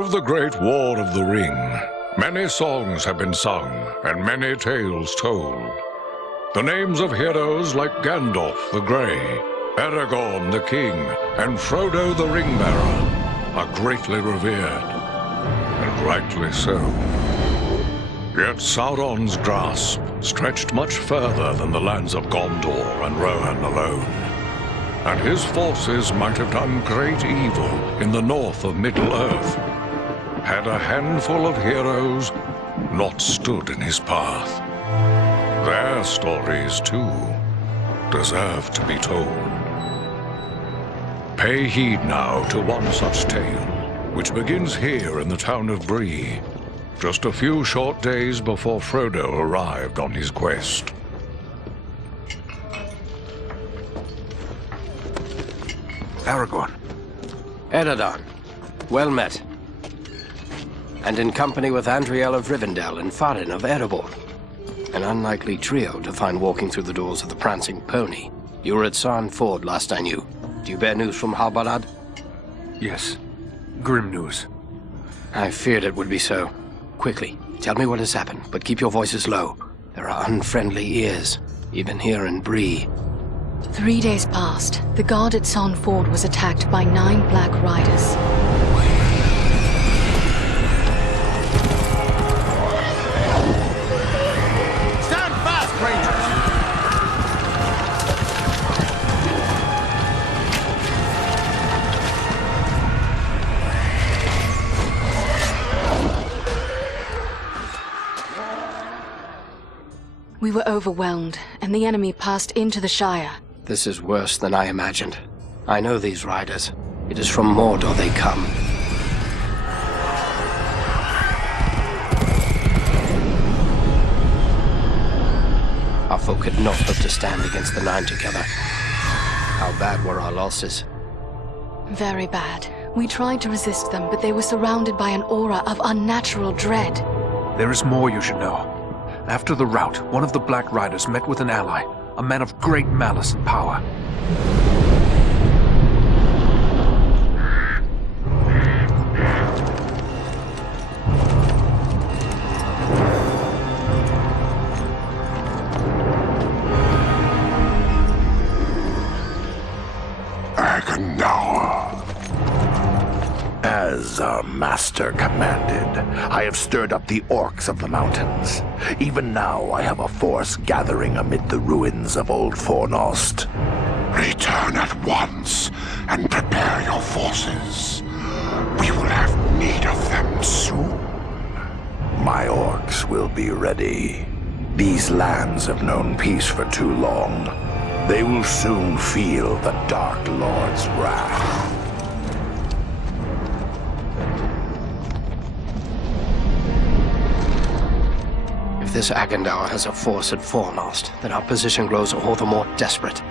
Of the Great War of the Ring, many songs have been sung and many tales told. The names of heroes like Gandalf the Grey, Aragorn the King, and Frodo the Ring-Bearer are greatly revered, and rightly so. Yet Sauron's grasp stretched much further than the lands of Gondor and Rohan alone, and his forces might have done great evil in the north of Middle-earth, had a handful of heroes not stood in his path. Their stories, too, deserve to be told. Pay heed now to one such tale, which begins here in the town of Bree, just a few short days before Frodo arrived on his quest. Aragorn. Eredon, well met. And in company with Andriel of Rivendell and Farin of Erebor. An unlikely trio to find walking through the doors of the Prancing Pony. You were at Sarn Ford last I knew. Do you bear news from Halbarad? Yes. Grim news. I feared it would be so. Quickly, tell me what has happened, but keep your voices low. There are unfriendly ears, even here in Bree. 3 days passed. The guard at Sarn Ford was attacked by 9 Black Riders. We were overwhelmed, and the enemy passed into the Shire. This is worse than I imagined. I know these riders. It is from Mordor they come. Our folk could not hope to stand against the 9 together. How bad were our losses? Very bad. We tried to resist them, but they were surrounded by an aura of unnatural dread. There is more you should know. After the rout, one of the Black Riders met with an ally, a man of great malice and power. Agandaûr. As our master commanded, I have stirred up the orcs of the mountains. Even now I have a force gathering amid the ruins of old Fornost. Return at once and prepare your forces. We will have need of them soon. My orcs will be ready. These lands have known peace for too long. They will soon feel the Dark Lord's wrath. If this Agandaûr has a force at Fornost, then our position grows all the more desperate.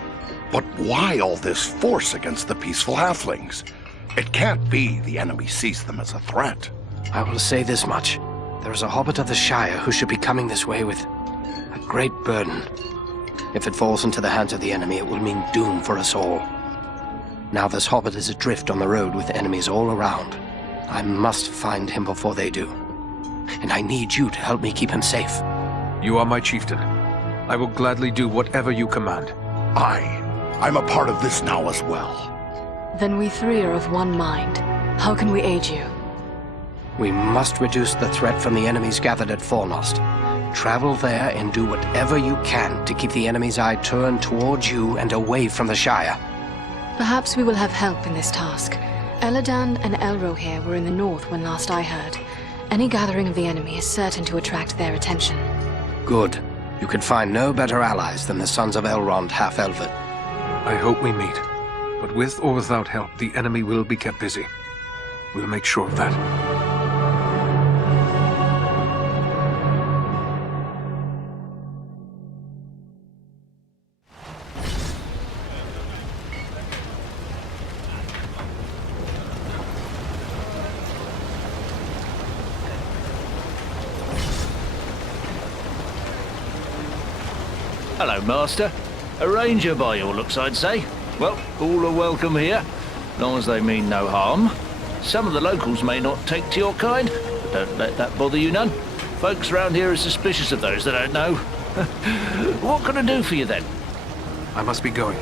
But why all this force against the peaceful halflings? It can't be the enemy sees them as a threat. I will say this much. There is a hobbit of the Shire who should be coming this way with a great burden. If it falls into the hands of the enemy, it will mean doom for us all. Now this hobbit is adrift on the road with enemies all around. I must find him before they do. And I need you to help me keep him safe. You are my chieftain. I will gladly do whatever you command. I'm a part of this now as well. Then we 3 are of one mind. How can we aid you? We must reduce the threat from the enemies gathered at Fornost. Travel there and do whatever you can to keep the enemy's eye turned towards you and away from the Shire. Perhaps we will have help in this task. Elladan and Elrohir were in the north when last I heard. Any gathering of the enemy is certain to attract their attention. Good. You could find no better allies than the sons of Elrond half-elven. I hope we meet. But with or without help, the enemy will be kept busy. We'll make sure of that. Hello, Master. A ranger by your looks, I'd say. Well, all are welcome here, long as they mean no harm. Some of the locals may not take to your kind, but don't let that bother you none. Folks around here are suspicious of those that don't know. What can I do for you then? I must be going.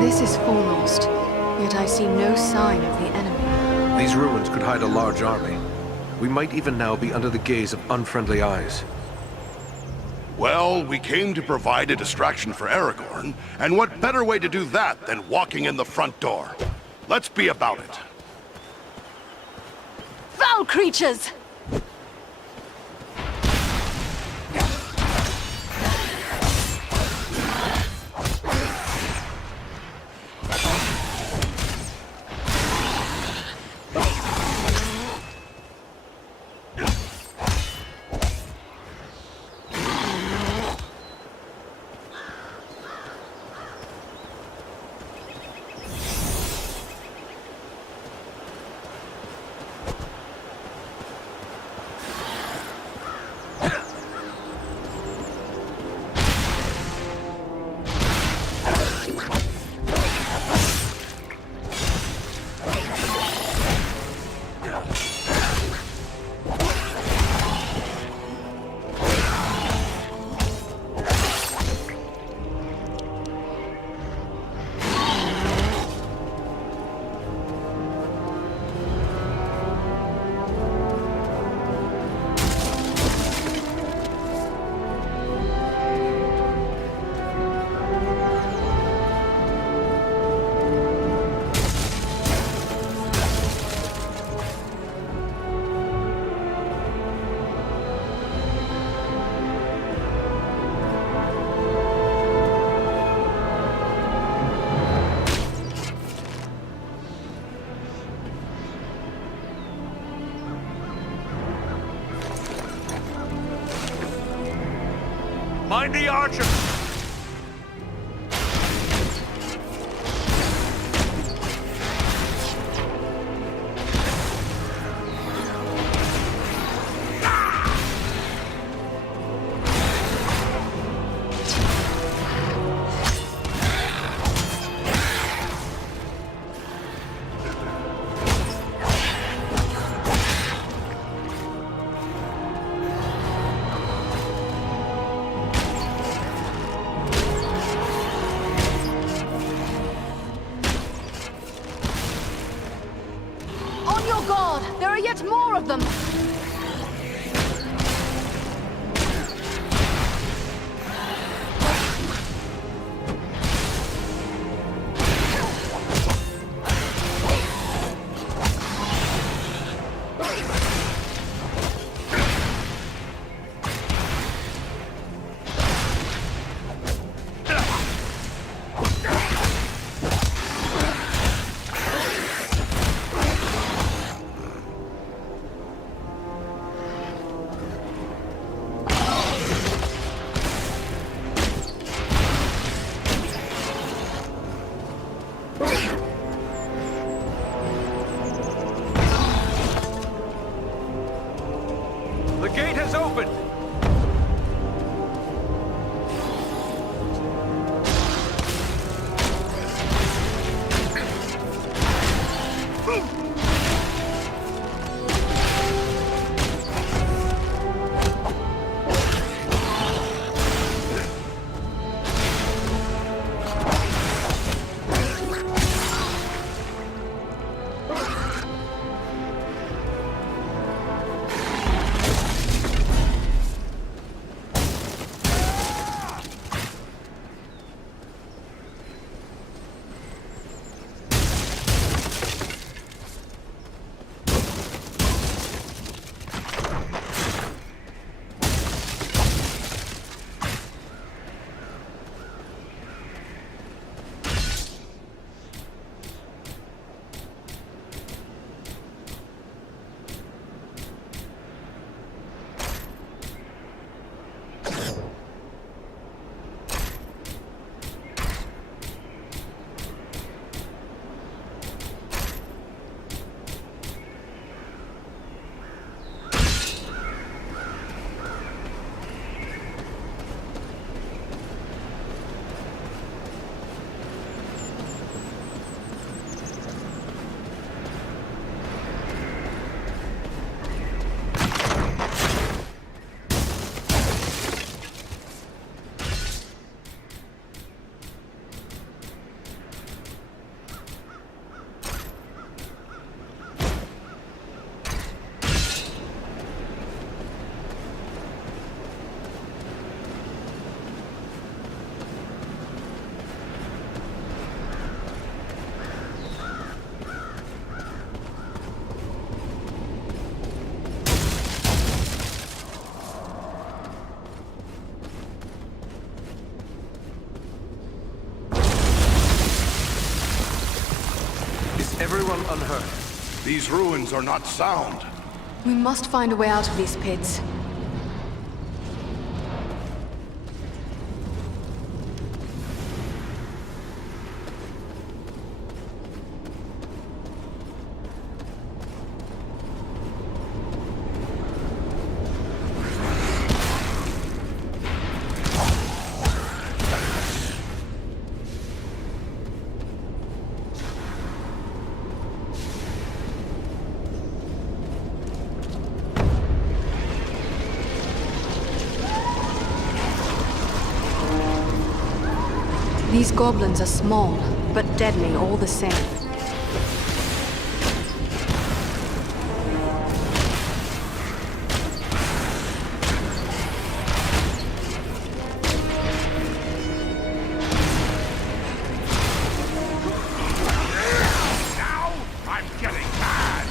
This is Fornost, yet I see no sign of the enemy. These ruins could hide a large army. We might even now be under the gaze of unfriendly eyes. Well, we came to provide a distraction for Aragorn, and what better way to do that than walking in the front door? Let's be about it. Foul creatures! Mind the archer! There are yet more of them! Everyone unhurt. These ruins are not sound. We must find a way out of these pits. These goblins are small, but deadly all the same. Now I'm getting mad!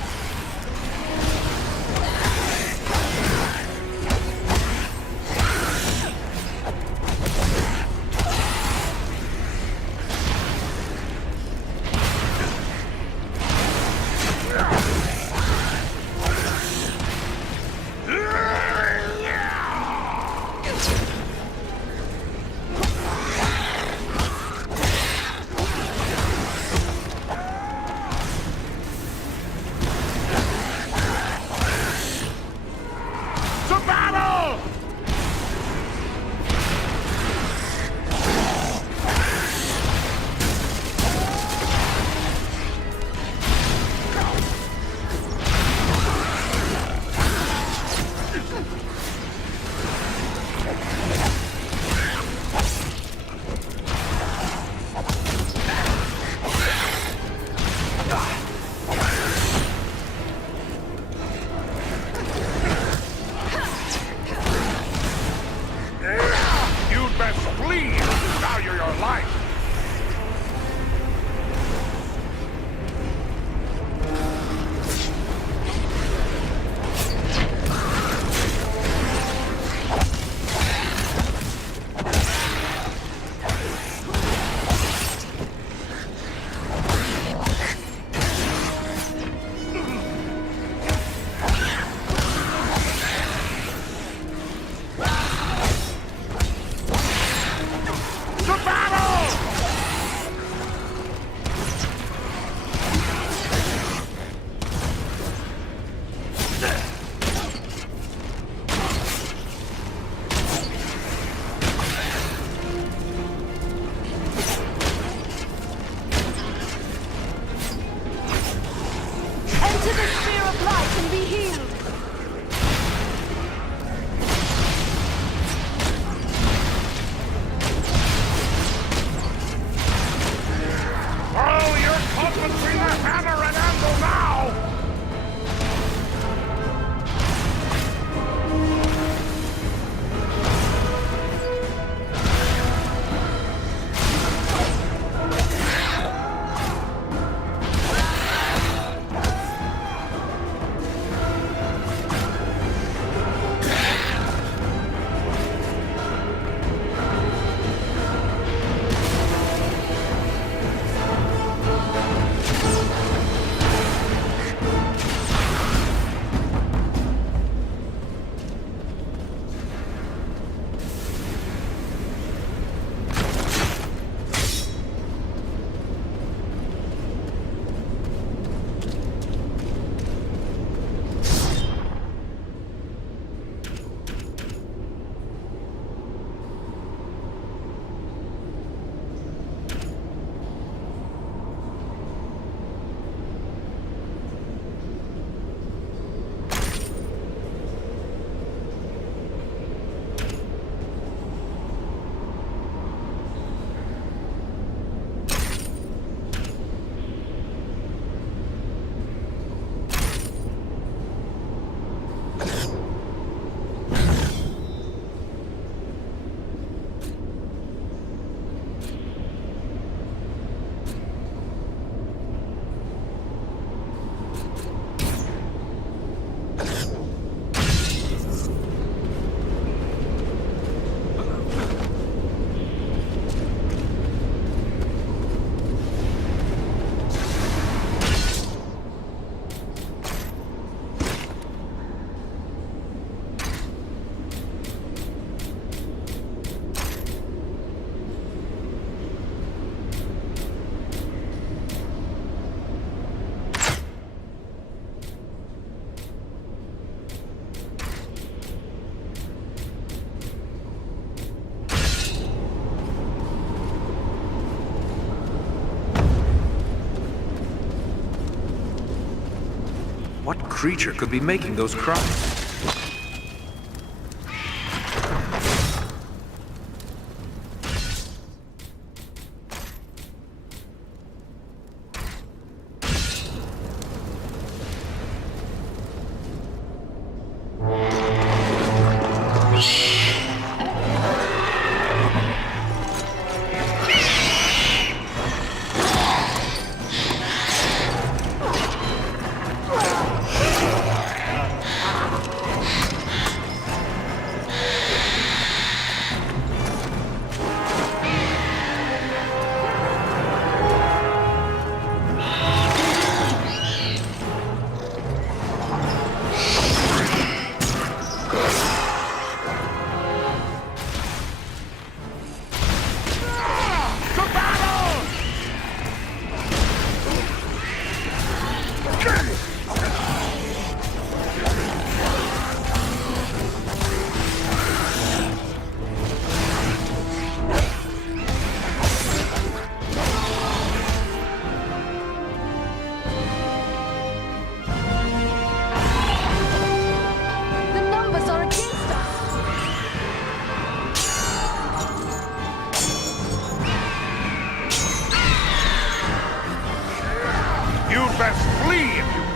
creature could be making those cries?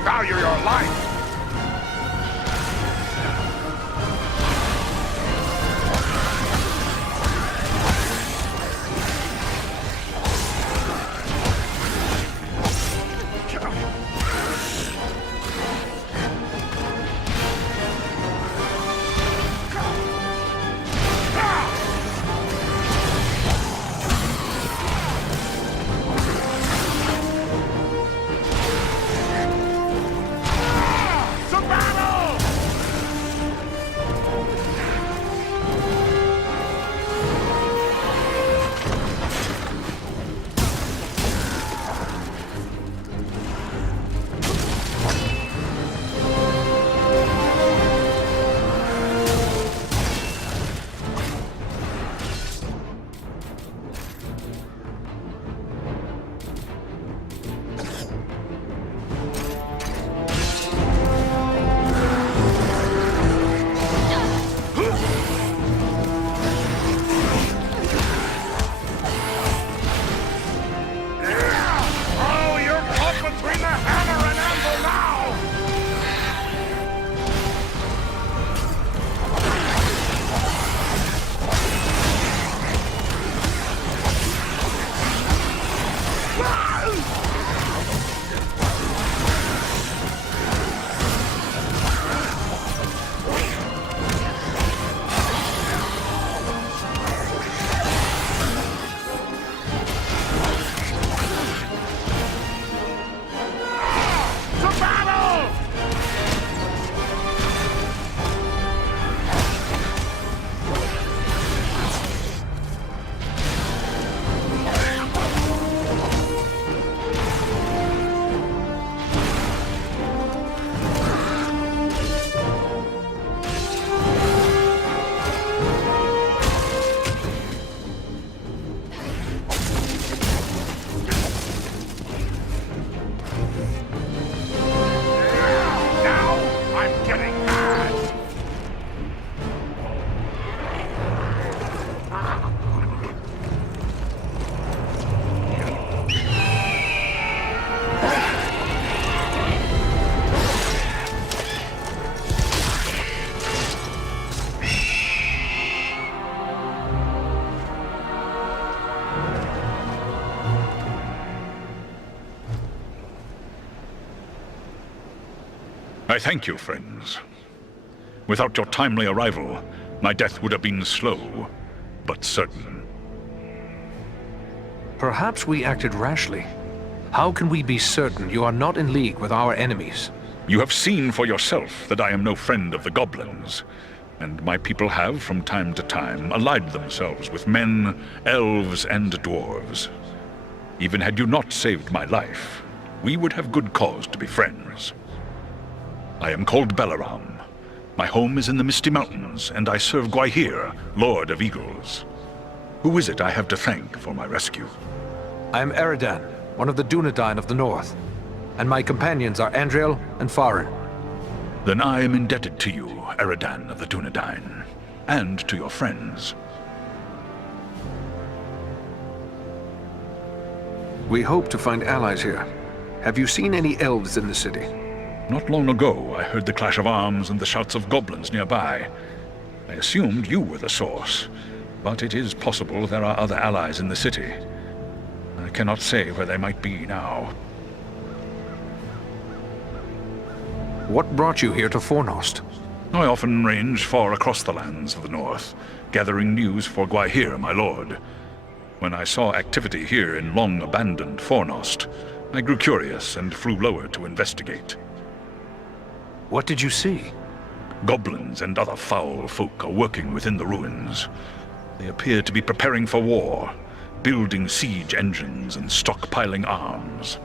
Value your life! I thank you, friends. Without your timely arrival, my death would have been slow, but certain. Perhaps we acted rashly. How can we be certain you are not in league with our enemies? You have seen for yourself that I am no friend of the goblins, and my people have, from time to time, allied themselves with men, elves, and dwarves. Even had you not saved my life, we would have good cause to be friends. I am called Balaram. My home is in the Misty Mountains, and I serve Gwaihir, Lord of Eagles. Who is it I have to thank for my rescue? I am Eridan, one of the Dunedain of the North, and my companions are Andriel and Farin. Then I am indebted to you, Eridan of the Dunedain, and to your friends. We hope to find allies here. Have you seen any elves in the city? Not long ago, I heard the clash of arms and the shouts of goblins nearby. I assumed you were the source, but it is possible there are other allies in the city. I cannot say where they might be now. What brought you here to Fornost? I often range far across the lands of the north, gathering news for Gwaihir, my lord. When I saw activity here in long-abandoned Fornost, I grew curious and flew lower to investigate. What did you see? Goblins and other foul folk are working within the ruins. They appear to be preparing for war, building siege engines and stockpiling arms.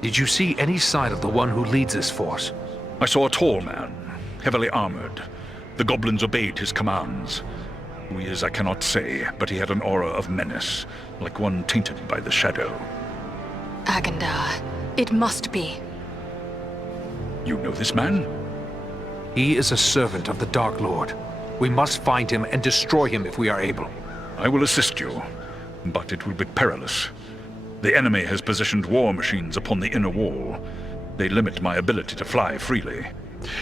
Did you see any sign of the one who leads this force? I saw a tall man, heavily armored. The goblins obeyed his commands. Who he is, I cannot say, but he had an aura of menace, like one tainted by the shadow. Agandaûr. It must be. You know this man? He is a servant of the Dark Lord. We must find him and destroy him if we are able. I will assist you, but it will be perilous. The enemy has positioned war machines upon the inner wall. They limit my ability to fly freely.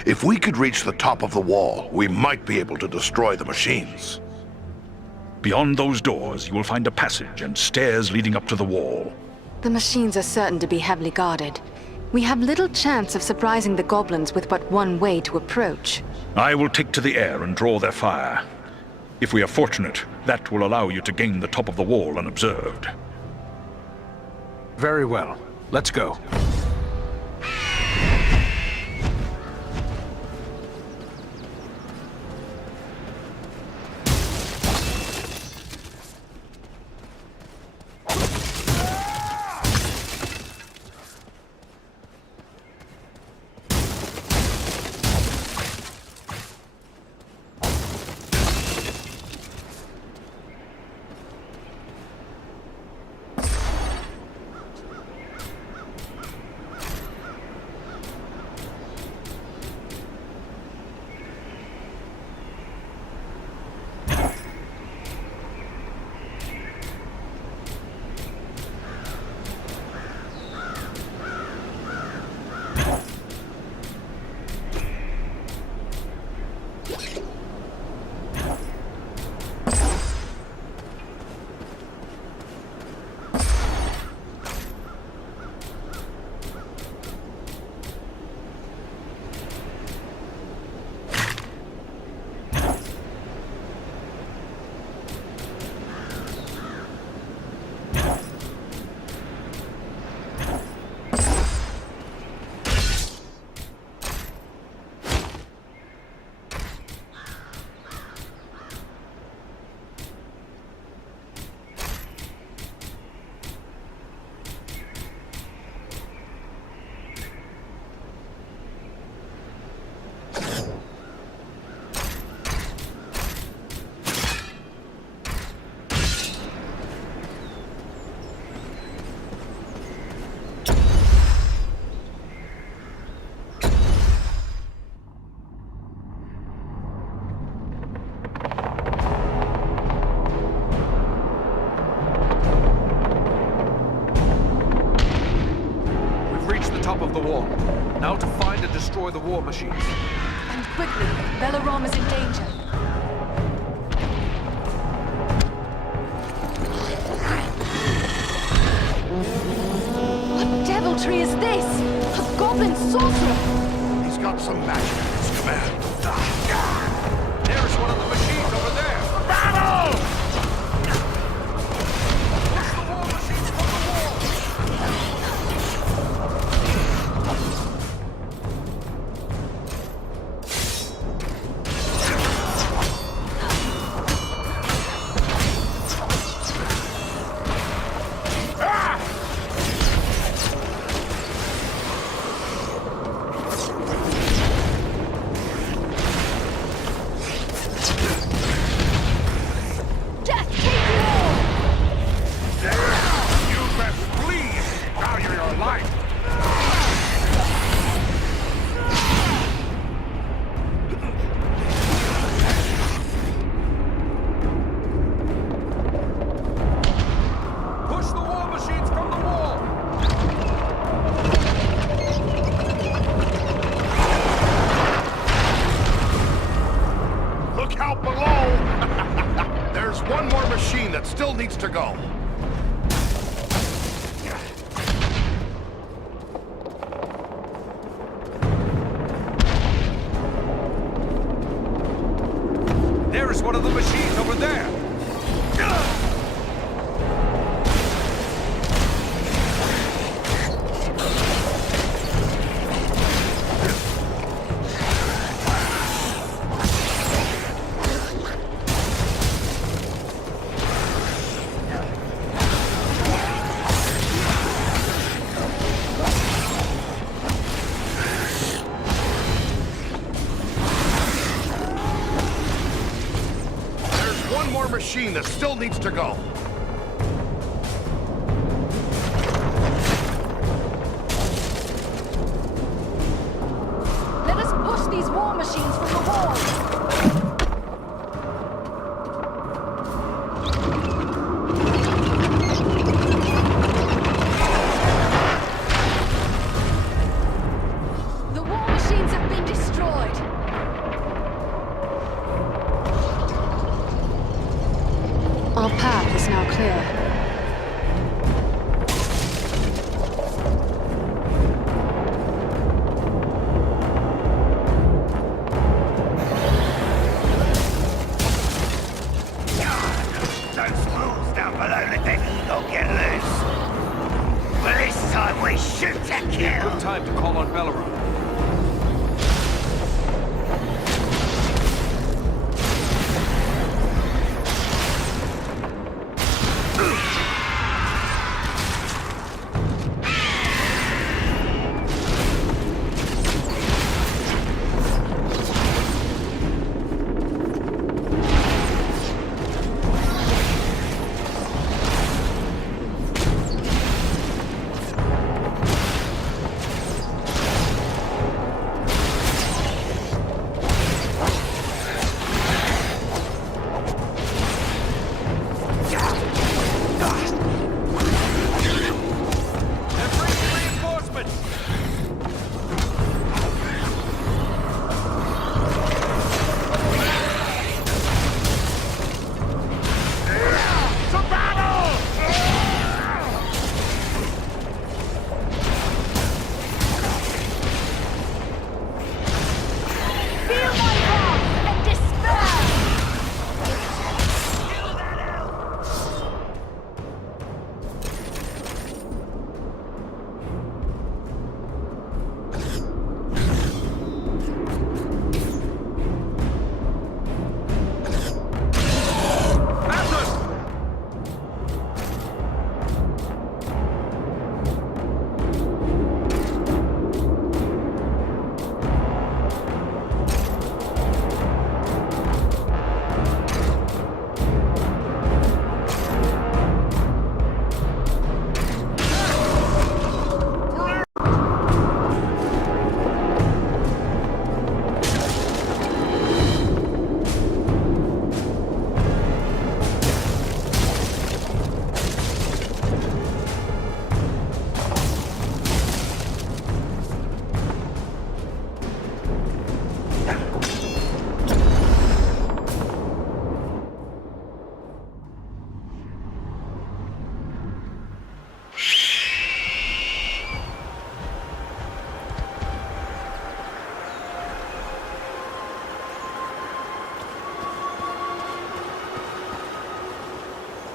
If we could reach the top of the wall, we might be able to destroy the machines. Beyond those doors, you will find a passage and stairs leading up to the wall. The machines are certain to be heavily guarded. We have little chance of surprising the goblins with but one way to approach. I will take to the air and draw their fire. If we are fortunate, that will allow you to gain the top of the wall unobserved. Very well. Let's go. Now to find and destroy the war machines. And quickly, Belaram is in danger. What deviltry is this? A goblin sorcerer! He's got some magic at his command. There's one of the machines over there! Battle! Push the war machines from the wall! one more machine that still needs to go. There is one of the machines over there! Machine that still needs to go. Let us push these war machines from the wall. The war machines have been destroyed. Our path is now clear. Those fools down below let their ego get loose. But this time we shoot to kill. Good time to call on Belleron.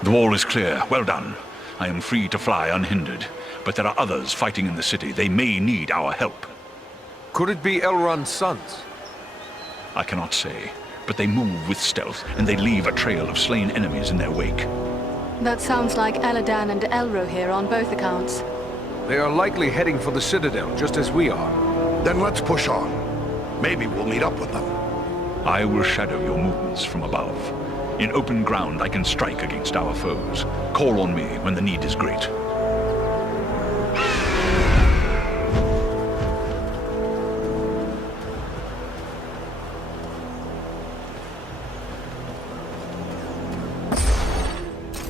The wall is clear. Well done. I am free to fly unhindered. But there are others fighting in the city. They may need our help. Could it be Elrond's sons? I cannot say. But they move with stealth, and they leave a trail of slain enemies in their wake. That sounds like Eladan and Elro here on both accounts. They are likely heading for the Citadel, just as we are. Then let's push on. Maybe we'll meet up with them. I will shadow your movements from above. In open ground, I can strike against our foes. Call on me when the need is great.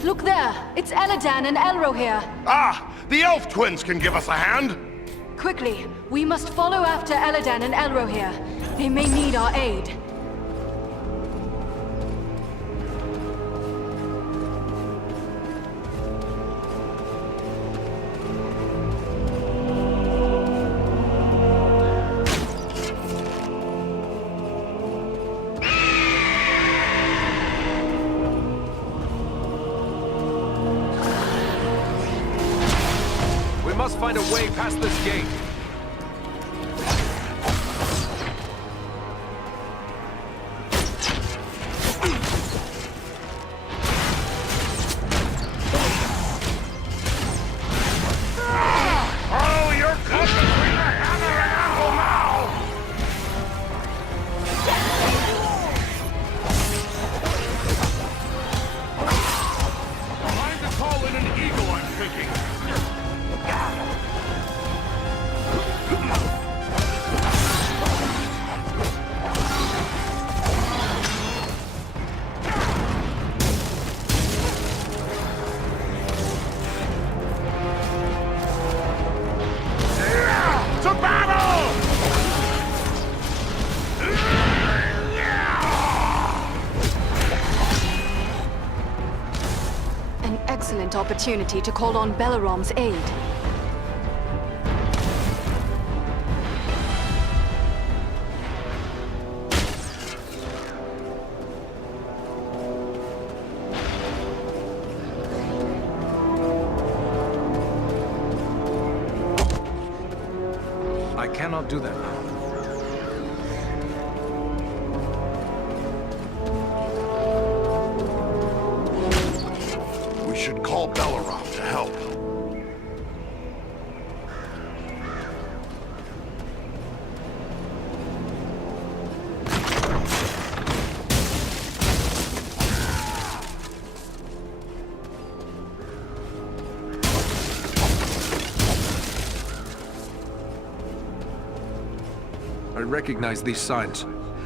Look there! It's Eladan and Elro here! Ah! The elf twins can give us a hand! Quickly, we must follow after Eladan and Elro here. They may need our aid. must find a way past this gate. Excellent opportunity to call on Belarom's aid. I cannot do that now. We should call Belarom to help. I recognize these signs.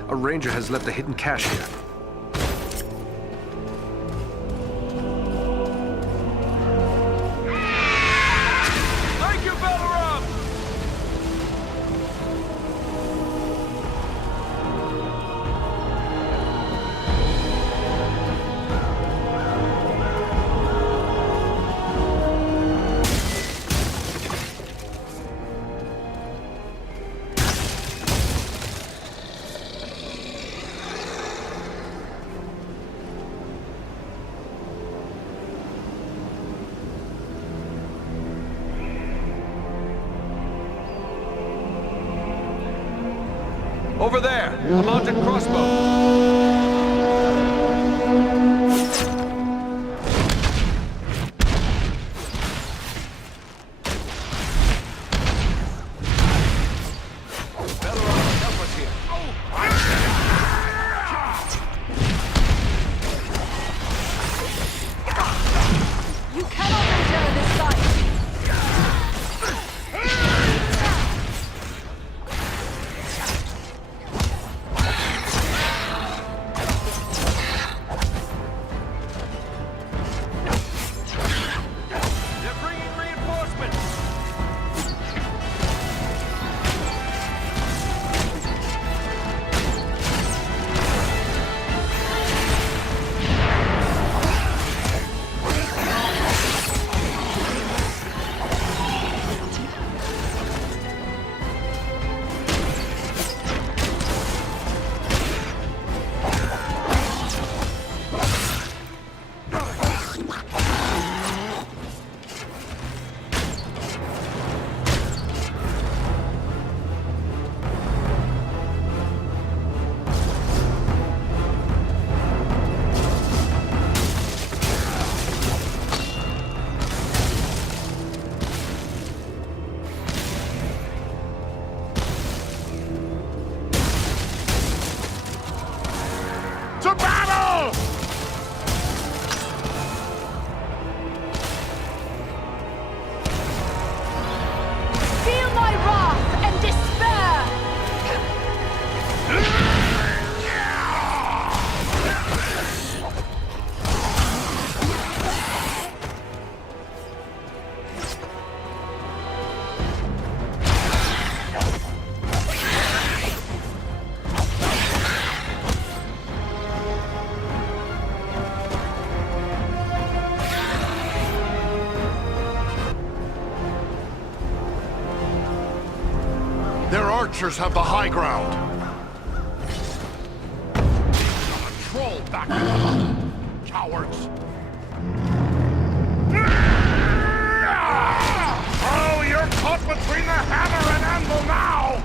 A ranger has left a hidden cache here. Thank you, Belarom! Over there, a mounted crossbow. Belarom, help us here. You cannot endure this sight! To battle! Feel my wrath and despair! Their archers have the high ground. A troll back them. Cowards. Oh, you're Bring the hammer and anvil now!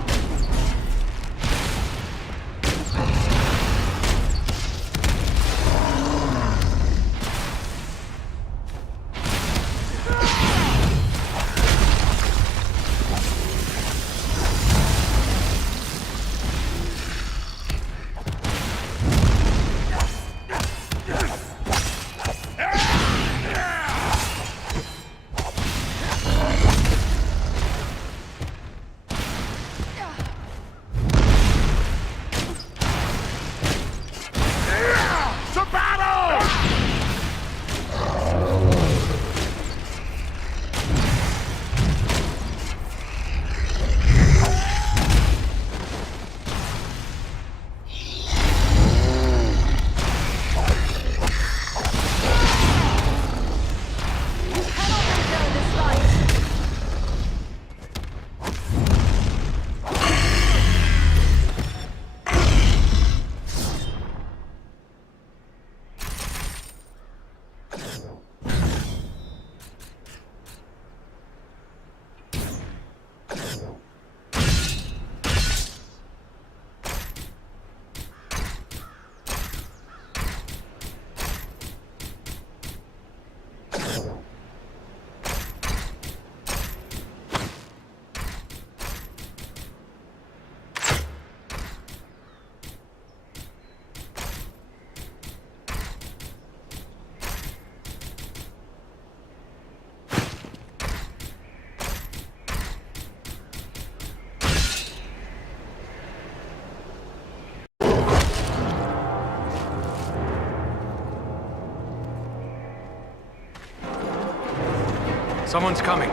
Someone's coming.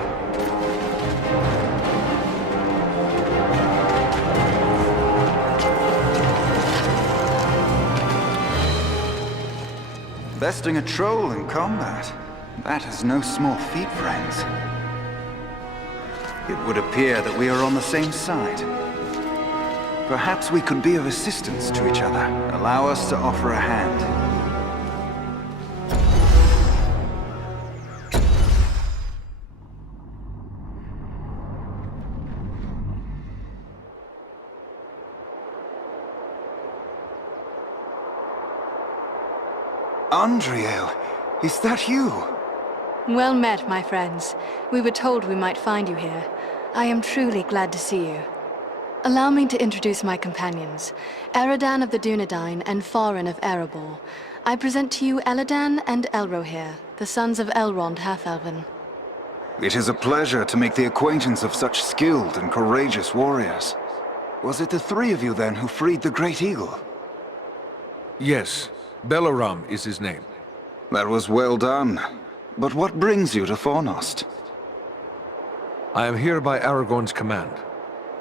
Besting a troll in combat. That is no small feat, friends. It would appear that we are on the same side. Perhaps we could be of assistance to each other. Allow us to offer a hand. Andriel, is that you? Well met, my friends. We were told we might find you here. I am truly glad to see you. Allow me to introduce my companions, Eredin of the Dunedain and Farin of Erebor. I present to you Elladan and Elrohir, the sons of Elrond Half-Elven. It is a pleasure to make the acquaintance of such skilled and courageous warriors. Was it the three of you then who freed the Great Eagle? Yes. Belaram is his name. That was well done. But what brings you to Fornost? I am here by Aragorn's command.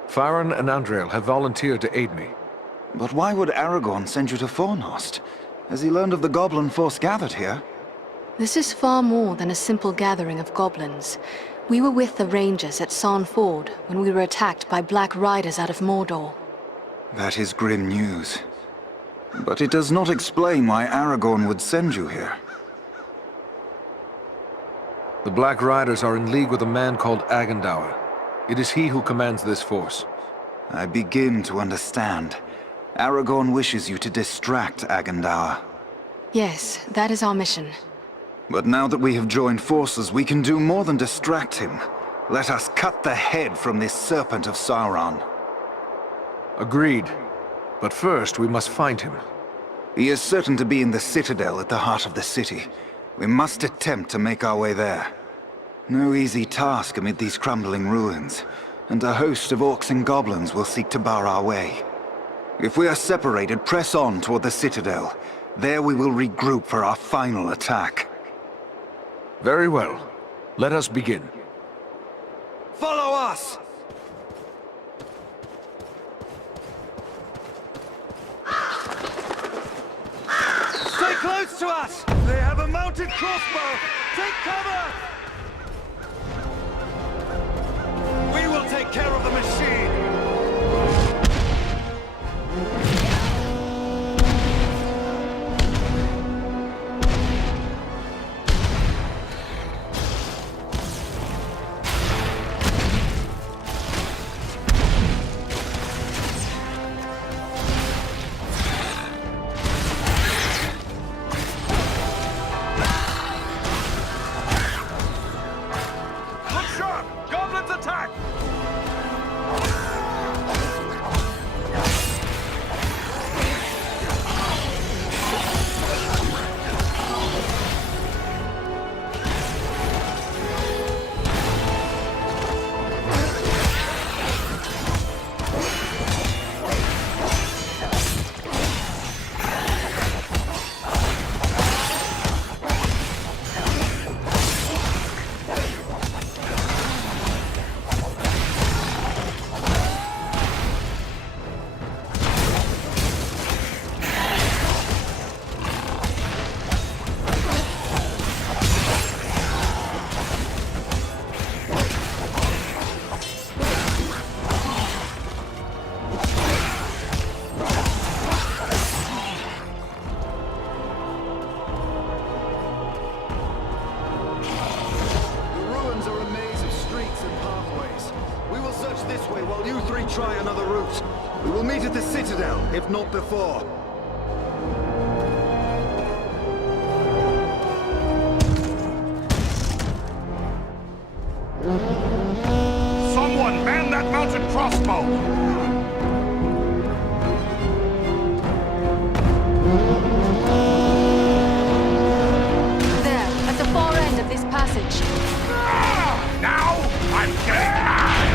Farin and Andriel have volunteered to aid me. But why would Aragorn send you to Fornost? Has he learned of the goblin force gathered here? This is far more than a simple gathering of goblins. We were with the Rangers at Sarn Ford when we were attacked by Black Riders out of Mordor. That is grim news. But it does not explain why Aragorn would send you here. The Black Riders are in league with a man called Agandaûr. It is he who commands this force. I begin to understand. Aragorn wishes you to distract Agandaûr. Yes, that is our mission. But now that we have joined forces, we can do more than distract him. Let us cut the head from this serpent of Sauron. Agreed. But first, we must find him. He is certain to be in the Citadel at the heart of the city. We must attempt to make our way there. No easy task amid these crumbling ruins, and a host of orcs and goblins will seek to bar our way. If we are separated, press on toward the Citadel. There we will regroup for our final attack. Very well. Let us begin. Follow us! Stay close to us! They have a mounted crossbow! Take cover! We will take care of the machine! retry another route. We will meet at the Citadel, if not before. Someone man that mounted crossbow! There, at the far end of this passage. Now I'm getting mad!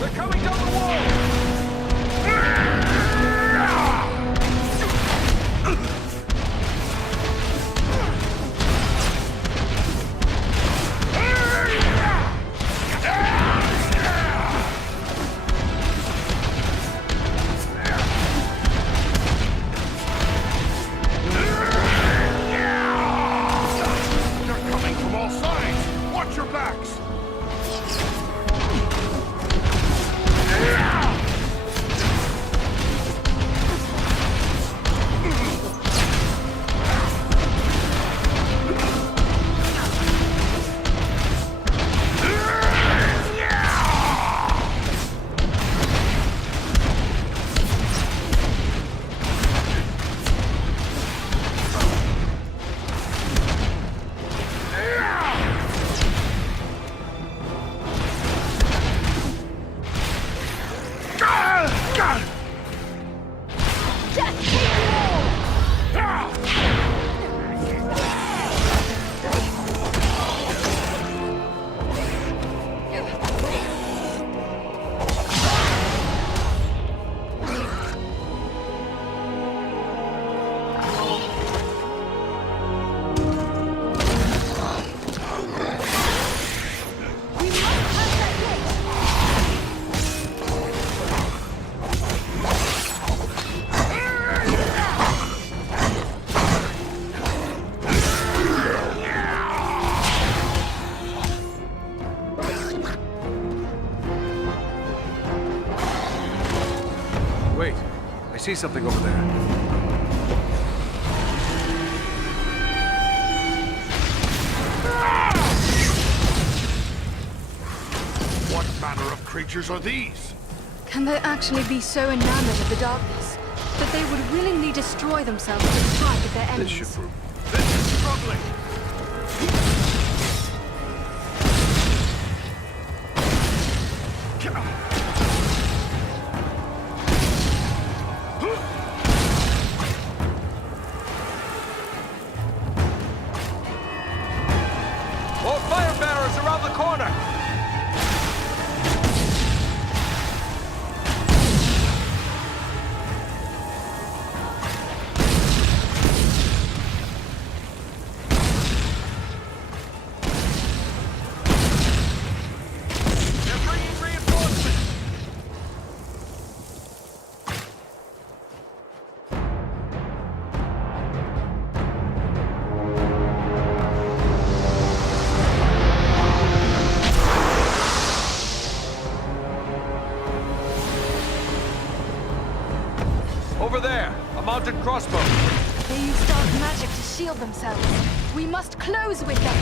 They're coming down the wall! They're coming from all sides! Watch your backs! Wait, I see something over there. What manner of creatures are these? Can they actually be so enamored of the darkness that they would willingly destroy themselves for the spite of their This enemies? should prove. This is troubling! More fire bearers around the corner! They're bringing reinforcements! Over there, a mounted crossbow. They use dark magic to shield themselves. We must close with them.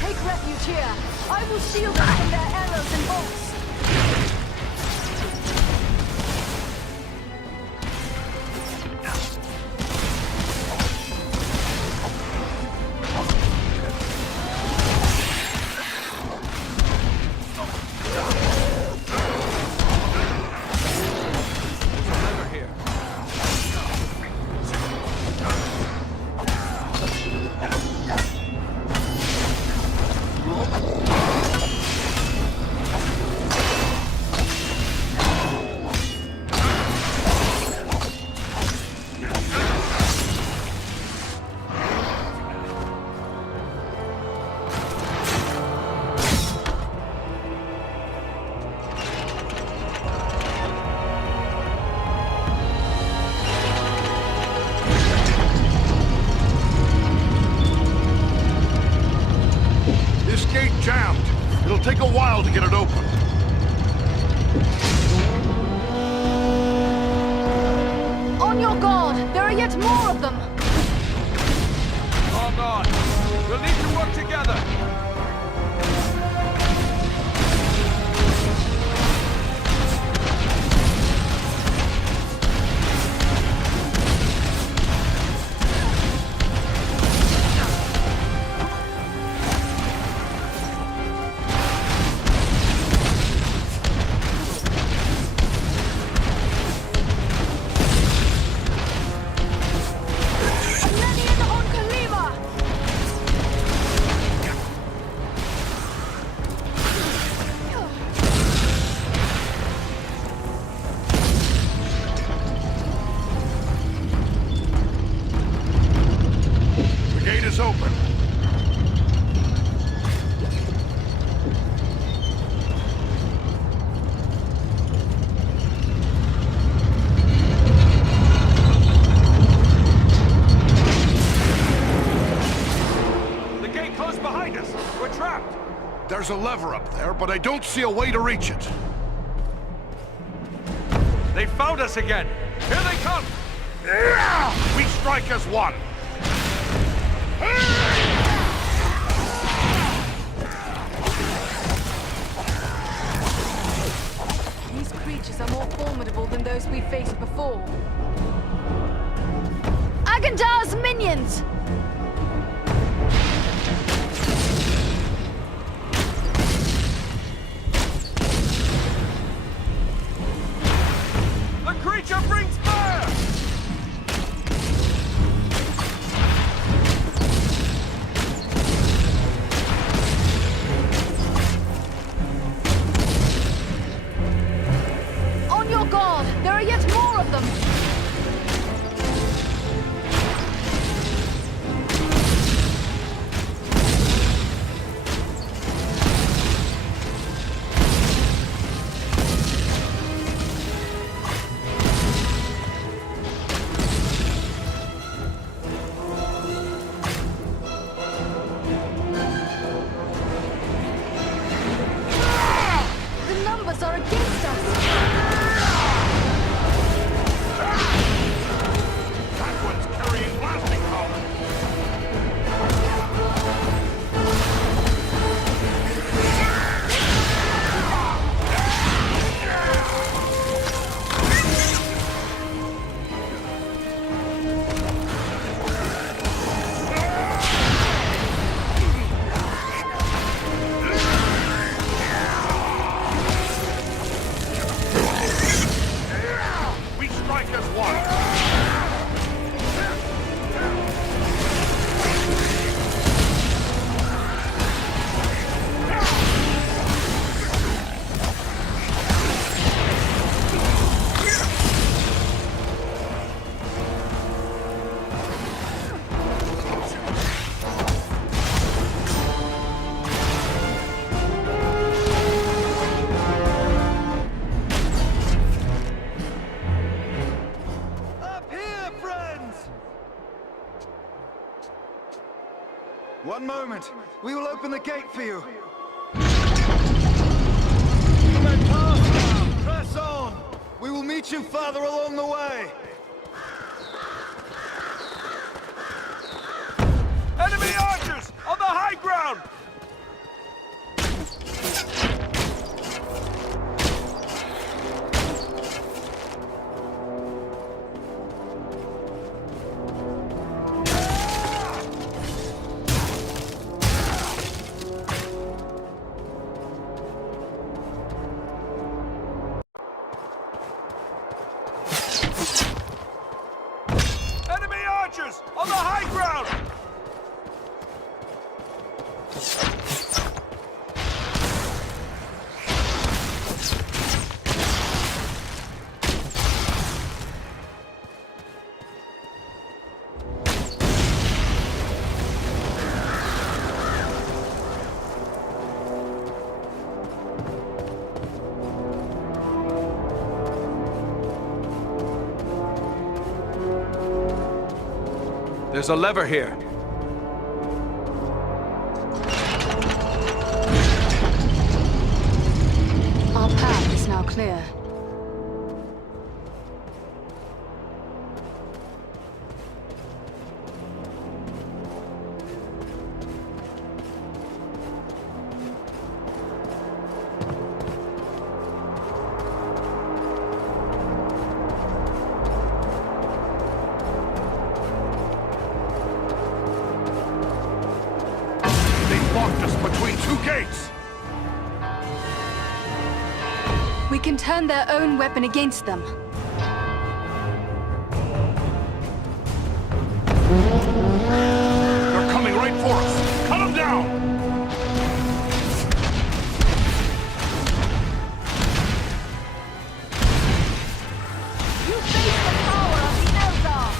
Take refuge here. I will shield us from their arrows and bolts. while to get it open. On your guard! There are yet more of them! Hold on. We'll need to work together. Open. The gate closed behind us. We're trapped. There's a lever up there, but I don't see a way to reach it. They found us again. Here they come. We strike as one. These creatures are more formidable than those we faced before. Agandaûr's minions! The creature brings fire! On your guard! There are yet more of them! The numbers are against us! That one's carrying blasting powder. We strike as one. Up here, friends! One moment. We will open the gate for you. Men past now. Press on. We will meet you farther along the way. Enemy archers! On the high ground! Enemy archers! On the high ground! There's a lever here. Our path is now clear. We can turn their own weapon against them. They're coming right for us! Cut them down! You face the power of the Eldar!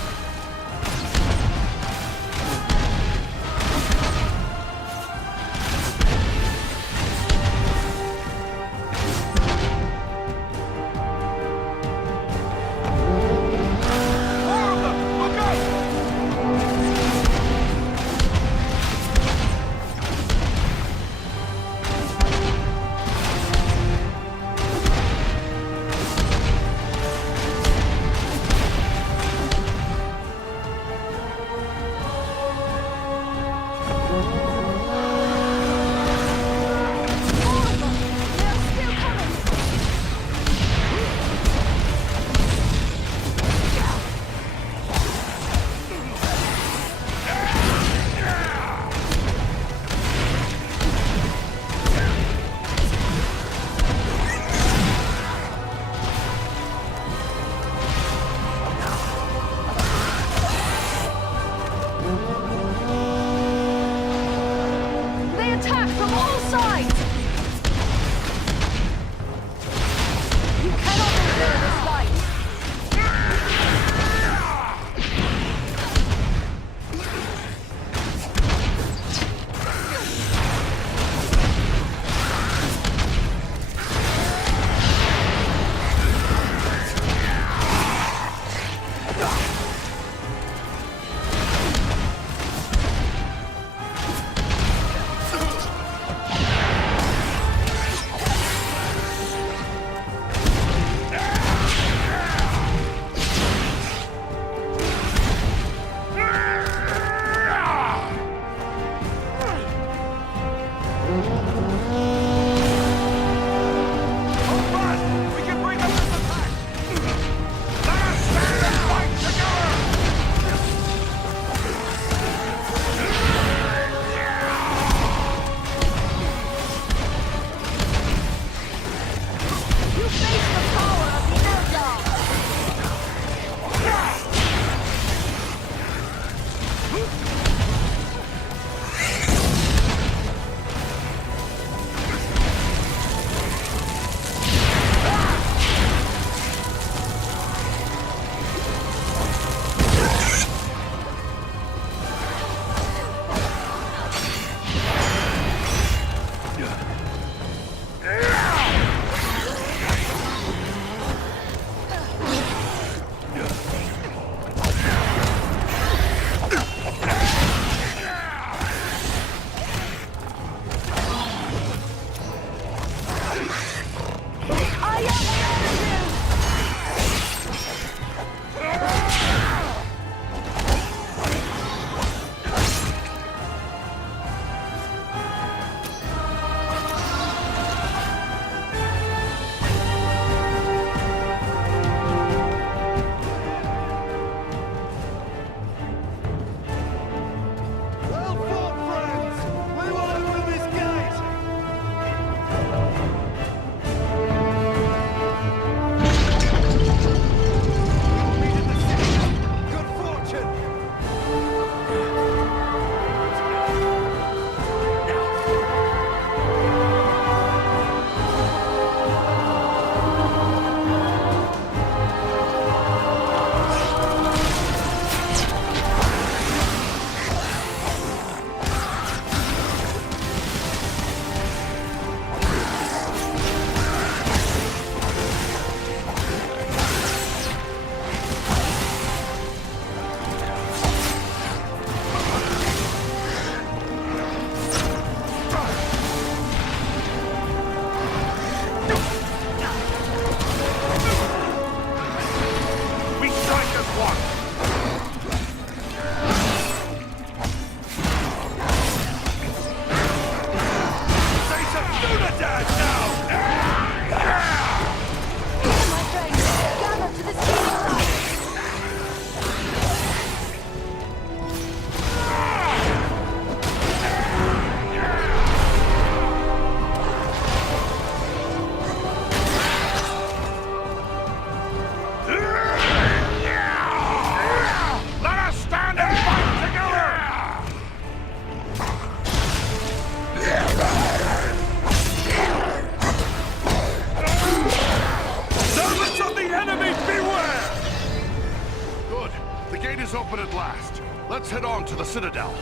The gate is open at last. Let's head on to the Citadel.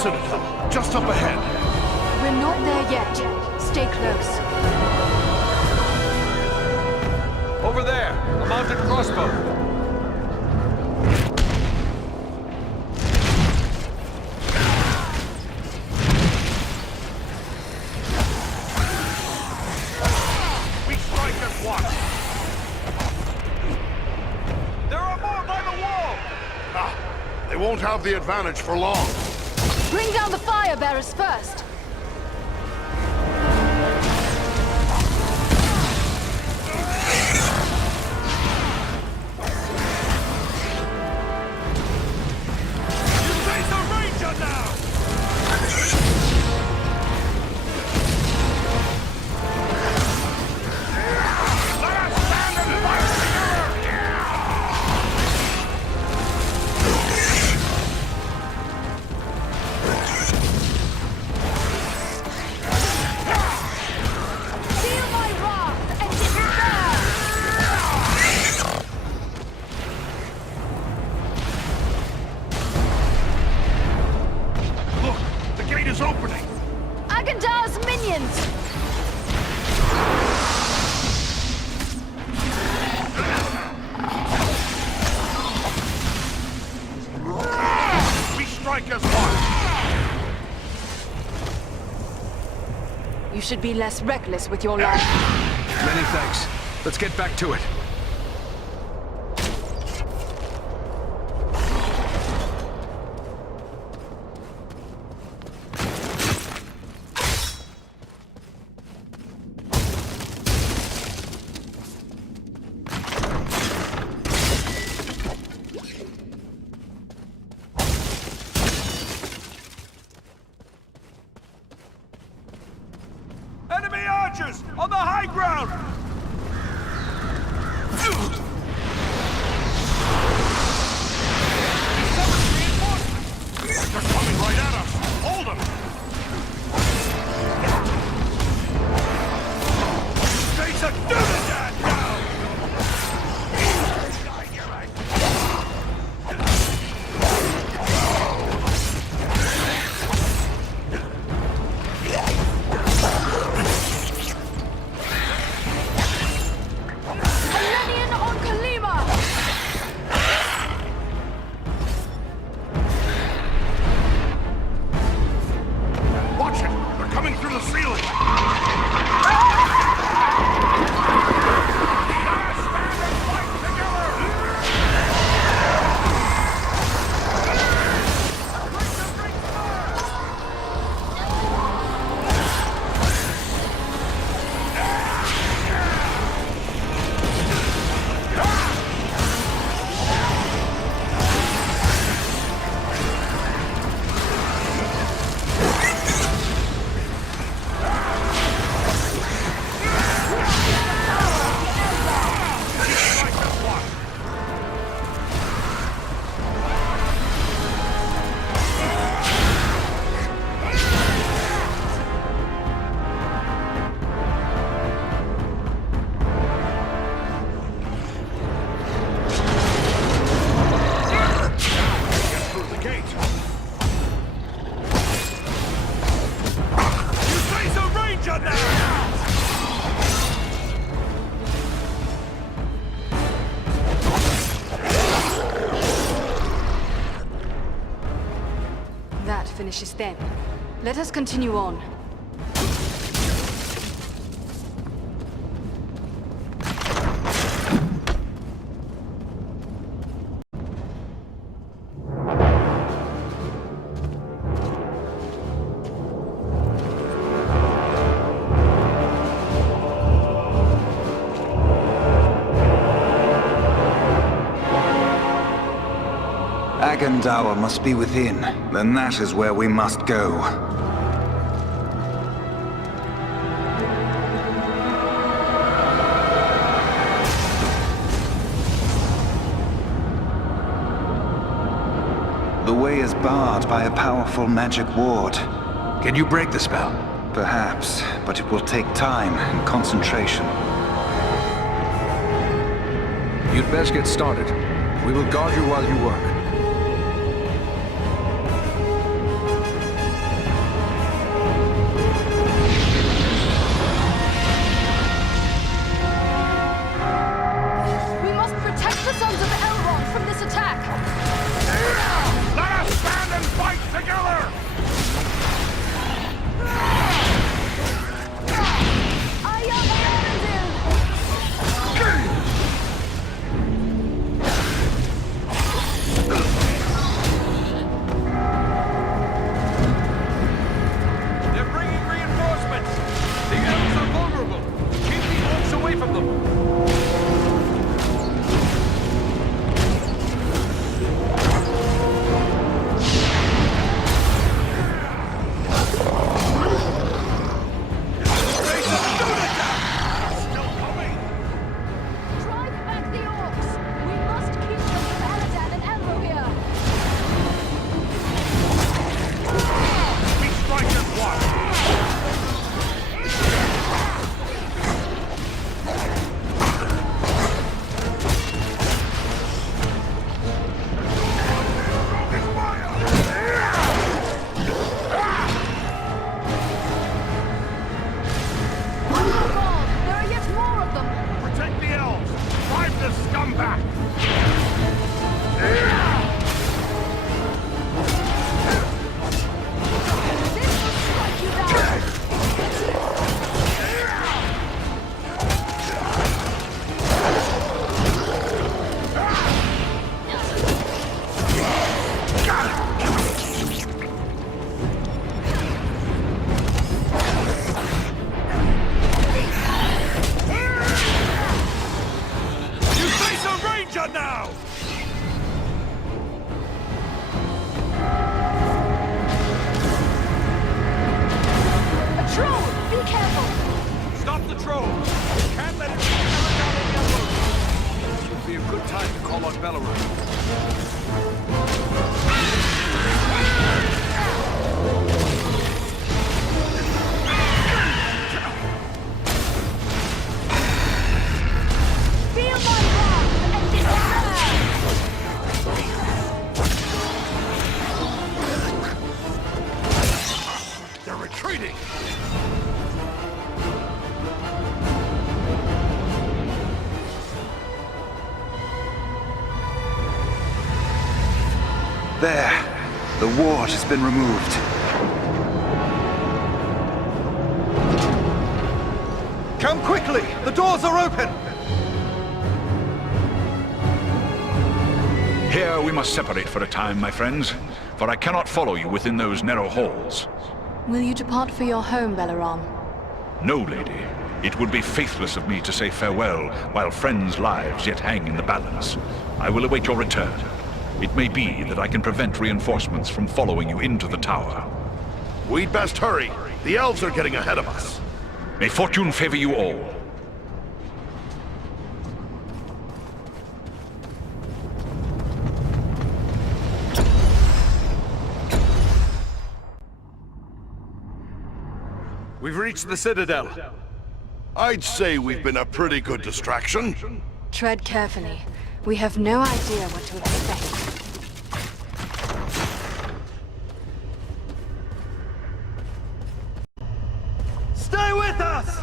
Citadel, just up ahead. We're not there yet. Stay close. Over there, a mounted crossbow. We strike as one. There are more by the wall! Ah, they won't have the advantage for long. Bring down the fire bearers first! You face a ranger now! Let us stand and fight together! Feel my wrath and despair! Look, the gate is opening! Agandaûr's minions! We strike as one! You should be less reckless with your life. Many thanks. Let's get back to it. Enemy archers on the high ground! They're coming right at us! Hold them! Face a Gundabad now! Elenian on Kalima! Watch it! They're coming through the ceiling! Let us stand and fight together! That finishes them. Let us continue on. Agandaûr must be within. Then that is where we must go. The way is barred by a powerful magic ward. Can you break the spell? Perhaps, but it will take time and concentration. You'd best get started. We will guard you while you work. We must protect the sons of Elrond from this attack! Let us stand and fight together! I am Arendelle! They're bringing reinforcements! The elves are vulnerable! Keep the orcs away from them! Drive back the orcs! We must keep them from Aladan and Elro here! We strike as one! On your guard! There are yet more of them! Protect the elves! Drive the scum back! This will strike you down! You face a ranger now! A troll! Be careful! Stop the troll! Can't let it be down any other. This would be a good time to call on Belleroth. Feel my wrath and despair! They're retreating! There. The ward has been removed. Come quickly! The doors are open! Here we must separate for a time, my friends, for I cannot follow you within those narrow halls. Will you depart for your home, Belleroth? No, lady. It would be faithless of me to say farewell while friends' lives yet hang in the balance. I will await your return. It may be that I can prevent reinforcements from following you into the tower. We'd best hurry. The elves are getting ahead of us. May fortune favor you all. We've reached the Citadel. I'd say we've been a pretty good distraction. Tread carefully. We have no idea what to expect. Stay with us!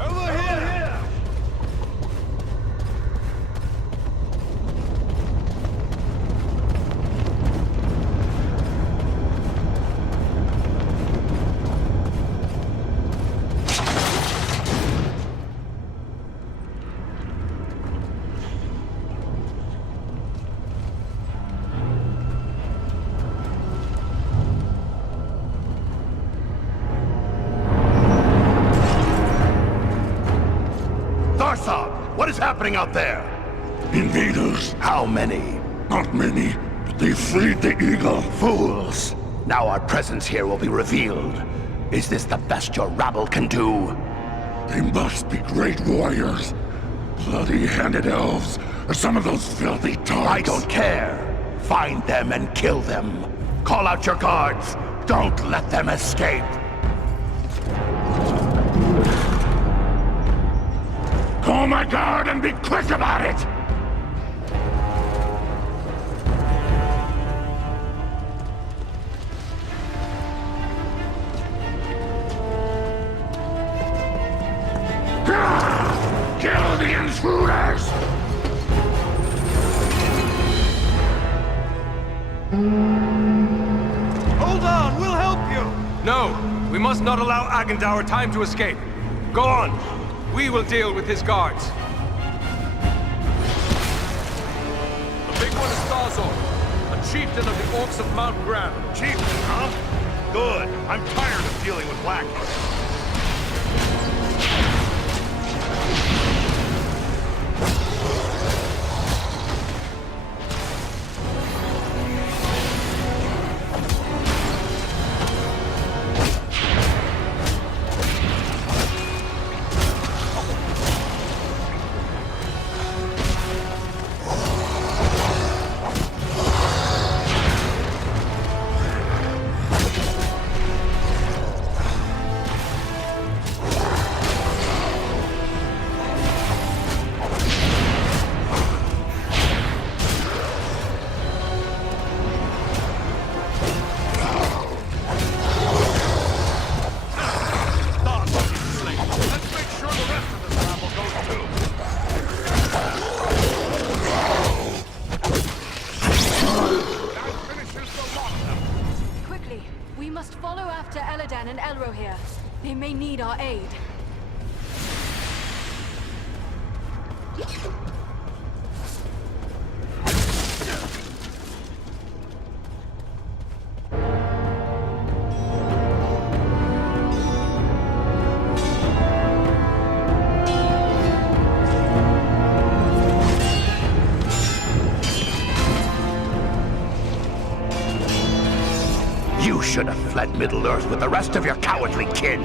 Over here! Arsab, what is happening out there? Invaders. How many? Not many, but they freed the eagle. Fools! Now our presence here will be revealed. Is this the best your rabble can do? They must be great warriors. Bloody-handed elves, or some of those filthy tarts. I don't care. Find them and kill them. Call out your guards. Don't let them escape. Call my guard and be quick about it! Kill the intruders! Hold on, we'll help you! No, we must not allow Agandaûr time to escape. Go on. We will deal with his guards. The big one is Starzor, a chieftain of the Orcs of Mount Gran. Chieftain, huh? Good. I'm tired of dealing with lackeys. They may need our aid. You should have fled Middle-earth with the rest of your cowardly kin,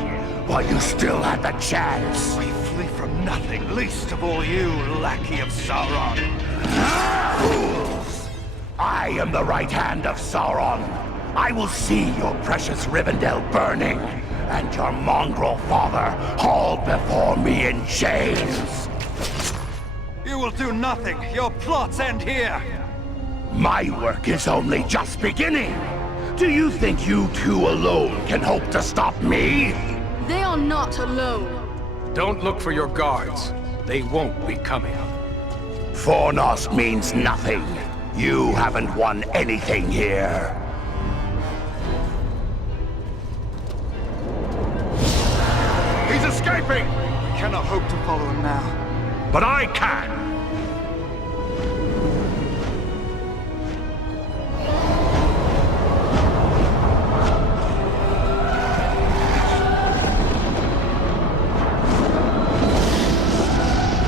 while you still had the chance. We flee from nothing, least of all you, lackey of Sauron. Fools! I am the right hand of Sauron. I will see your precious Rivendell burning, and your mongrel father hauled before me in chains. You will do nothing. Your plots end here. My work is only just beginning. Do you think you two alone can hope to stop me? They are not alone. Don't look for your guards. They won't be coming. Fornost means nothing. You haven't won anything here. He's escaping! We cannot hope to follow him now. But I can!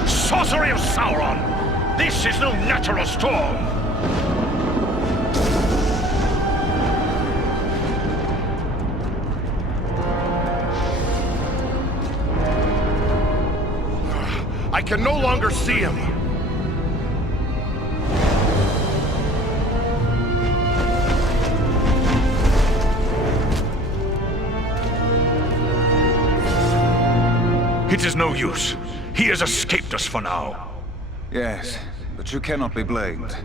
Sorcery of Sauron! This is no natural storm! I can no longer see him! It is no use. He has escaped us for now. Yes, but you cannot be blamed.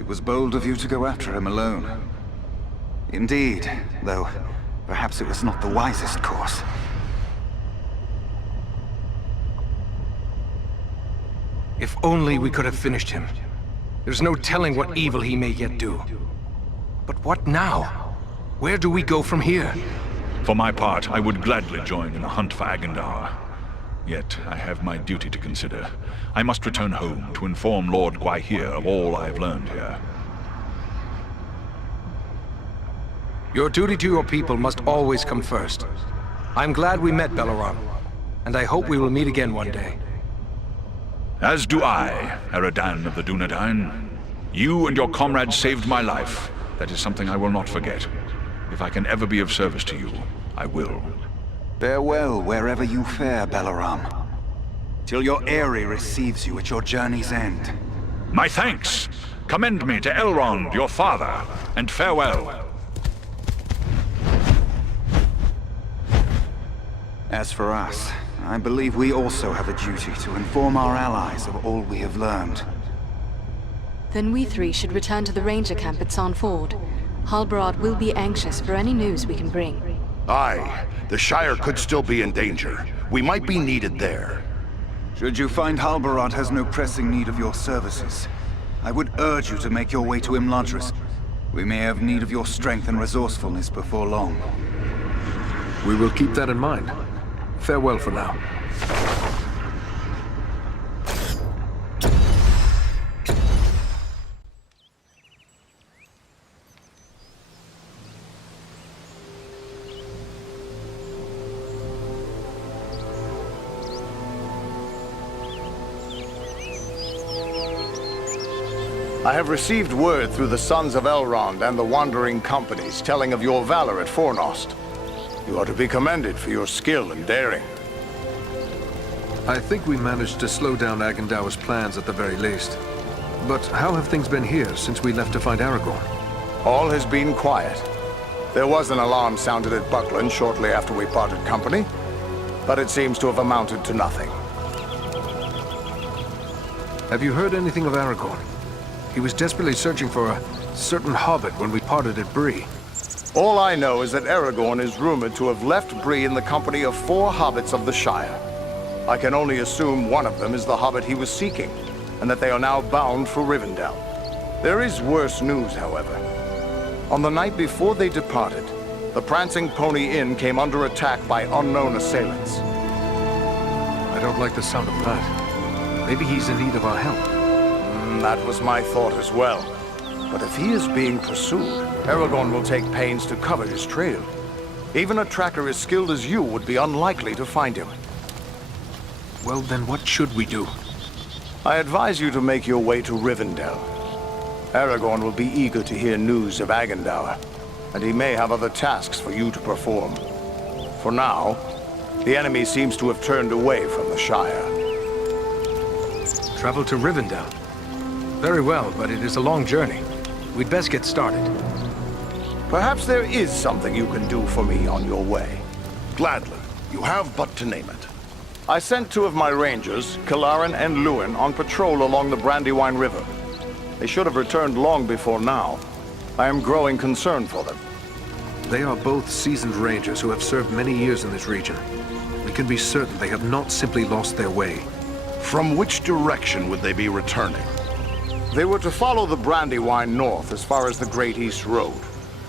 It was bold of you to go after him alone. Indeed, though perhaps it was not the wisest course. If only we could have finished him. There's no telling what evil he may yet do. But what now? Where do we go from here? For my part, I would gladly join in the hunt for Agandaûr. Yet, I have my duty to consider. I must return home to inform Lord Gwaihir of all I have learned here. Your duty to your people must always come first. I'm glad we met, Belleron, and I hope we will meet again one day. As do I, Eradan of the Dunedain. You and your comrades saved my life. That is something I will not forget. If I can ever be of service to you, I will. Farewell wherever you fare, Balaram. Till your Eyrie receives you at your journey's end. My thanks! Commend me to Elrond, your father, and farewell. As for us, I believe we also have a duty to inform our allies of all we have learned. Then we three should return to the ranger camp at San Ford. Halbarad will be anxious for any news we can bring. Aye, the Shire could still be in danger. We might be needed there. Should you find Halbarad has no pressing need of your services, I would urge you to make your way to Imladris. We may have need of your strength and resourcefulness before long. We will keep that in mind. Farewell for now. I have received word through the Sons of Elrond and the Wandering Companies telling of your valor at Fornost. You are to be commended for your skill and daring. I think we managed to slow down Agandaûr's plans at the very least. But how have things been here since we left to find Aragorn? All has been quiet. There was an alarm sounded at Buckland shortly after we parted company, but it seems to have amounted to nothing. Have you heard anything of Aragorn? He was desperately searching for a certain hobbit when we parted at Bree. All I know is that Aragorn is rumored to have left Bree in the company of 4 hobbits of the Shire. I can only assume one of them is the hobbit he was seeking, and that they are now bound for Rivendell. There is worse news, however. On the night before they departed, the Prancing Pony Inn came under attack by unknown assailants. I don't like the sound of that. Maybe he's in need of our help. That was my thought as well. But if he is being pursued, Aragorn will take pains to cover his trail. Even a tracker as skilled as you would be unlikely to find him. Well, then what should we do? I advise you to make your way to Rivendell. Aragorn will be eager to hear news of Agandaûr, and he may have other tasks for you to perform. For now, the enemy seems to have turned away from the Shire. Travel to Rivendell? Very well, but it is a long journey. We'd best get started. Perhaps there is something you can do for me on your way. Gladly. You have but to name it. I sent 2 of my rangers, Kalarin and Lúin, on patrol along the Brandywine River. They should have returned long before now. I am growing concerned for them. They are both seasoned rangers who have served many years in this region. We can be certain they have not simply lost their way. From which direction would they be returning? They were to follow the Brandywine north as far as the Great East Road,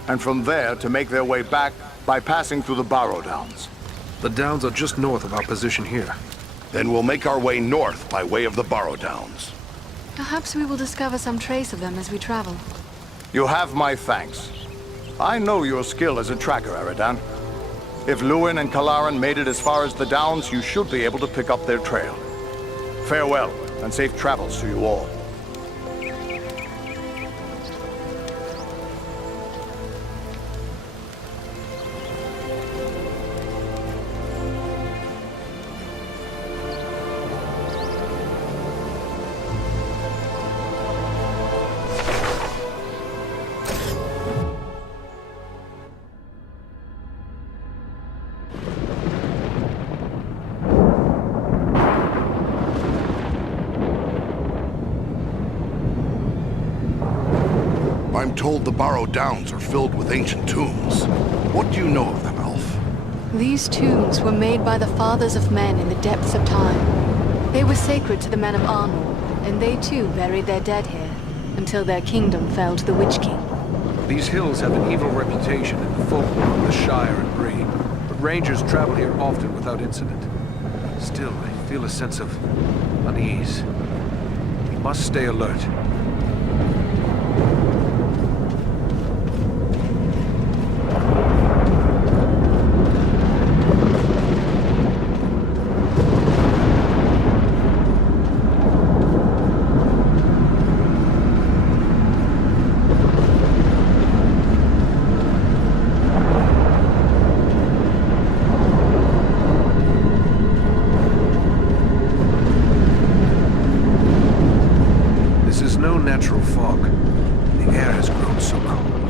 and from there to make their way back by passing through the Barrow-downs. The downs are just north of our position here. Then we'll make our way north by way of the Barrow-downs. Perhaps we will discover some trace of them as we travel. You have my thanks. I know your skill as a tracker, Eradan. If Lúin and Kalarin made it as far as the downs, you should be able to pick up their trail. Farewell, and safe travels to you all. I'm told the Barrow-downs are filled with ancient tombs. What do you know of them, Elf? These tombs were made by the fathers of men in the depths of time. They were sacred to the men of Arnor, and they too buried their dead here, until their kingdom fell to the Witch King. These hills have an evil reputation in the folklore of the Shire and Bree, but rangers travel here often without incident. Still, I feel a sense of unease. We must stay alert. unnatural fog. The air has grown so cold.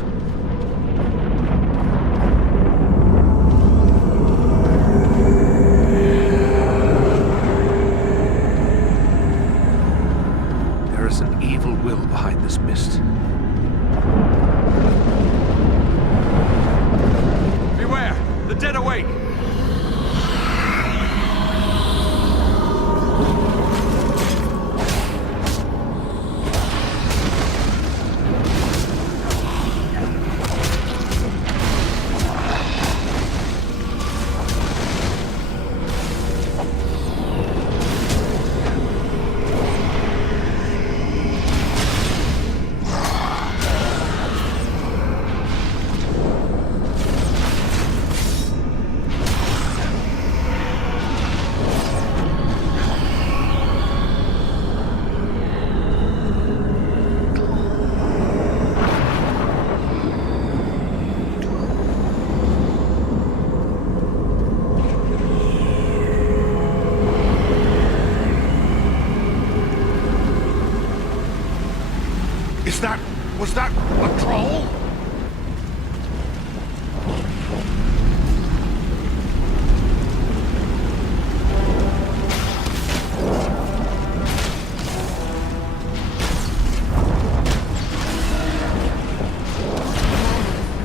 There is an evil will behind this mist. Beware! The dead awake! Was that a troll?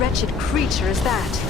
Wretched creature is that?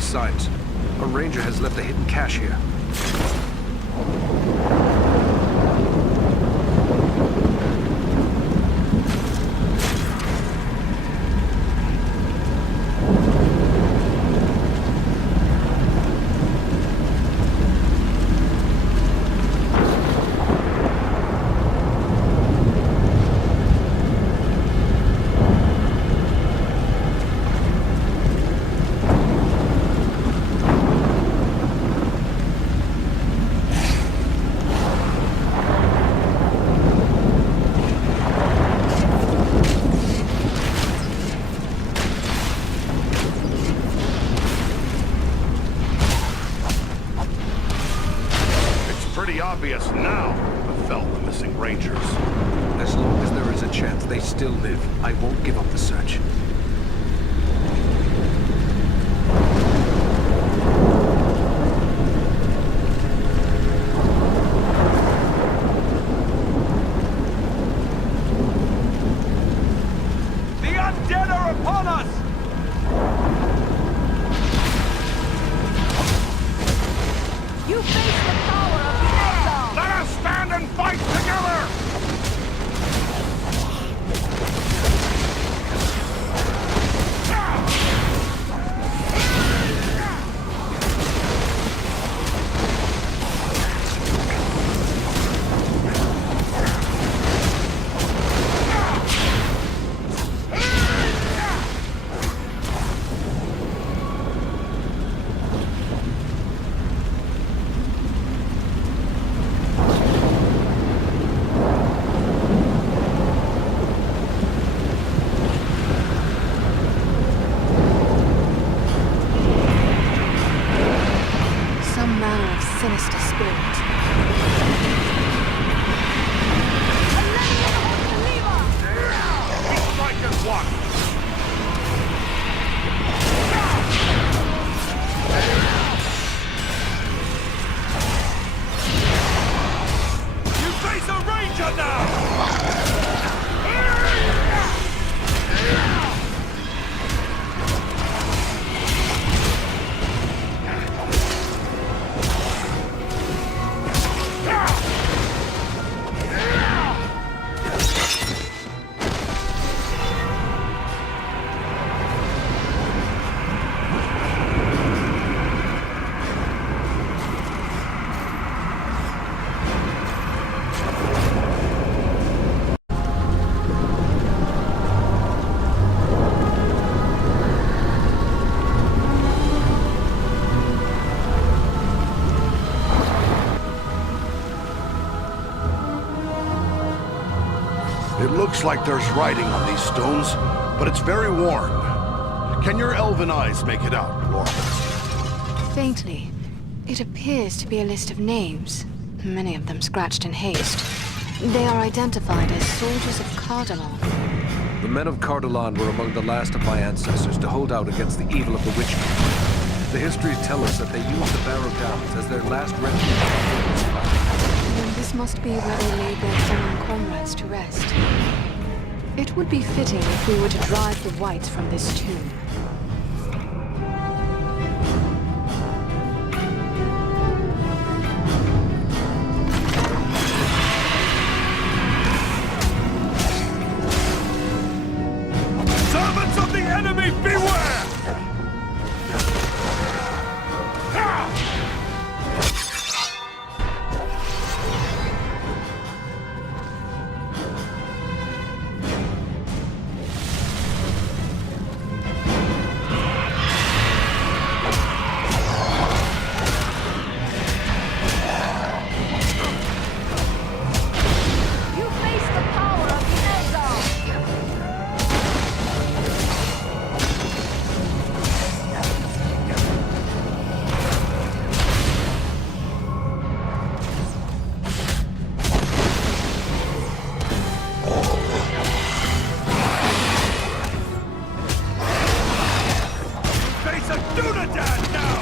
Signs. A ranger has left a hidden cache here. Obvious now who fell the missing rangers. As long as there is a chance they still live, I won't give up the search. The undead are upon us! You face the power of the exile! Let us stand and fight together! Looks like there's writing on these stones, but it's very worn. Can your elven eyes make it out, Lord? Faintly. It appears to be a list of names, many of them scratched in haste. They are identified as soldiers of Cardalan. The men of Cardalan were among the last of my ancestors to hold out against the evil of the Witch King. The histories tell us that they used the Barrow-downs as their last refuge. Then this must be where they laid their fallen comrades to rest. It would be fitting if we were to drive the Whites from this tomb. Servants of the enemy, beware! You face the power of the Eldar! Face a Dunedain now!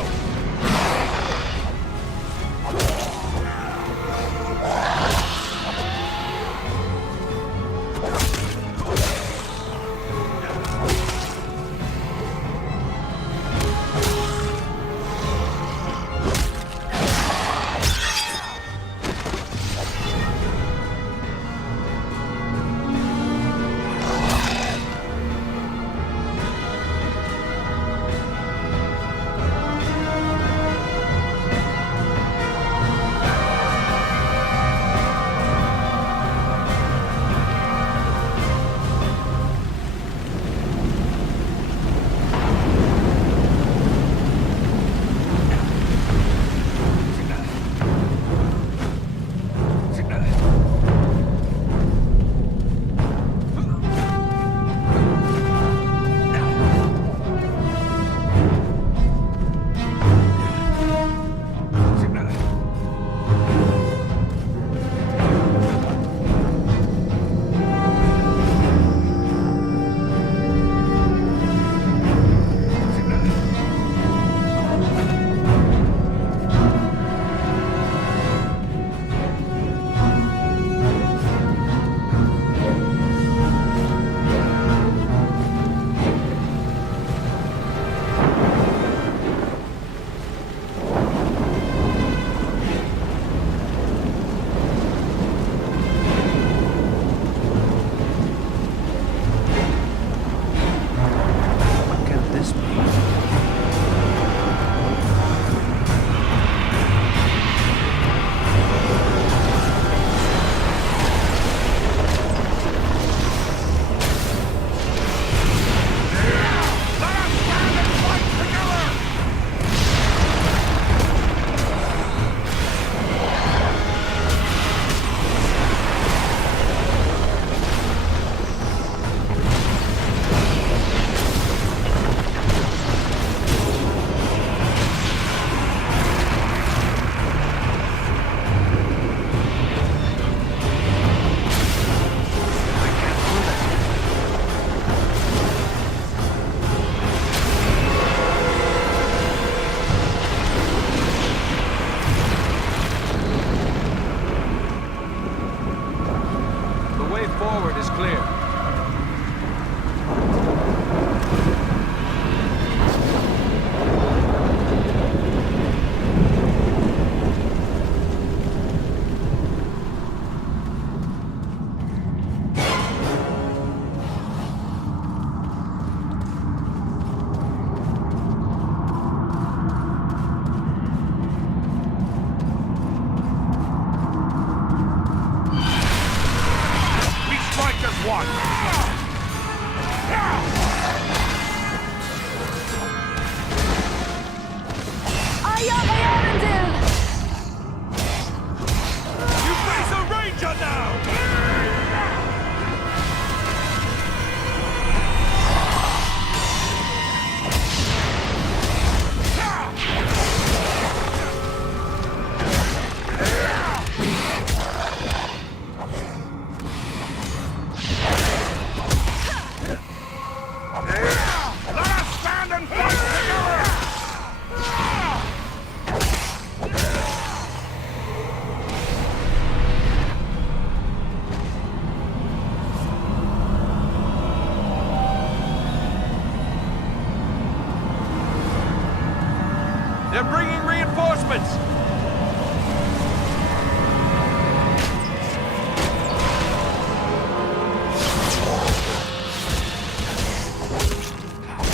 They're bringing reinforcements!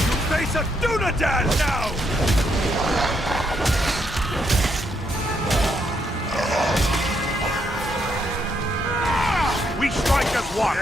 You face a Dunedain now! We strike as one!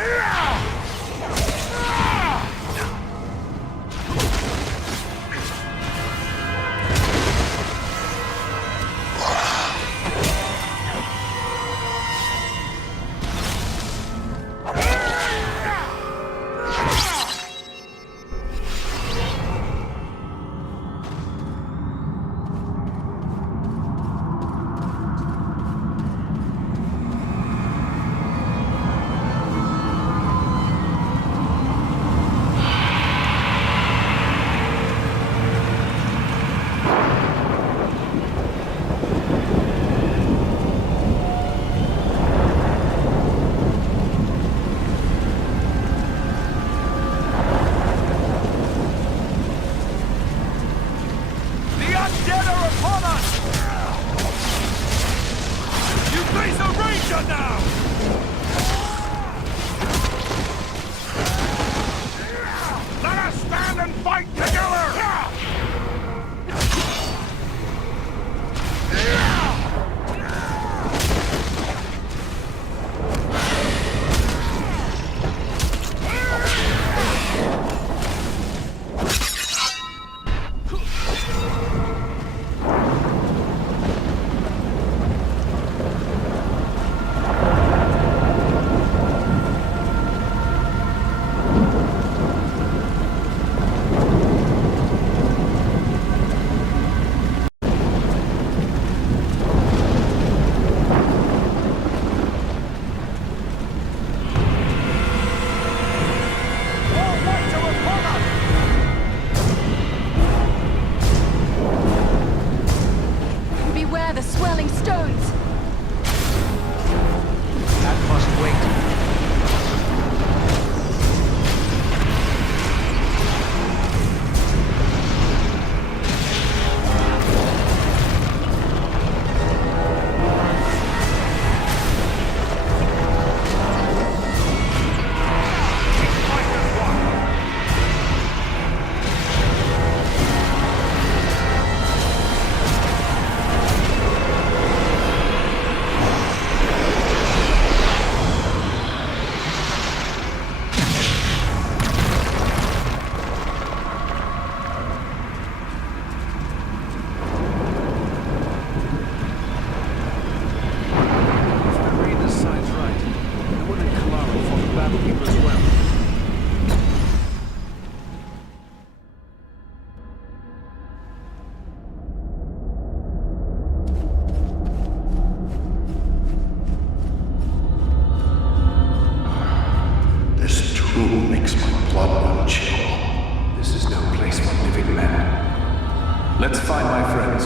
Let's find my friends.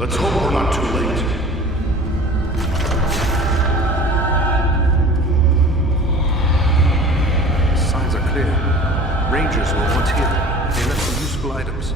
Let's hope we're not too late. Signs are clear. Rangers were once here. They left some useful items.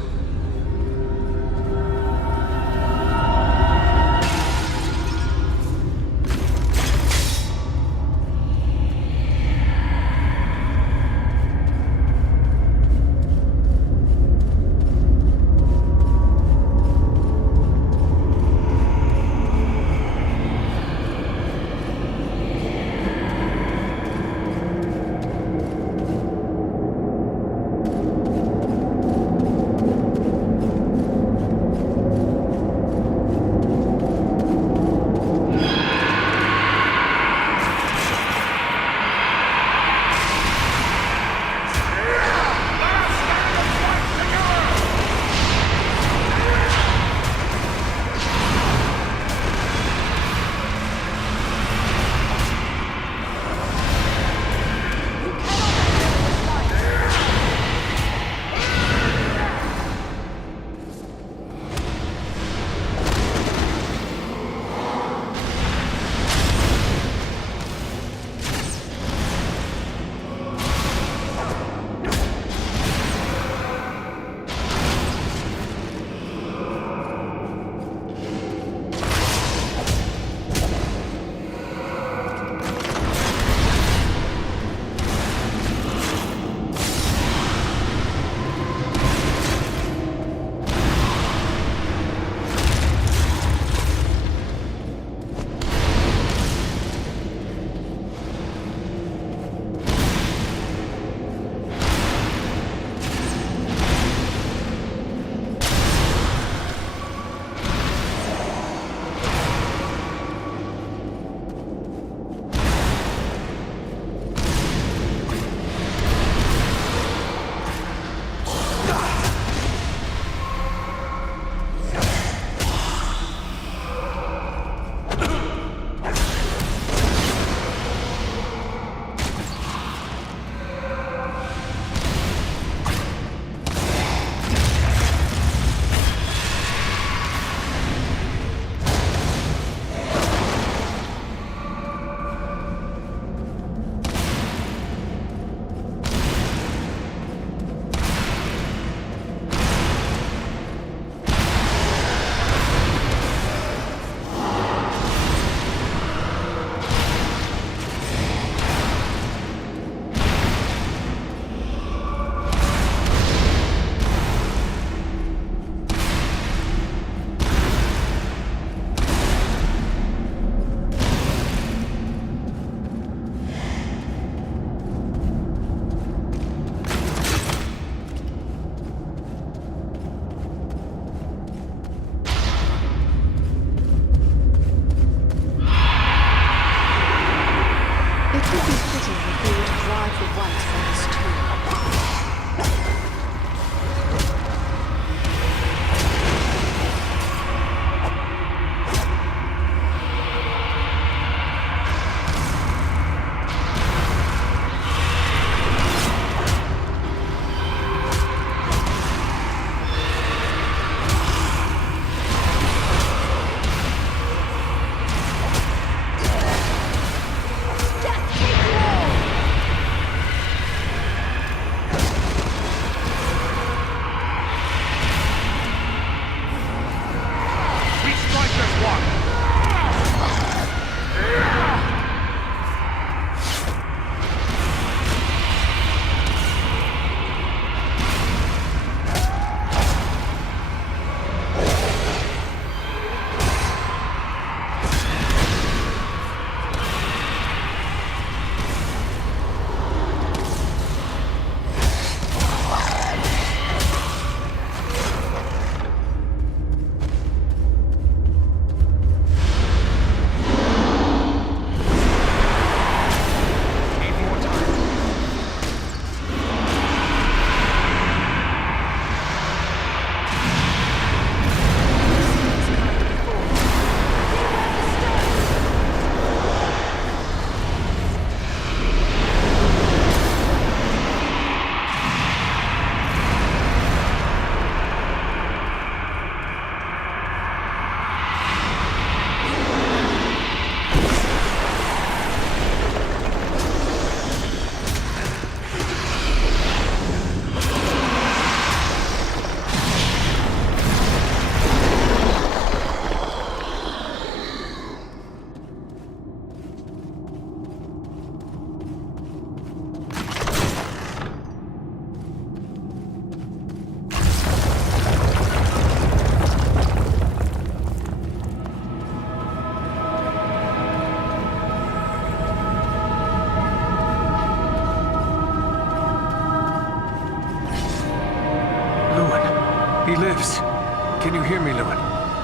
Can you hear me, Lewin?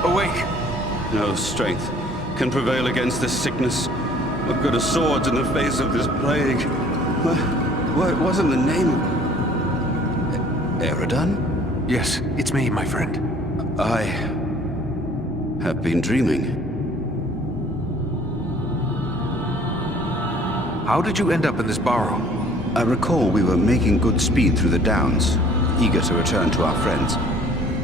Awake! No strength can prevail against this sickness. What good are swords in the face of this plague? What wasn't the name? Eredon? Yes, it's me, my friend. I have been dreaming. How did you end up in this barrow? I recall we were making good speed through the downs, eager to return to our friends.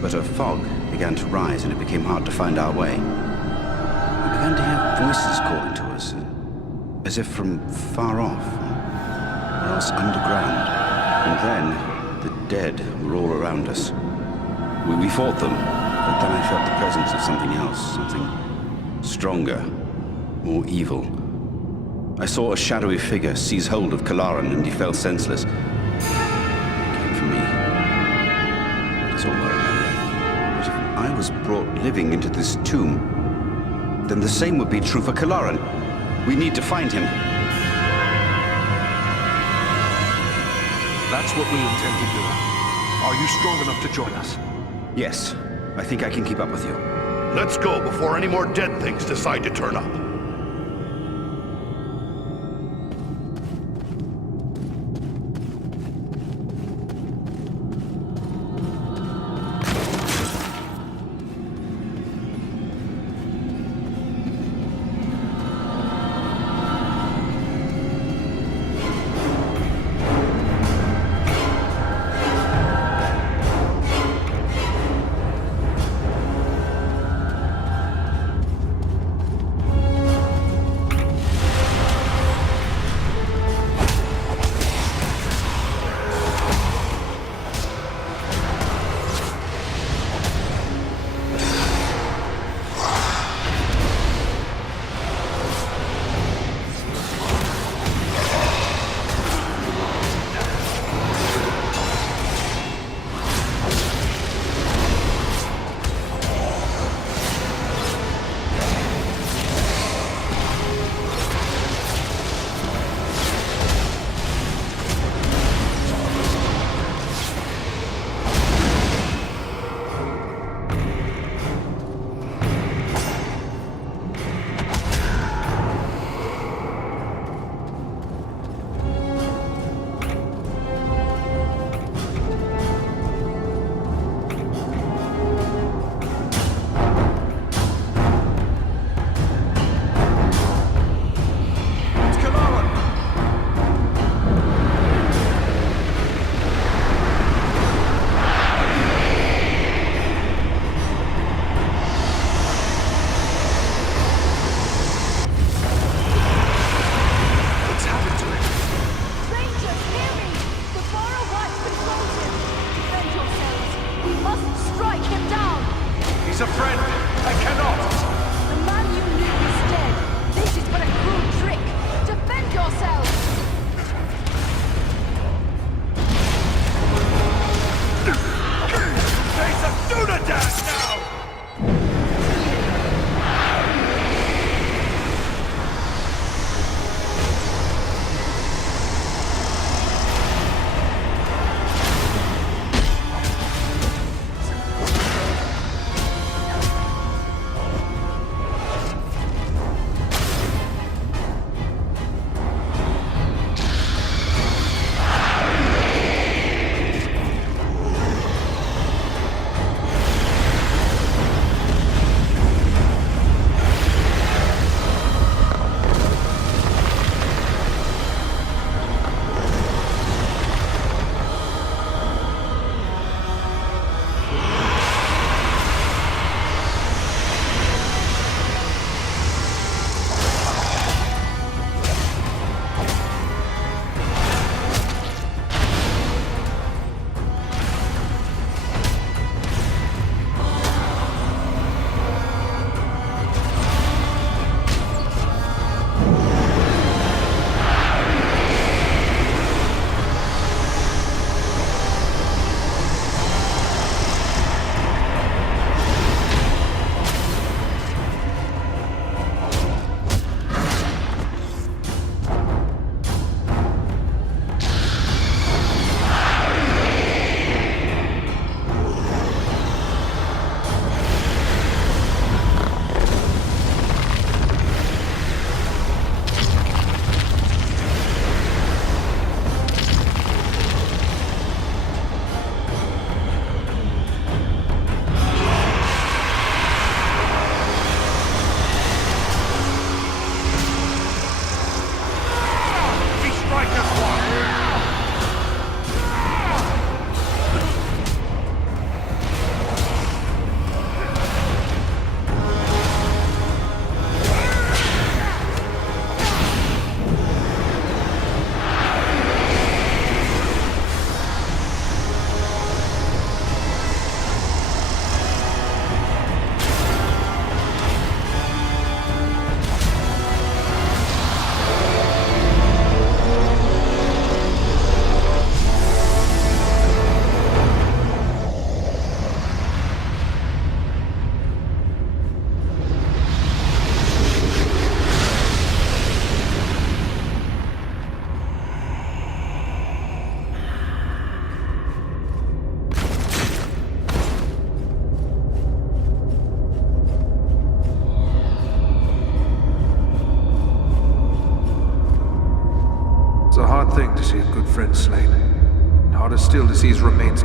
But a fog began to rise and it became hard to find our way. We began to hear voices calling to us, as if from far off, or else underground. And then, the dead were all around us. We fought them, but then I felt the presence of something else, something stronger, more evil. I saw a shadowy figure seize hold of Kalaran and he fell senseless. He came for me. That is all I remember. But if I was brought living into this tomb, then the same would be true for Kalaran. We need to find him. That's what we intend to do. Are you strong enough to join us? Yes, I think I can keep up with you. Let's go before any more dead things decide to turn up.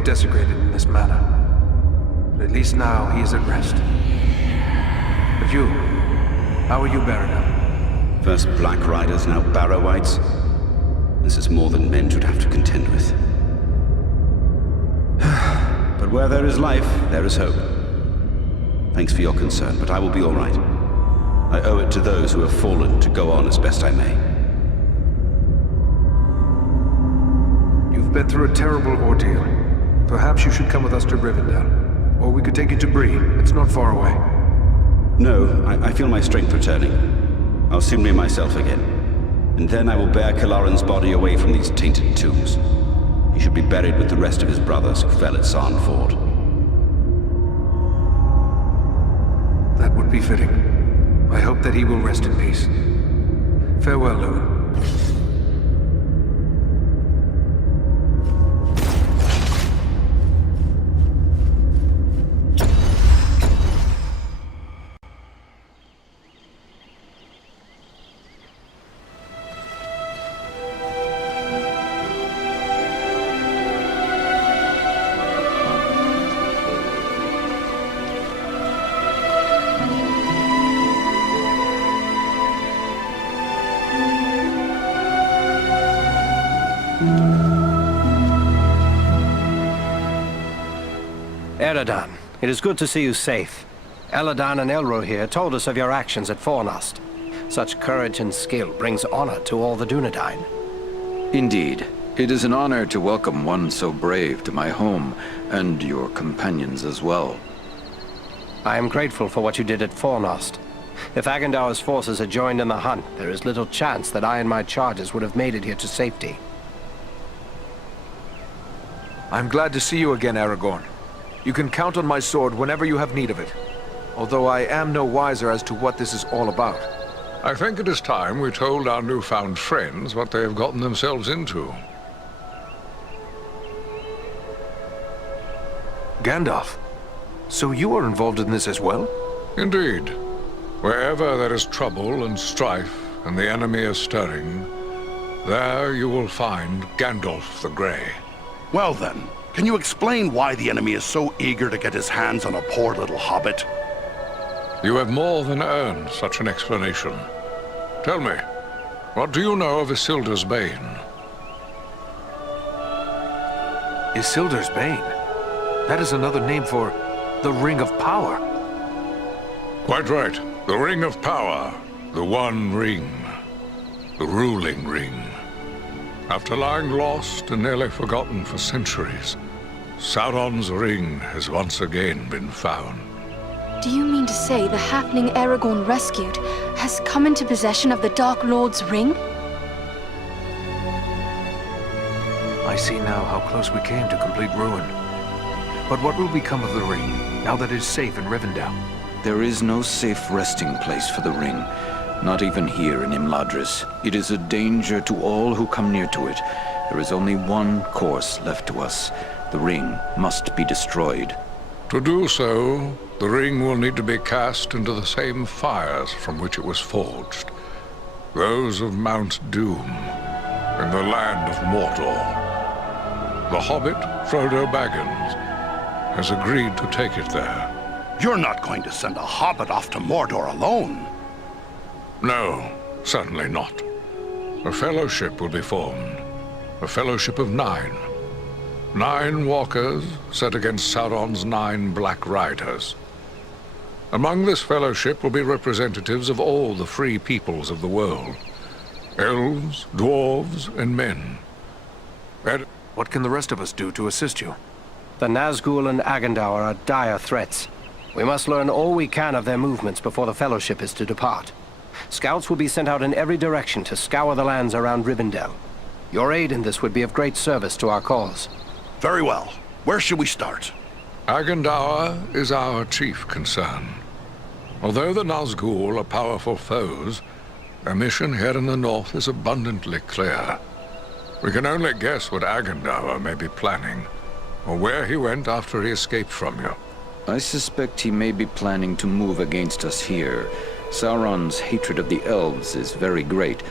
desecrated in this manner. But at least now he is at rest. But you, how are you, Barrow-downs? First Black Riders, now Barrow-wites. This is more than men should have to contend with. But where there is life, there is hope. Thanks for your concern, but I will be all right. I owe it to those who have fallen to go on as best I may. You've been through a terrible ordeal. Perhaps you should come with us to Rivendell. Or we could take you to Bree. It's not far away. No, I feel my strength returning. I'll soon be myself again. And then I will bear Kilaran's body away from these tainted tombs. He should be buried with the rest of his brothers who fell at Sarn Ford. That would be fitting. I hope that he will rest in peace. Farewell, Lewin. Eredon, it is good to see you safe. Elladan and Elro here told us of your actions at Fornost. Such courage and skill brings honor to all the Dunedain. Indeed. It is an honor to welcome one so brave to my home, and your companions as well. I am grateful for what you did at Fornost. If Agandaûr's forces had joined in the hunt, there is little chance that I and my charges would have made it here to safety. I'm glad to see you again, Aragorn. You can count on my sword whenever you have need of it. Although I am no wiser as to what this is all about. I think it is time we told our newfound friends what they have gotten themselves into. Gandalf, so you are involved in this as well? Indeed. Wherever there is trouble and strife, and the enemy is stirring, there you will find Gandalf the Grey. Well then, can you explain why the enemy is so eager to get his hands on a poor little hobbit? You have more than earned such an explanation. Tell me, what do you know of Isildur's Bane? Isildur's Bane? That is another name for the Ring of Power. Quite right. The Ring of Power. The One Ring. The ruling ring. After lying lost and nearly forgotten for centuries, Sauron's ring has once again been found. Do you mean to say the halfling Aragorn rescued has come into possession of the Dark Lord's ring? I see now how close we came to complete ruin. But what will become of the ring, now that it is safe in Rivendell? There is no safe resting place for the ring, not even here in Imladris. It is a danger to all who come near to it. There is only one course left to us. The ring must be destroyed. To do so, the ring will need to be cast into the same fires from which it was forged. Those of Mount Doom, in the land of Mordor. The hobbit, Frodo Baggins, has agreed to take it there. You're not going to send a hobbit off to Mordor alone. No, certainly not. A fellowship will be formed. A fellowship of 9. 9 walkers set against Sauron's 9 Black Riders. Among this fellowship will be representatives of all the free peoples of the world. Elves, dwarves, and men. What can the rest of us do to assist you? The Nazgûl and Agandaûr are dire threats. We must learn all we can of their movements before the fellowship is to depart. Scouts will be sent out in every direction to scour the lands around Rivendell. Your aid in this would be of great service to our cause. Very well. Where should we start? Agandaûr is our chief concern. Although the Nazgûl are powerful foes, their mission here in the north is abundantly clear. We can only guess what Agandaûr may be planning, or where he went after he escaped from you. I suspect he may be planning to move against us here. Sauron's hatred of the elves is very great,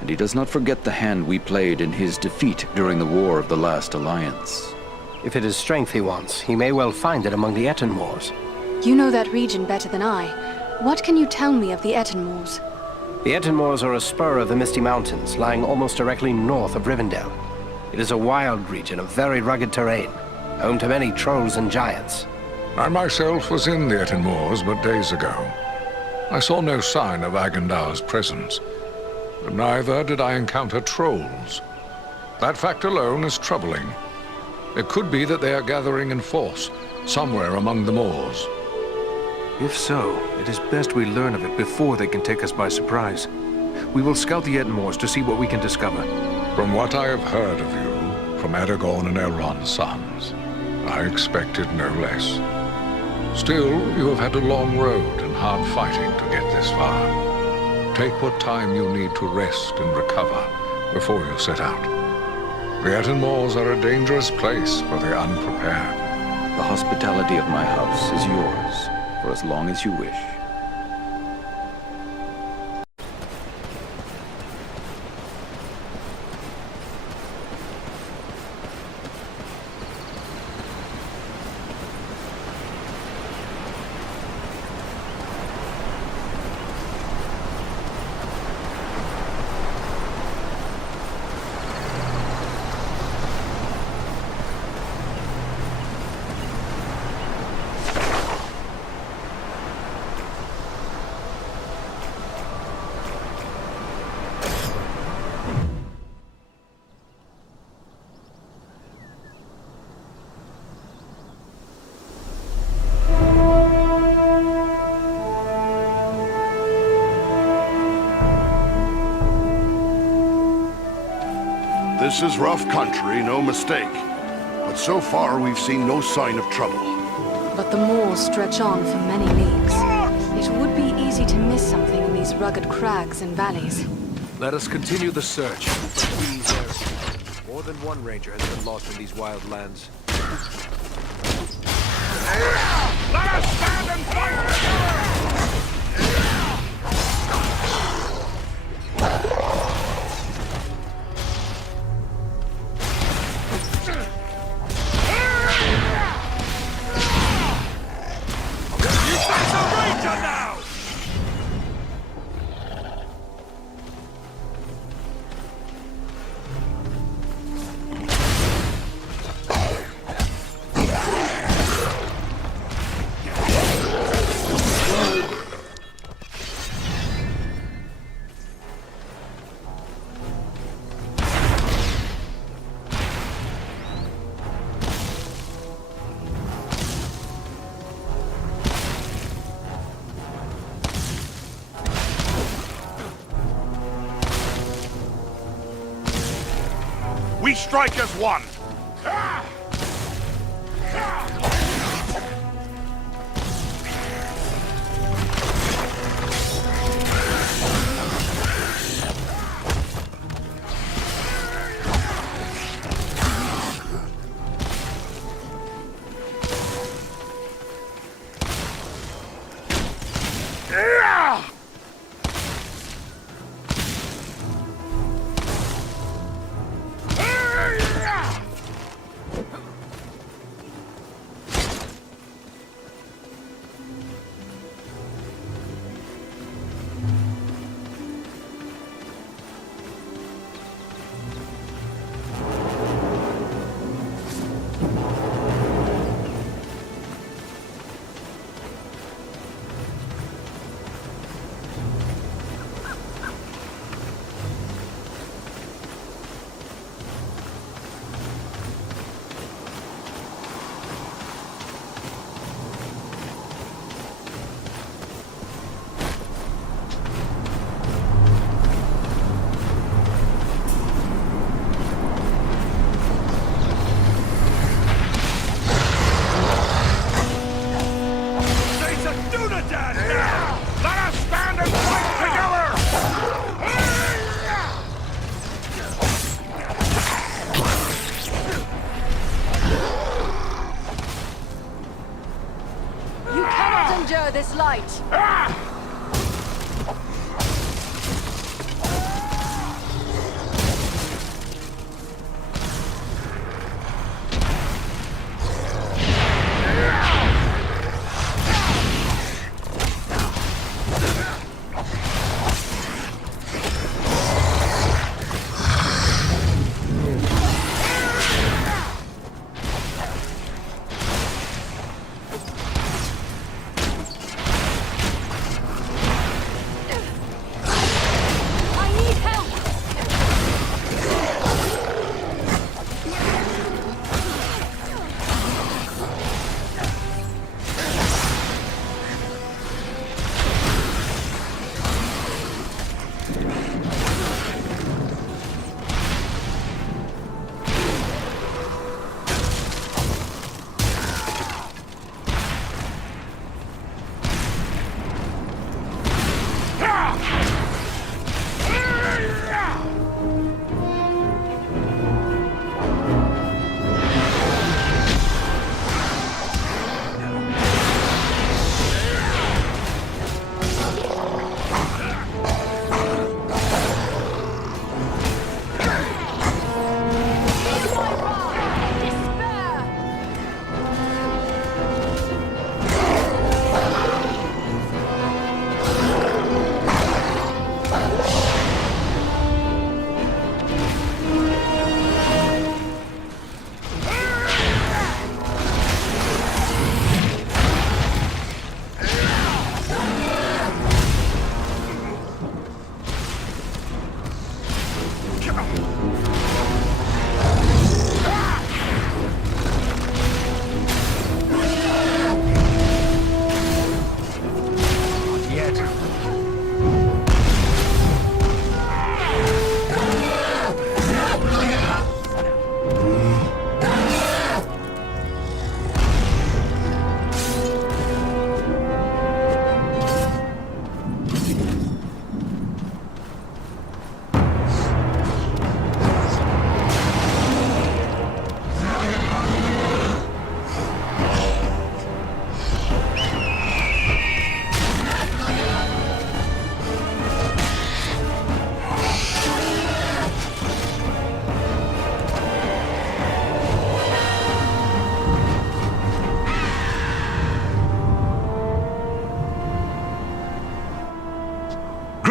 and he does not forget the hand we played in his defeat during the War of the Last Alliance. If it is strength he wants, he may well find it among the Etten Moors. You know that region better than I. What can you tell me of the Etten Moors? The Etten Moors are a spur of the Misty Mountains, lying almost directly north of Rivendell. It is a wild region of very rugged terrain, home to many trolls and giants. I myself was in the Etten Moors but days ago. I saw no sign of Agandaûr's presence, but neither did I encounter trolls. That fact alone is troubling. It could be that they are gathering in force, somewhere among the moors. If so, it is best we learn of it before they can take us by surprise. We will scout the Etten Moors to see what we can discover. From what I have heard of you, from Aragorn and Elrond's sons, I expected no less. Still, you have had a long road and hard fighting to get this far. Take what time you need to rest and recover before you set out. The Etten Moors are a dangerous place for the unprepared. The hospitality of my house is yours, for as long as you wish. This is rough country, no mistake. But so far, we've seen no sign of trouble. But the moors stretch on for many leagues. It would be easy to miss something in these rugged crags and valleys. Let us continue the search. But please, more than one ranger has been lost in these wild lands. Let us stand and fight together! We strike as one! This light.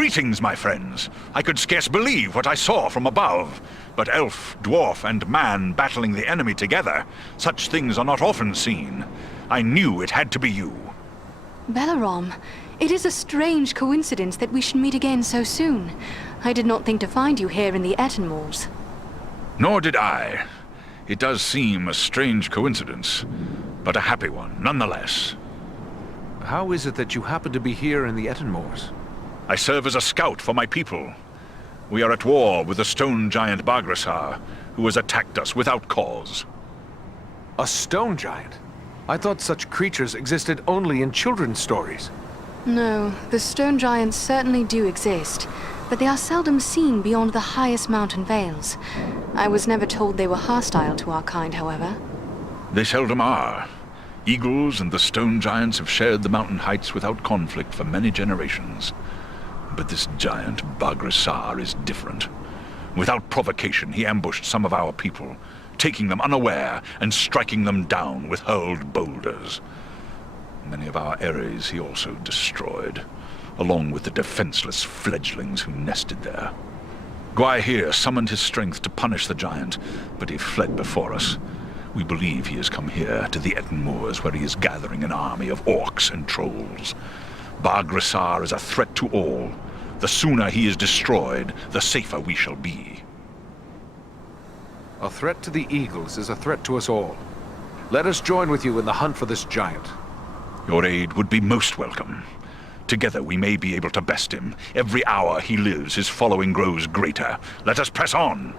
Greetings, my friends. I could scarce believe what I saw from above. But elf, dwarf, and man battling the enemy together, such things are not often seen. I knew it had to be you. Belarom, it is a strange coincidence that we should meet again so soon. I did not think to find you here in the Ettenmoors. Nor did I. It does seem a strange coincidence, but a happy one, nonetheless. How is it that you happen to be here in the Ettenmoors? I serve as a scout for my people. We are at war with the stone giant Bargrasar, who has attacked us without cause. A stone giant? I thought such creatures existed only in children's stories. No, the stone giants certainly do exist, but they are seldom seen beyond the highest mountain vales. I was never told they were hostile to our kind, however. They seldom are. Eagles and the stone giants have shared the mountain heights without conflict for many generations. But this giant Bargrasar is different. Without provocation, he ambushed some of our people, taking them unaware and striking them down with hurled boulders. Many of our aeries he also destroyed, along with the defenseless fledglings who nested there. Gwaihir summoned his strength to punish the giant, but he fled before us. We believe he has come here to the Ettenmoors, where he is gathering an army of orcs and trolls. Bargrasar is a threat to all. The sooner he is destroyed, the safer we shall be. A threat to the Eagles is a threat to us all. Let us join with you in the hunt for this giant. Your aid would be most welcome. Together we may be able to best him. Every hour he lives, his following grows greater. Let us press on!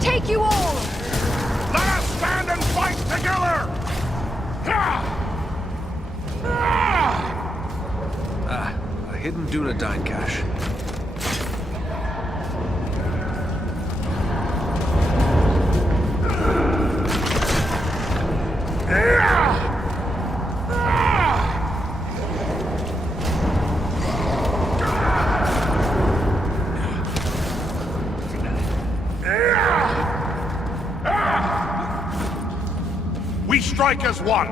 Take you all! Let us stand and fight together! A hidden Dunedain cache. We strike as one!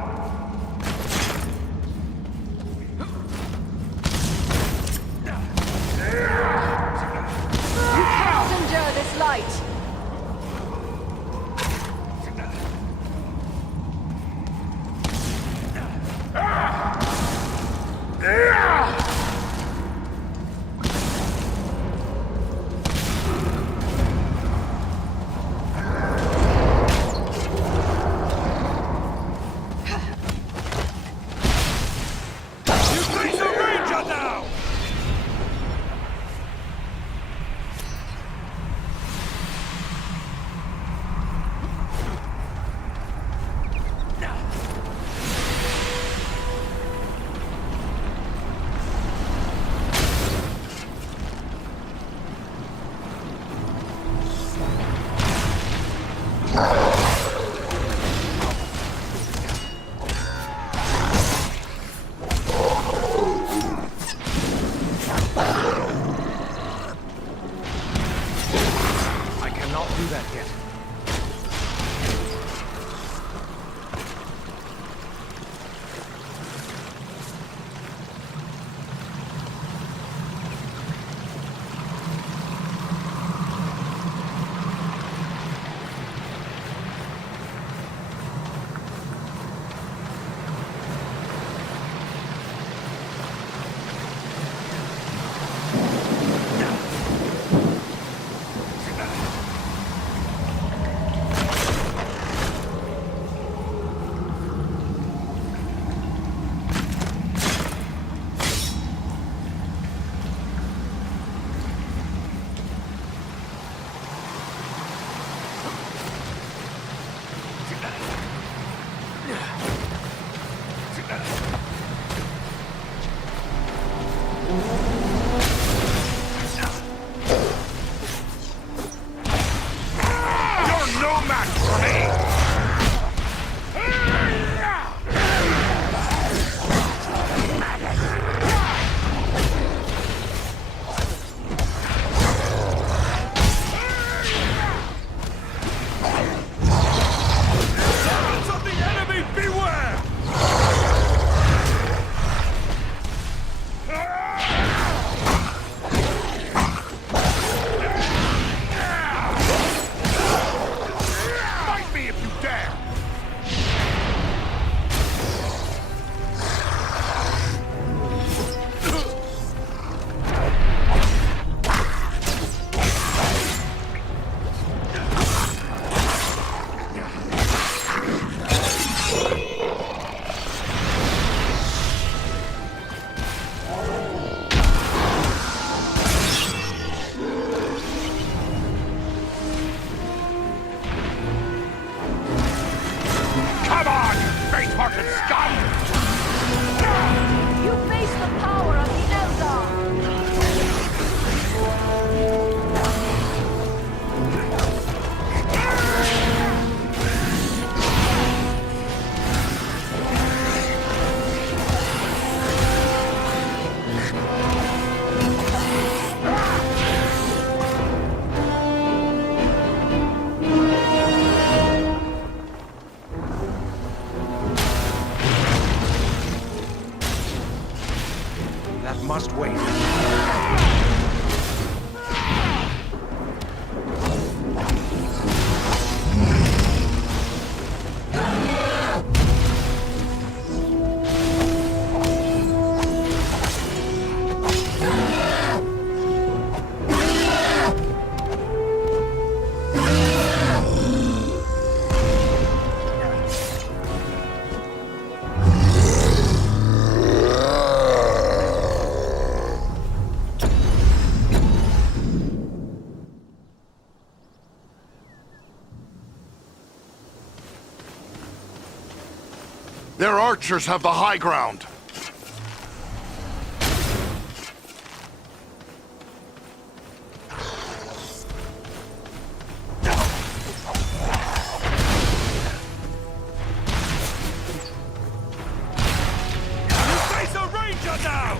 yet. Must wait. Their archers have the high ground. You face a ranger now!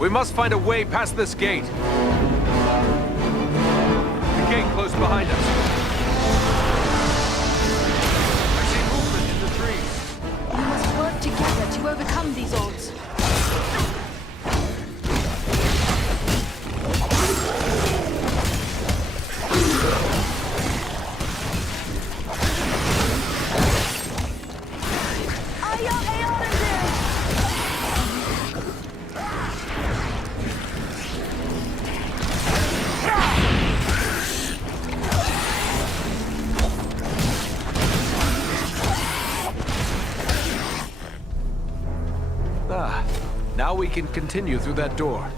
We must find a way past this gate. The gate close behind us. I see movement in the trees. We must work together to overcome these odds. Now we can continue through that door.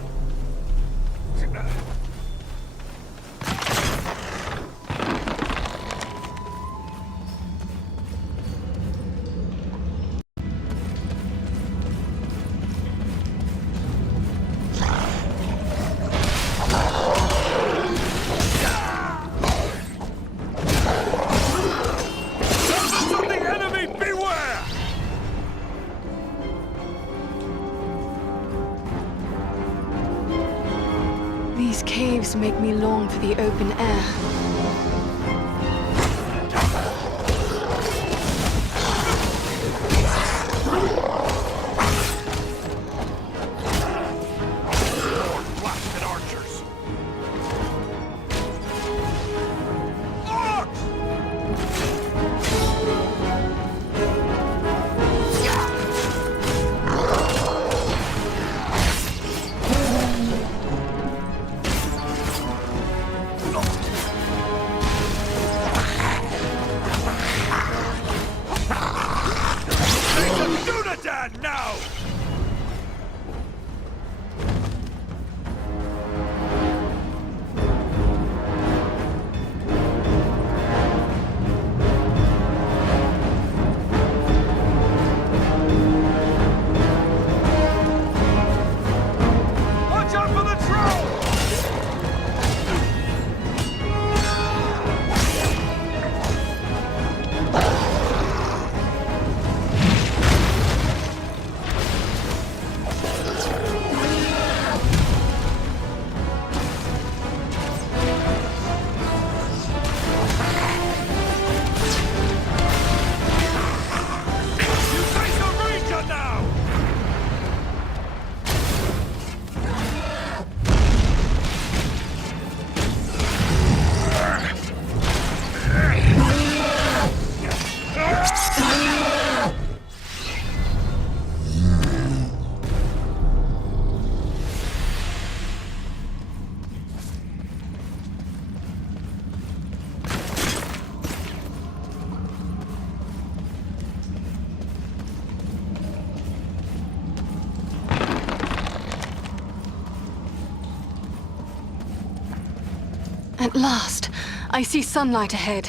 These caves make me long for the open air. At last, I see sunlight ahead.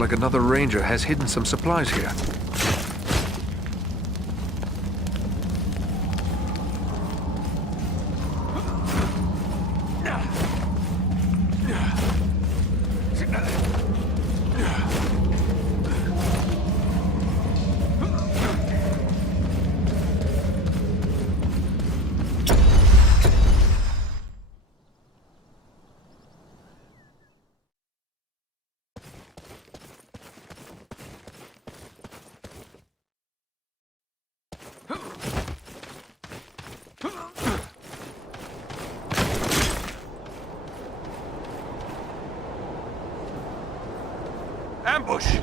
like another ranger has hidden some supplies here. Ambush!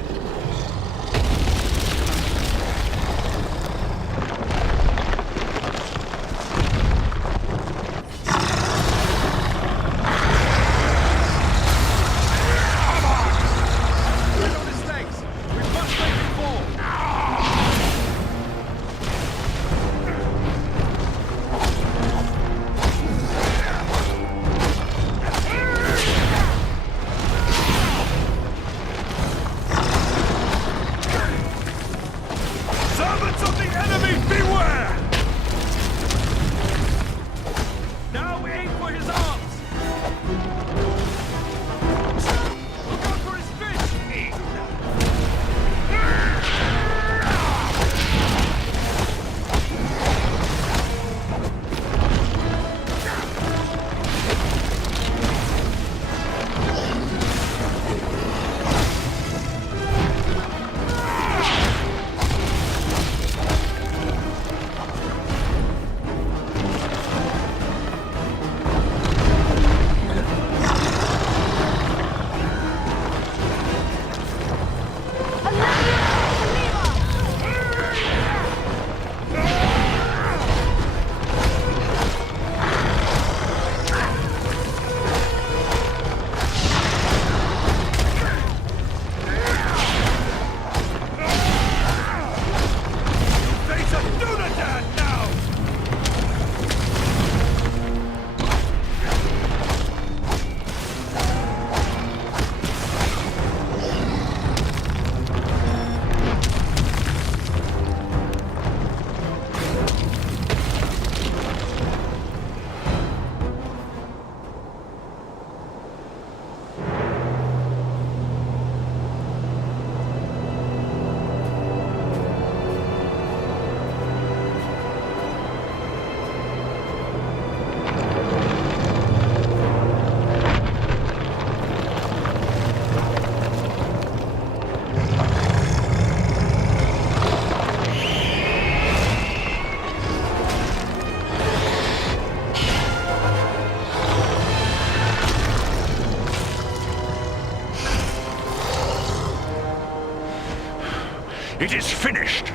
It is finished!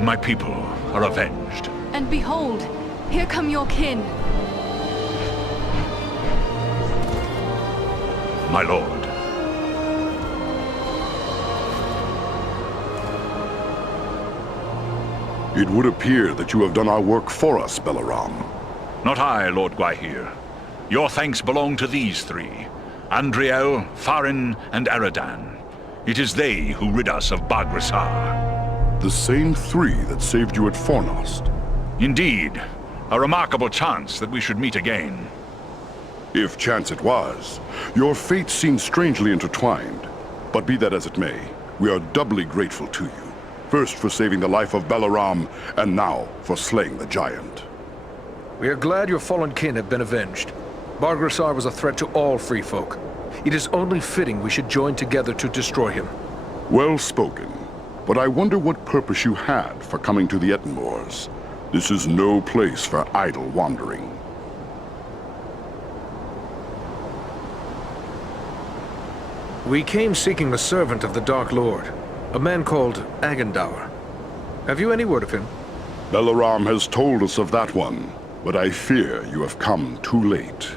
My people are avenged. And behold, here come your kin. My lord. It would appear that you have done our work for us, Balaram. Not I, Lord Gwaihir. Your thanks belong to these three. Andriel, Farin, and Aradan. It is they who rid us of Bargrasar. The same three that saved you at Fornost. Indeed. A remarkable chance that we should meet again. If chance it was, your fates seem strangely intertwined. But be that as it may, we are doubly grateful to you. First for saving the life of Balaram, and now for slaying the giant. We are glad your fallen kin have been avenged. Bargrasar was a threat to all free folk. It is only fitting we should join together to destroy him. Well spoken. But I wonder what purpose you had for coming to the Ettenmoors. This is no place for idle wandering. We came seeking the servant of the Dark Lord, a man called Agandaûr. Have you any word of him? Balaram has told us of that one, but I fear you have come too late.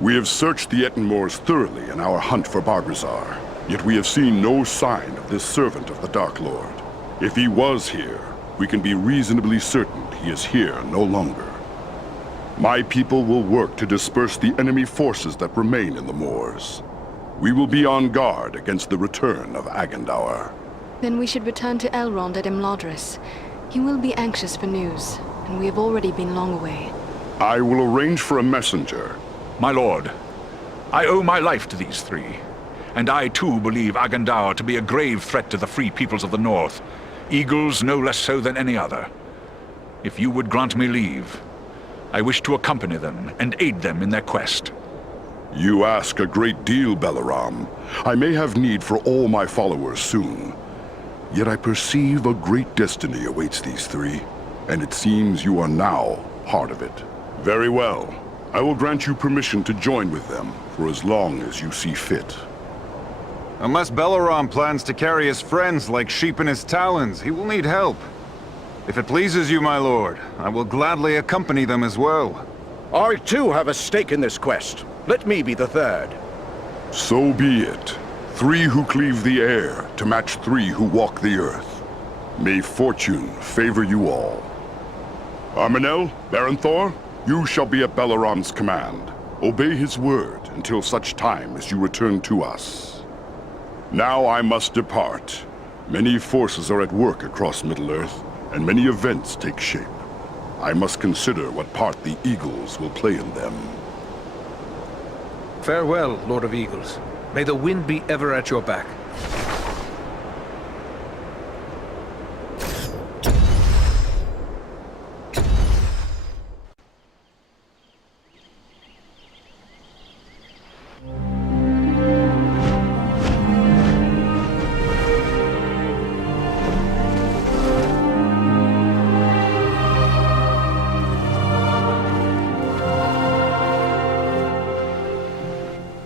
We have searched the Ettenmoors thoroughly in our hunt for Bargrasar, yet we have seen no sign of this servant of the Dark Lord. If he was here, we can be reasonably certain he is here no longer. My people will work to disperse the enemy forces that remain in the moors. We will be on guard against the return of Agandaûr. Then we should return to Elrond at Imladris. He will be anxious for news, and we have already been long away. I will arrange for a messenger. My lord, I owe my life to these three, and I too believe Agandaûr to be a grave threat to the free peoples of the north, eagles no less so than any other. If you would grant me leave, I wish to accompany them and aid them in their quest. You ask a great deal, Balaram. I may have need for all my followers soon. Yet I perceive a great destiny awaits these three, and it seems you are now part of it. Very well. I will grant you permission to join with them for as long as you see fit. Unless Balaram plans to carry his friends like sheep in his talons, he will need help. If it pleases you, my lord, I will gladly accompany them as well. I too have a stake in this quest. Let me be the third. So be it. 3 who cleave the air to match 3 who walk the earth. May fortune favor you all. Armanel, Baranthor, you shall be at Balaram's command. Obey his word until such time as you return to us. Now I must depart. Many forces are at work across Middle-earth, and many events take shape. I must consider what part the Eagles will play in them. Farewell, Lord of Eagles. May the wind be ever at your back.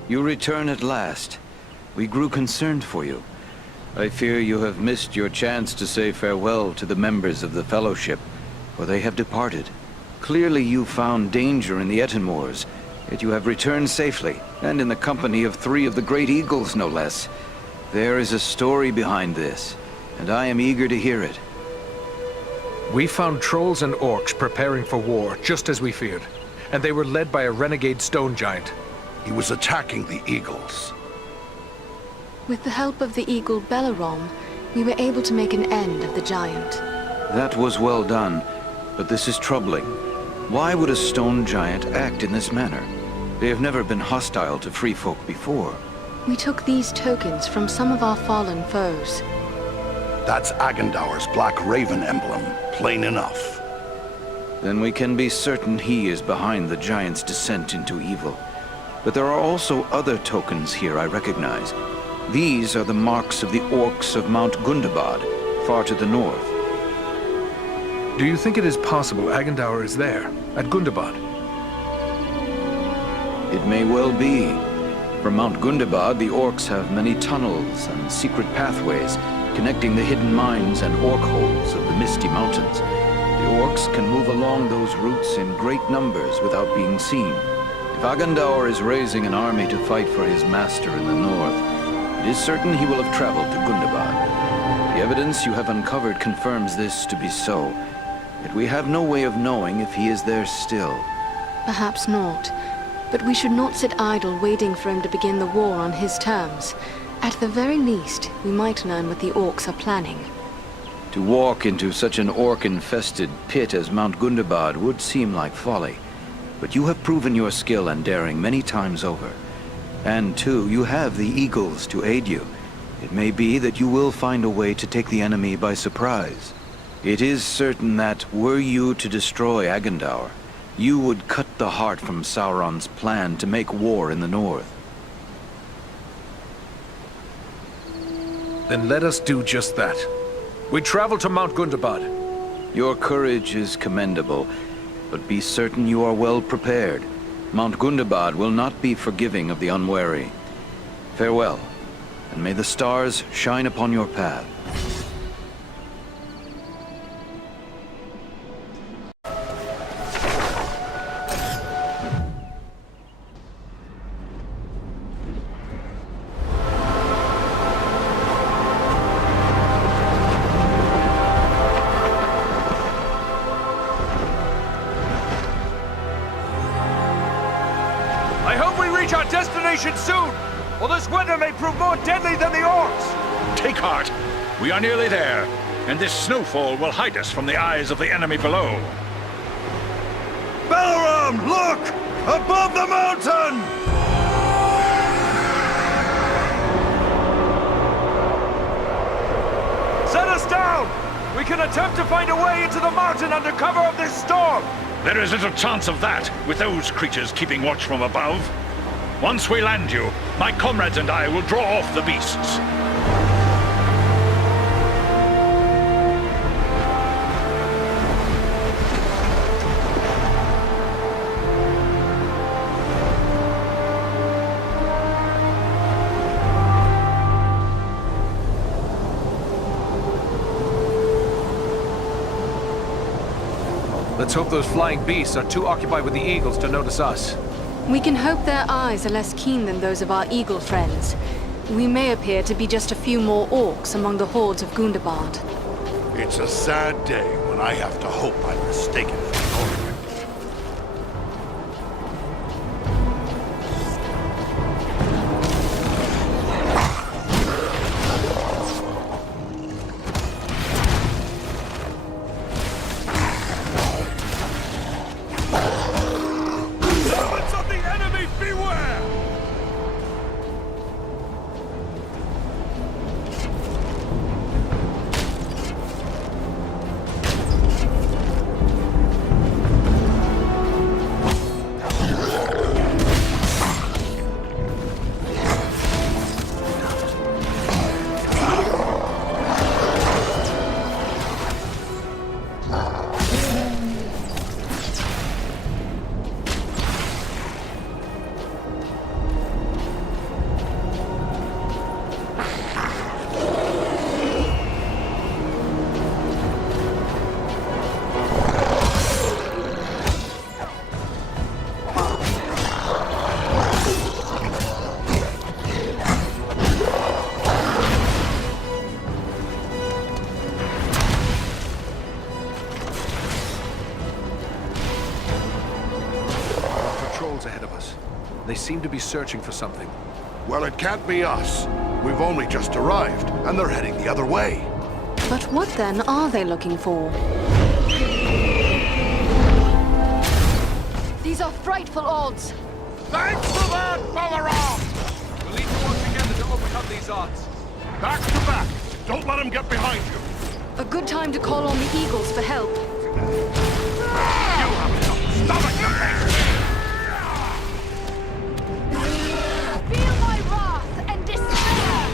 You return at last. We grew concerned for you. I fear you have missed your chance to say farewell to the members of the Fellowship, for they have departed. Clearly you found danger in the Ettenmoors, yet you have returned safely, and in the company of 3 of the great eagles, no less. There is a story behind this, and I am eager to hear it. We found trolls and orcs preparing for war, just as we feared. And they were led by a renegade stone giant. He was attacking the eagles. With the help of the eagle Balaram, we were able to make an end of the giant. That was well done, but this is troubling. Why would a stone giant act in this manner? They have never been hostile to free folk before. We took these tokens from some of our fallen foes. That's Agandaûr's Black Raven emblem, plain enough. Then we can be certain he is behind the giant's descent into evil. But there are also other tokens here I recognize. These are the marks of the orcs of Mount Gundabad, far to the north. Do you think it is possible Agandaûr is there, at Gundabad? It may well be. From Mount Gundabad, the orcs have many tunnels and secret pathways connecting the hidden mines and orc holes of the Misty Mountains. The orcs can move along those routes in great numbers without being seen. If Agandaûr is raising an army to fight for his master in the north, it is certain he will have traveled to Gundabad. The evidence you have uncovered confirms this to be so, yet we have no way of knowing if he is there still. Perhaps not, but we should not sit idle waiting for him to begin the war on his terms. At the very least, we might learn what the orcs are planning. To walk into such an orc-infested pit as Mount Gundabad would seem like folly. But you have proven your skill and daring many times over. And too, you have the eagles to aid you. It may be that you will find a way to take the enemy by surprise. It is certain that, were you to destroy Agandaûr, you would cut the heart from Sauron's plan to make war in the north. Then let us do just that. We travel to Mount Gundabad. Your courage is commendable, but be certain you are well prepared. Mount Gundabad will not be forgiving of the unwary. Farewell, and may the stars shine upon your path. I hope we reach our destination soon! or this winter may prove more deadly than the orcs! Take heart. We are nearly there, and this snowfall will hide us from the eyes of the enemy below. Balaram, look! Above the mountain! Set us down! We can attempt to find a way into the mountain under cover of this storm! There is little chance of that, with those creatures keeping watch from above. Once we land you, my comrades and I will draw off the beasts. Let's hope those flying beasts are too occupied with the eagles to notice us. We can hope their eyes are less keen than those of our eagle friends. We may appear to be just a few more orcs among the hordes of Gundabad. It's a sad day when I have to hope I'm mistaken for Norman. Ahead of us. They seem to be searching for something. Well, it can't be us. We've only just arrived, and they're heading the other way. But what then are they looking for? These are frightful odds. Thanks for that, Balaram! We'll need to work together to overcome these odds. Back to back! Don't let them get behind you! A good time to call on the eagles for help. You have some stomach, you think? Feel my wrath and despair!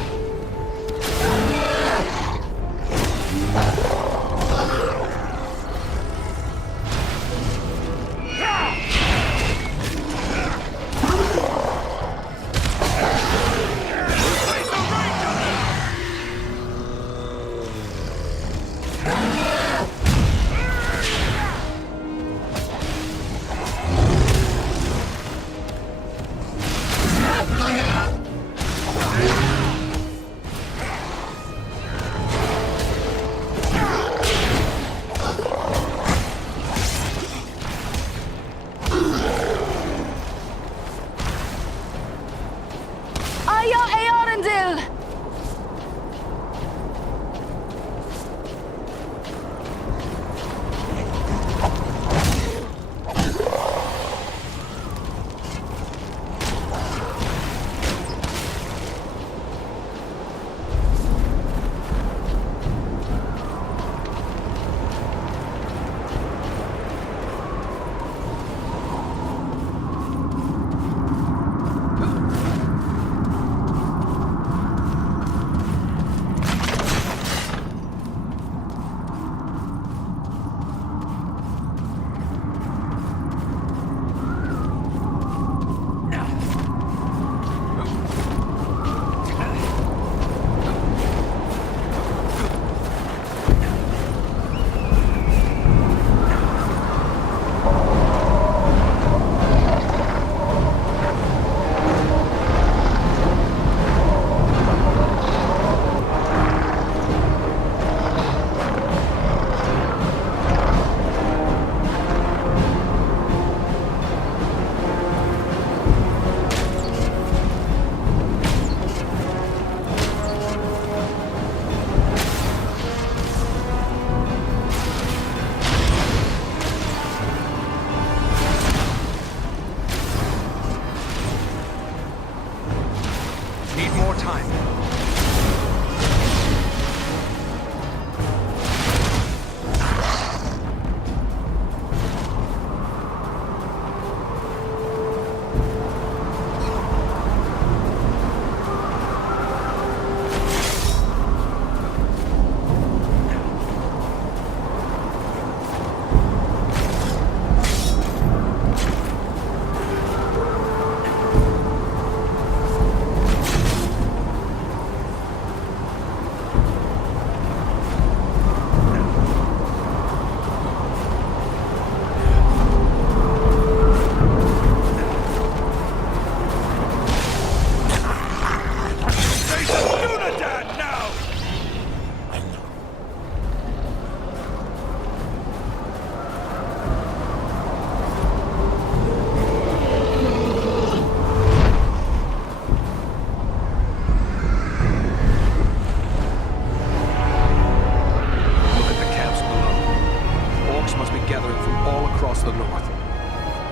must be gathering from all across the north.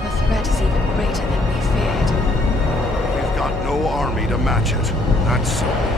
The threat is even greater than we feared. We've got no army to match it. That's so.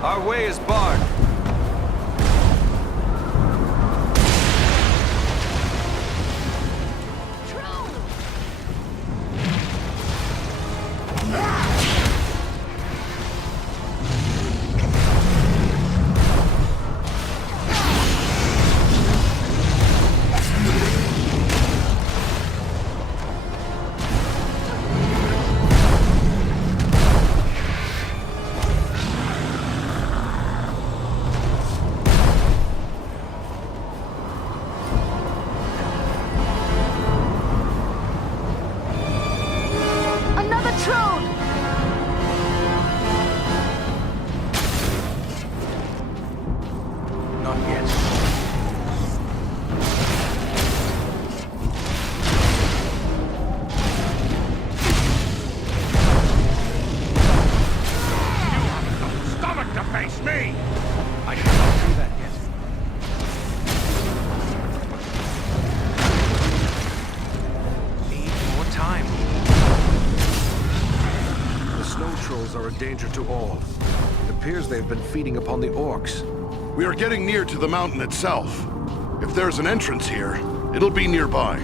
Our way is barred. Danger to all. It appears they've been feeding upon the orcs. We are getting near to the mountain itself. If there's an entrance here, it'll be nearby.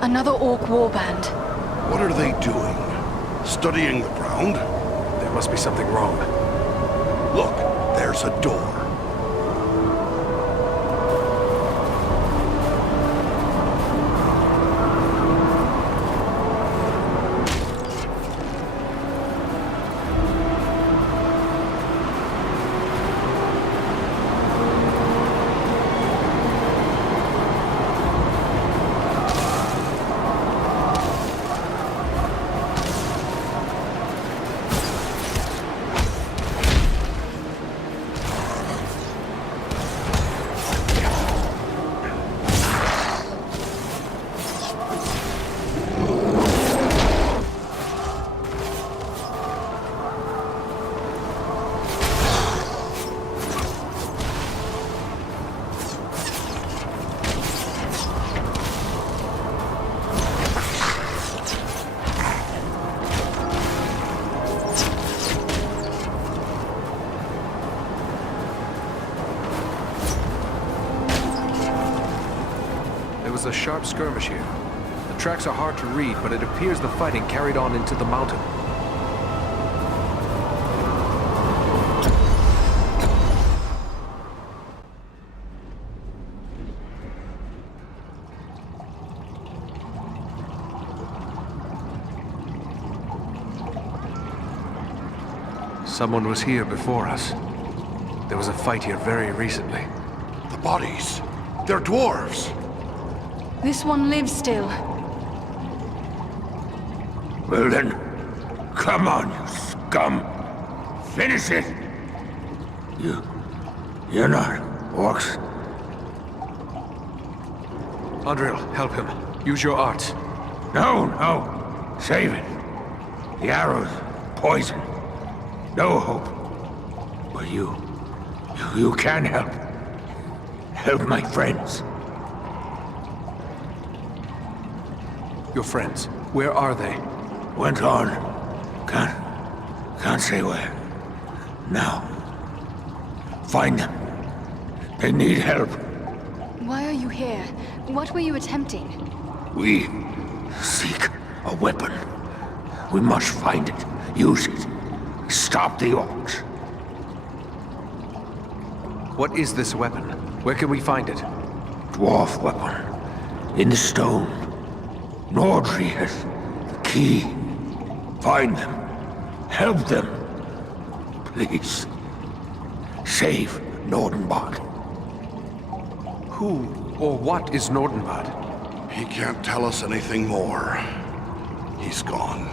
Another orc warband. What are they doing? Studying the ground? There must be something wrong. Look, there's a door. A sharp skirmish here. The tracks are hard to read, but it appears the fighting carried on into the mountain. Someone was here before us. There was a fight here very recently. The bodies. They're dwarves. This one lives still. Well then, come on, you scum! Finish it! You're not orcs. Andril, help him. Use your arts. No! Save it. The arrow's poison. No hope. But you can help. Help my friends. Your friends, where are they? Went on. Can't say where. Now. Find them. They need help. Why are you here? What were you attempting? We seek a weapon. We must find it. Use it. Stop the orcs. What is this weapon? Where can we find it? Dwarf weapon. In the stone. Nordri has the key. Find them. Help them. Please. Save Nordenbad. Who or what is Nordenbad? He can't tell us anything more. He's gone.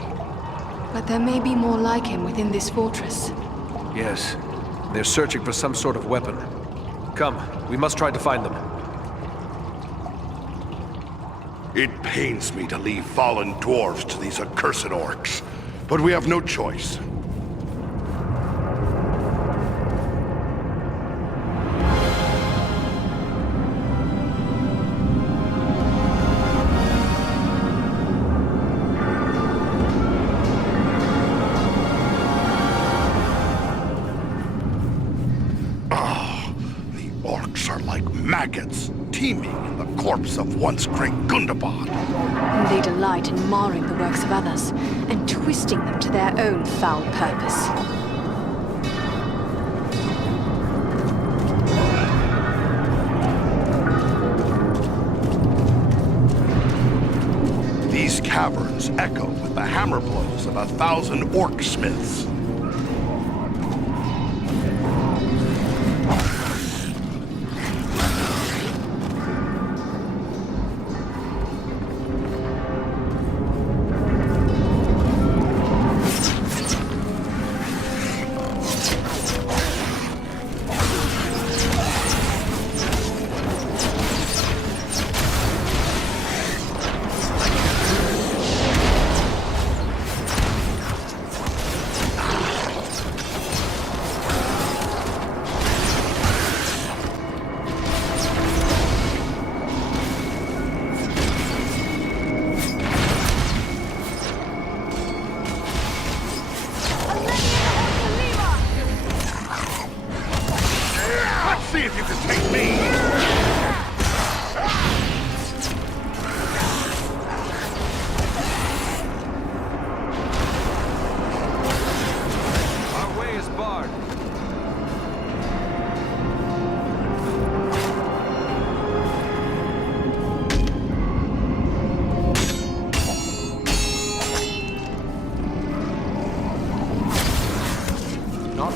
But there may be more like him within this fortress. Yes. They're searching for some sort of weapon. Come, we must try to find them. It pains me to leave fallen dwarves to these accursed orcs, but we have no choice. Maggots teeming in the corpse of once great Gundabad. They delight in marring the works of others and twisting them to their own foul purpose. These caverns echo with the hammer blows of 1,000 orc smiths.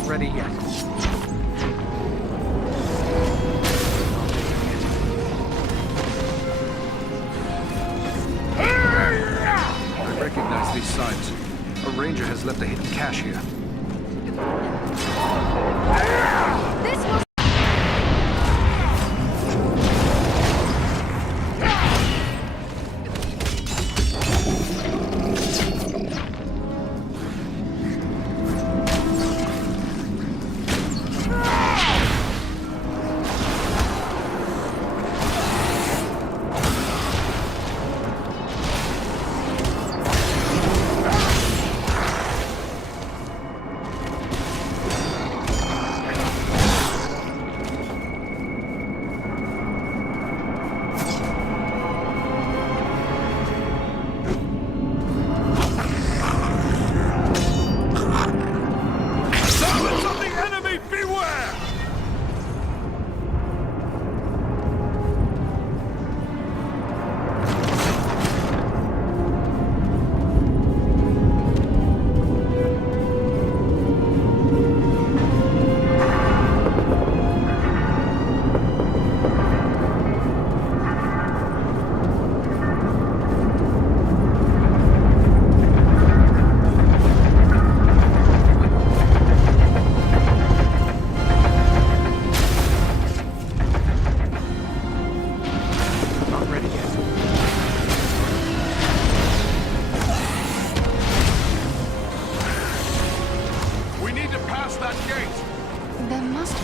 Ready yet. I recognize these signs. A ranger has left a hidden cache here. This will...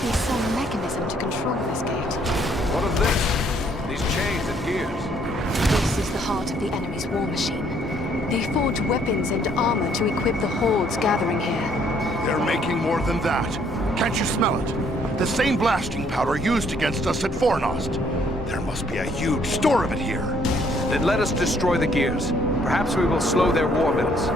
be some mechanism to control this gate. What of this? These chains and gears? This is the heart of the enemy's war machine. They forge weapons and armor to equip the hordes gathering here. They're making more than that. Can't you smell it? The same blasting powder used against us at Fornost. There must be a huge store of it here. Then let us destroy the gears. Perhaps we will slow their war mills.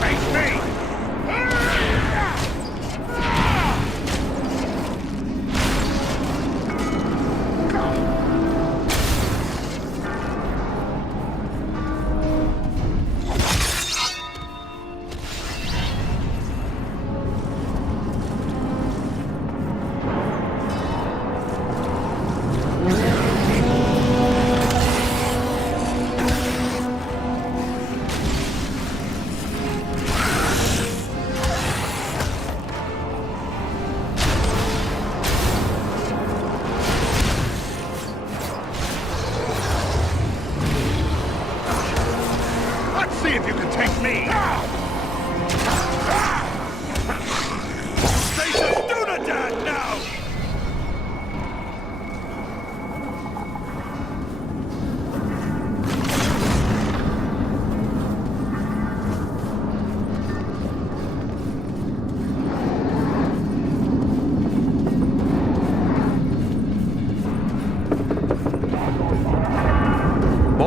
Face me!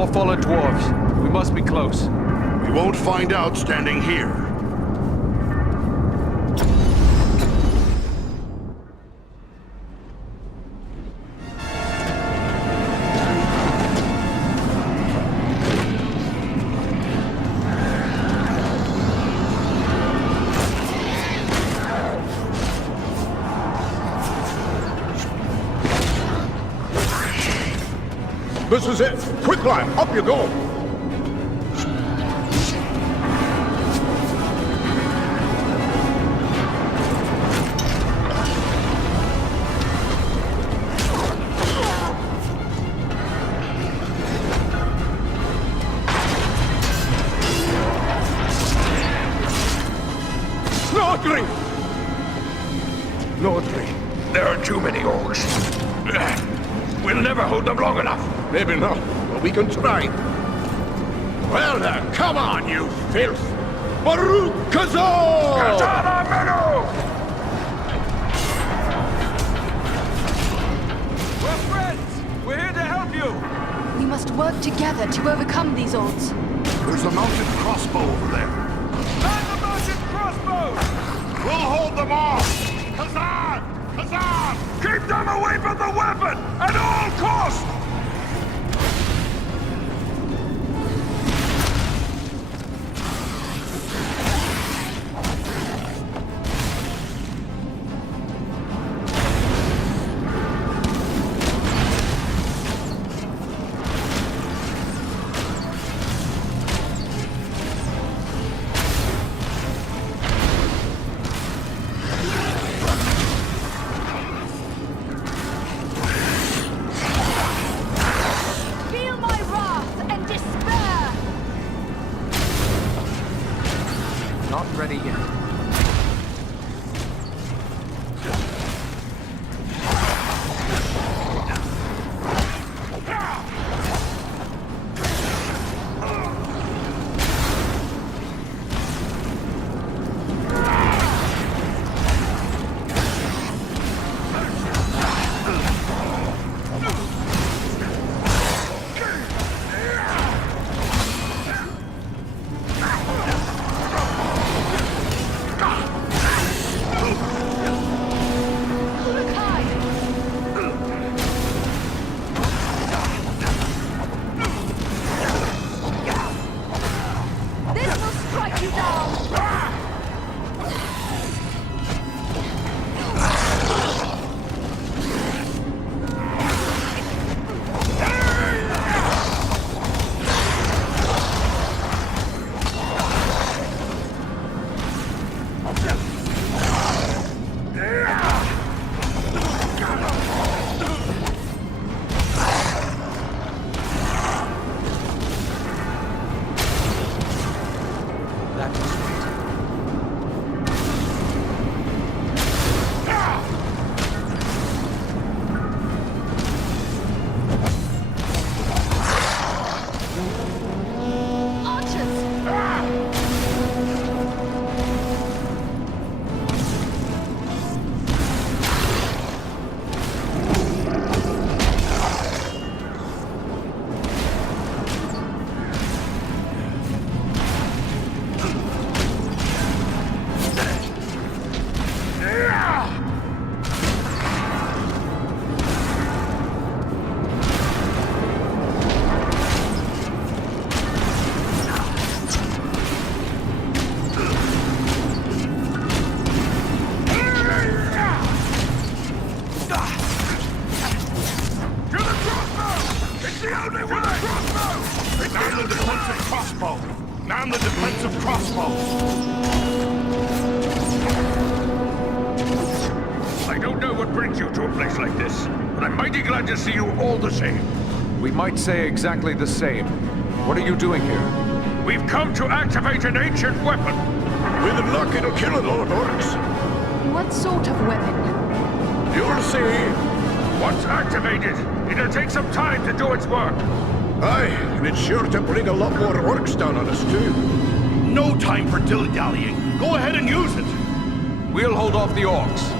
More fallen dwarves. We must be close. We won't find out standing here. This is it! Quick line, up you go! Nordri! Nordri, there are too many orcs. We'll never hold them long enough. Maybe not, but we can try. Well then, come on, you filth! Baruch Kazor! Katana Menu! We're friends! We're here to help you! We must work together to overcome these odds. There's a mounted crossbow over there. Man the mounted crossbows! We'll hold them off! Kazan! Kazan! Keep them away from the weapon! At all costs! Ready yet. Man the defensive crossbow! I don't know what brings you to a place like this, but I'm mighty glad to see you all the same. We might say exactly the same. What are you doing here? We've come to activate an ancient weapon. With luck, it'll kill a lot of orcs. What sort of weapon? You'll see. Once activated, it'll take some time to do its work. Aye, and it's sure to bring a lot more orcs down on us, too. No time for dilly-dallying. Go ahead and use it. We'll hold off the orcs.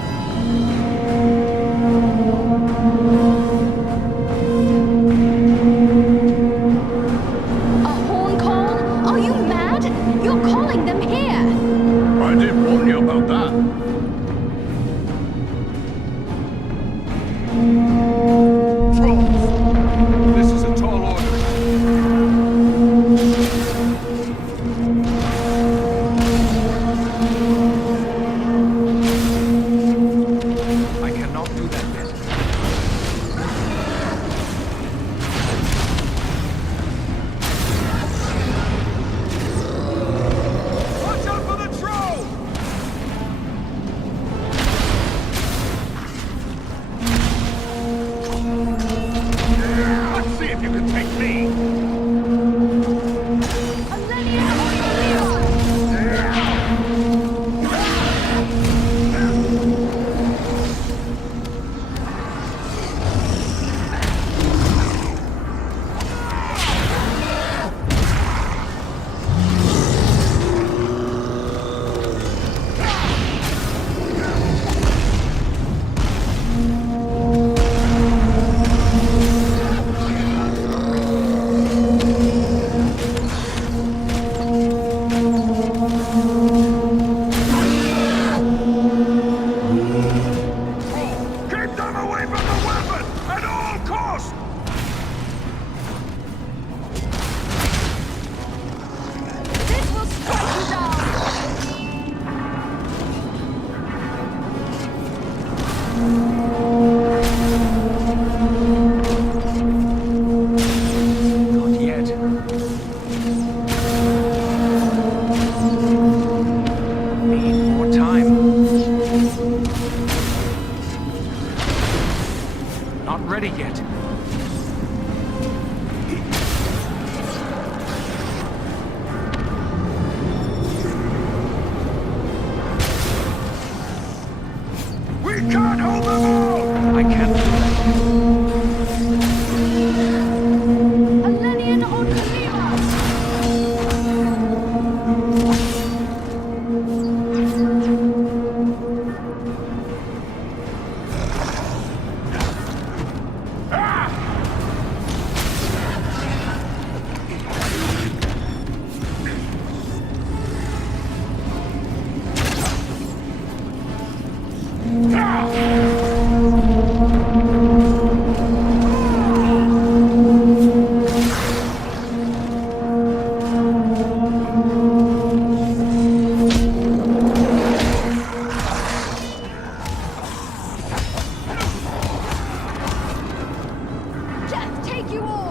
take you all!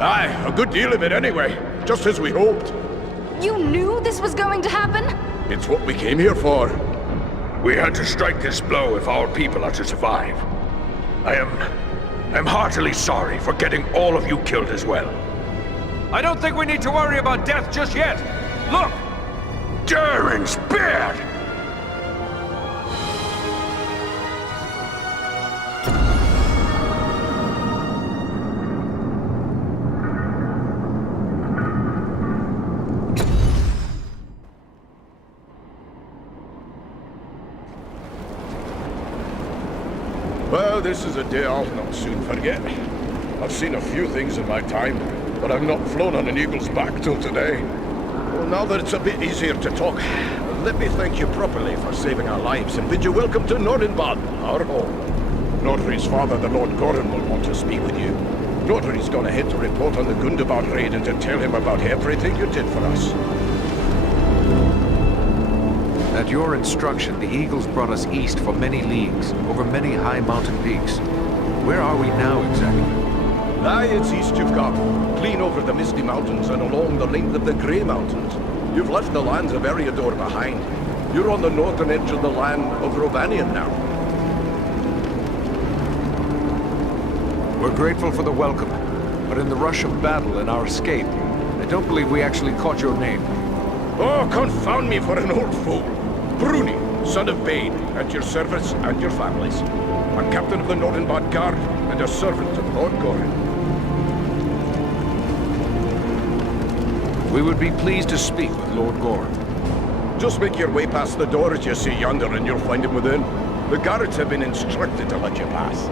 Aye, a good deal of it anyway. Just as we hoped. You knew this was going to happen? It's what we came here for. We had to strike this blow if our people are to survive. I'm heartily sorry for getting all of you killed as well. I don't think we need to worry about death just yet. Look! Durin's beard! Well, this is a day I'll not soon forget. I've seen a few things in my time, but I've not flown on an eagle's back till today. Well, now that it's a bit easier to talk, let me thank you properly for saving our lives and bid you welcome to Nordinbad, our home. Nordri's father, the Lord Gorin, will want to speak with you. Nordri's gone ahead to report on the Gundabad raid and to tell him about everything you did for us. At your instruction, the Eagles brought us east for many leagues, over many high mountain peaks. Where are we now, exactly? Aye, it's east you've got. Clean over the Misty Mountains and along the length of the Grey Mountains. You've left the lands of Agandaûr behind. You're on the northern edge of the land of Rivendell now. We're grateful for the welcome, but in the rush of battle and our escape, I don't believe we actually caught your name. Oh, confound me for an old fool. Bruni, son of Bane, at your service and your families. A captain of the Nordinbad Guard and a servant of Lord Gorin. We would be pleased to speak with Lord Gorin. Just make your way past the door as you see yonder and you'll find him within. The guards have been instructed to let you pass.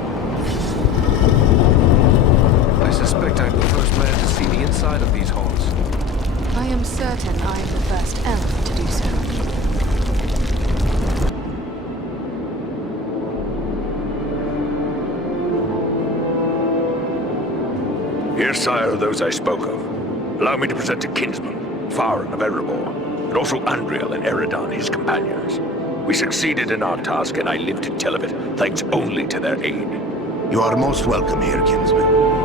I suspect I'm the first man to see the inside of these halls. I am certain I am the first elf to do so. Here, sire, are those I spoke of. Allow me to present a kinsman, Farin of Erebor, and also Andriel and Eridan, his companions. We succeeded in our task, and I live to tell of it, thanks only to their aid. You are most welcome here, kinsman,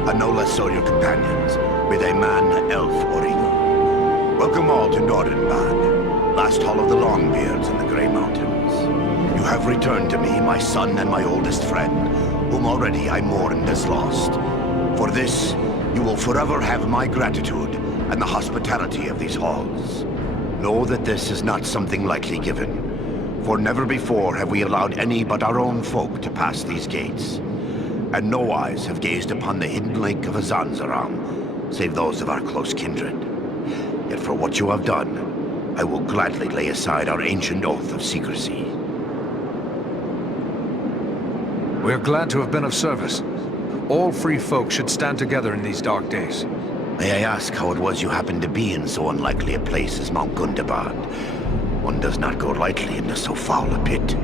and no less so your companions, be they man, elf, or eagle. Welcome all to Nordinbad, last hall of the Longbeards in the Grey Mountains. You have returned to me, my son and my oldest friend, whom already I mourned as lost. For this, you will forever have my gratitude and the hospitality of these halls. Know that this is not something lightly given, for never before have we allowed any but our own folk to pass these gates, and no eyes have gazed upon the hidden lake of Azanzaram, save those of our close kindred. Yet for what you have done, I will gladly lay aside our ancient oath of secrecy. We're glad to have been of service. All free folk should stand together in these dark days. May I ask how it was you happened to be in so unlikely a place as Mount Gundabad? One does not go lightly into so foul a pit.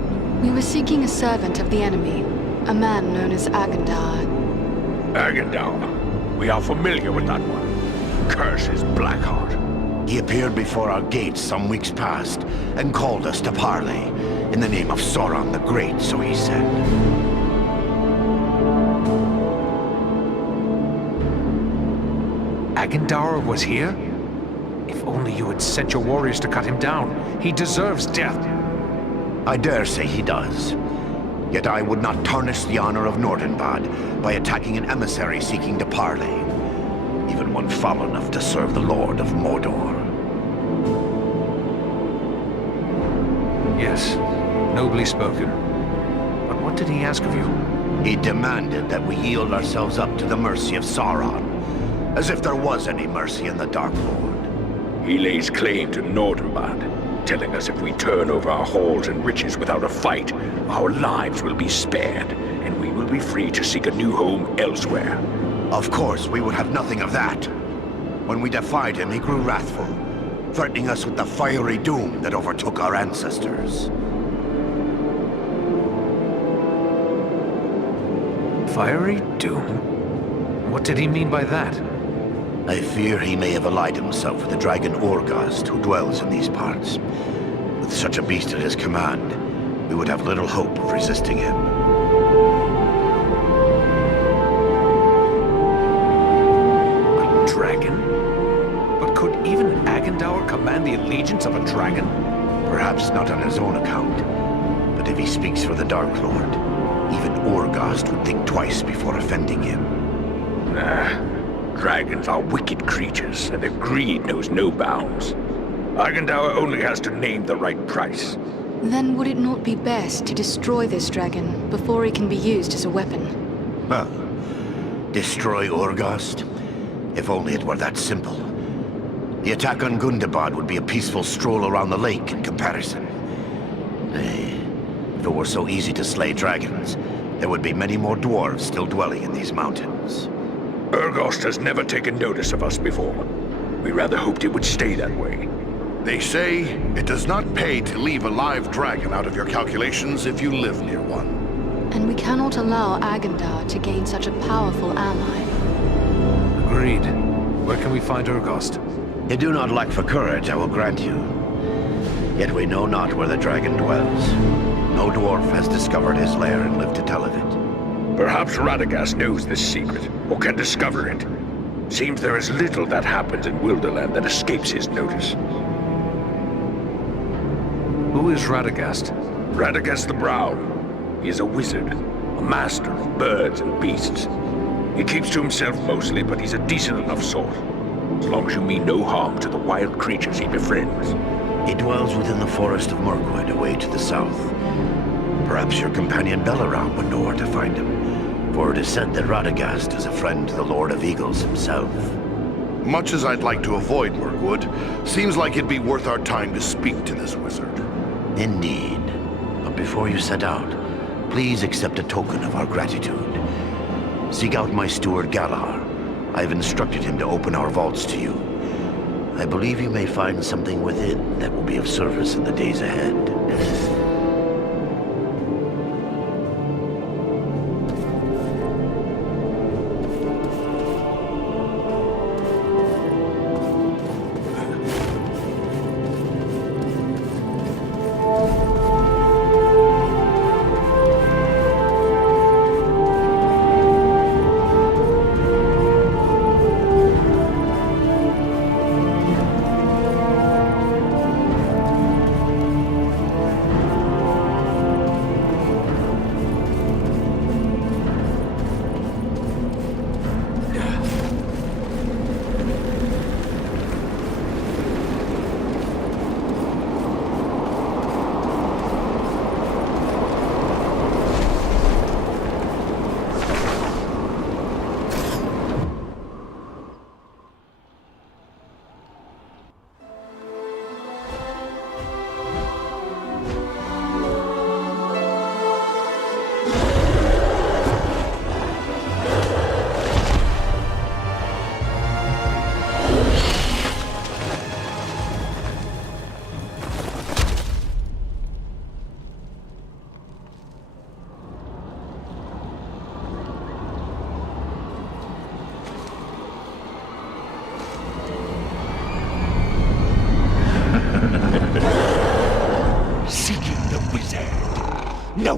We were seeking a servant of the enemy, a man known as Agandaûr. Agandaûr. We are familiar with that one. Curse his Blackheart. He appeared before our gates some weeks past and called us to parley. In the name of Sauron the Great, so he said. Agandaûr was here? If only you had sent your warriors to cut him down. He deserves death. I dare say he does. Yet I would not tarnish the honor of Nordenbad by attacking an emissary seeking to parley. Even one foul enough to serve the Lord of Mordor. Yes, nobly spoken. But what did he ask of you? He demanded that we yield ourselves up to the mercy of Sauron. As if there was any mercy in the Dark Lord. He lays claim to Nordenbad, telling us if we turn over our halls and riches without a fight, our lives will be spared, and we will be free to seek a new home elsewhere. Of course, we would have nothing of that. When we defied him, he grew wrathful, threatening us with the fiery doom that overtook our ancestors. Fiery doom? What did he mean by that? I fear he may have allied himself with the dragon Urgost, who dwells in these parts. With such a beast at his command, we would have little hope of resisting him. A dragon? But could even Agandaûr command the allegiance of a dragon? Perhaps not on his own account, but if he speaks for the Dark Lord, even Urgost would think twice before offending him. Nah. Dragons are wicked creatures, and their greed knows no bounds. Agandaûr only has to name the right price. Then would it not be best to destroy this dragon before he can be used as a weapon? Well, destroy Urgost? If only it were that simple. The attack on Gundabad would be a peaceful stroll around the lake in comparison. Nay, if it were so easy to slay dragons, there would be many more dwarves still dwelling in these mountains. Urgost has never taken notice of us before. We rather hoped it would stay that way. They say it does not pay to leave a live dragon out of your calculations if you live near one. And we cannot allow Agandaûr to gain such a powerful ally. Agreed. Where can we find Urgost? You do not lack for courage, I will grant you. Yet we know not where the dragon dwells. No dwarf has discovered his lair and lived to tell of it. Perhaps Radagast knows this secret, or can discover it. Seems there is little that happens in Wilderland that escapes his notice. Who is Radagast? Radagast the Brown. He is a wizard, a master of birds and beasts. He keeps to himself mostly, but he's a decent enough sort. As long as you mean no harm to the wild creatures he befriends. He dwells within the forest of Mirkwood, away to the south. Perhaps your companion Belaram would know where to find him. For it is said that Radagast is a friend to the Lord of Eagles himself. Much as I'd like to avoid Mirkwood, seems like it'd be worth our time to speak to this wizard. Indeed. But before you set out, please accept a token of our gratitude. Seek out my steward Galar. I've instructed him to open our vaults to you. I believe you may find something within that will be of service in the days ahead.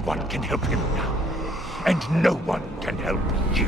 one can help him now. And no one can help you.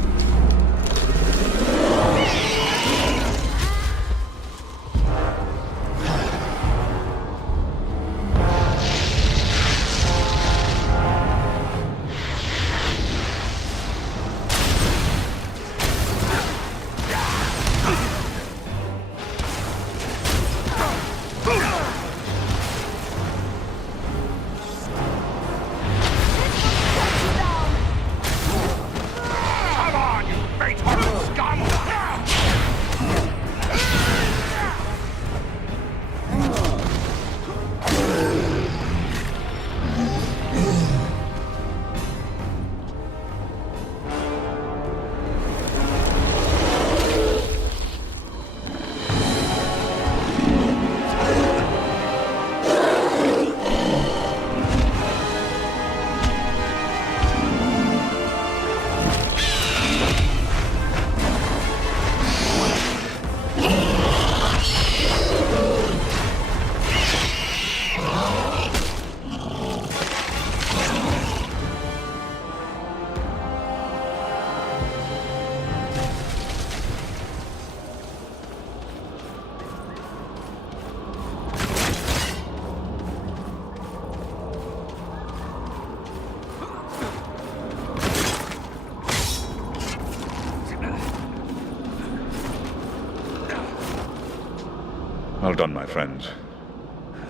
Well done, my friends.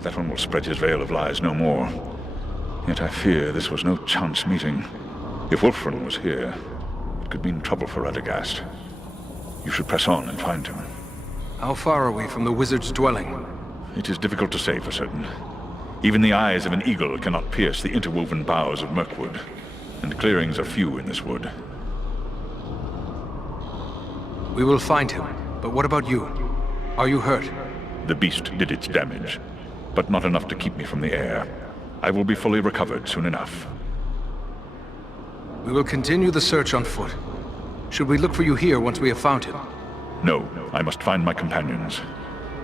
That one will spread his veil of lies no more. Yet I fear this was no chance meeting. If Wulfrun was here, it could mean trouble for Radagast. You should press on and find him. How far are we from the wizard's dwelling? It is difficult to say for certain. Even the eyes of an eagle cannot pierce the interwoven boughs of Mirkwood, and clearings are few in this wood. We will find him, but what about you? Are you hurt? The beast did its damage, but not enough to keep me from the air. I will be fully recovered soon enough. We will continue the search on foot. Should we look for you here once we have found him? No, I must find my companions.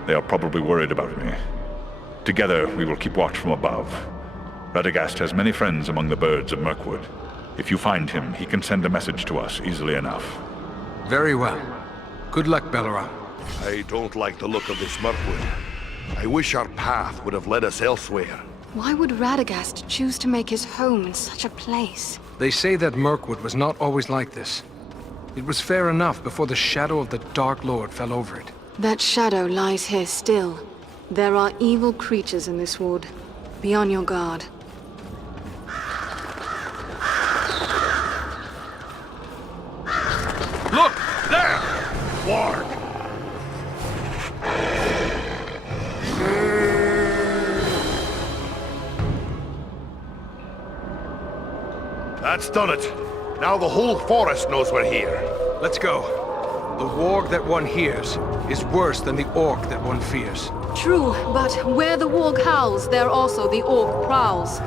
They are probably worried about me. Together, we will keep watch from above. Radagast has many friends among the birds of Mirkwood. If you find him, he can send a message to us easily enough. Very well. Good luck, Belleroth. I don't like the look of this Mirkwood. I wish our path would have led us elsewhere. Why would Radagast choose to make his home in such a place? They say that Mirkwood was not always like this. It was fair enough before the shadow of the Dark Lord fell over it. That shadow lies here still. There are evil creatures in this wood. Be on your guard. Look! There! Warg! That's done it. Now the whole forest knows we're here. Let's go. The warg that one hears is worse than the orc that one fears. True, but where the warg howls, there also the orc prowls.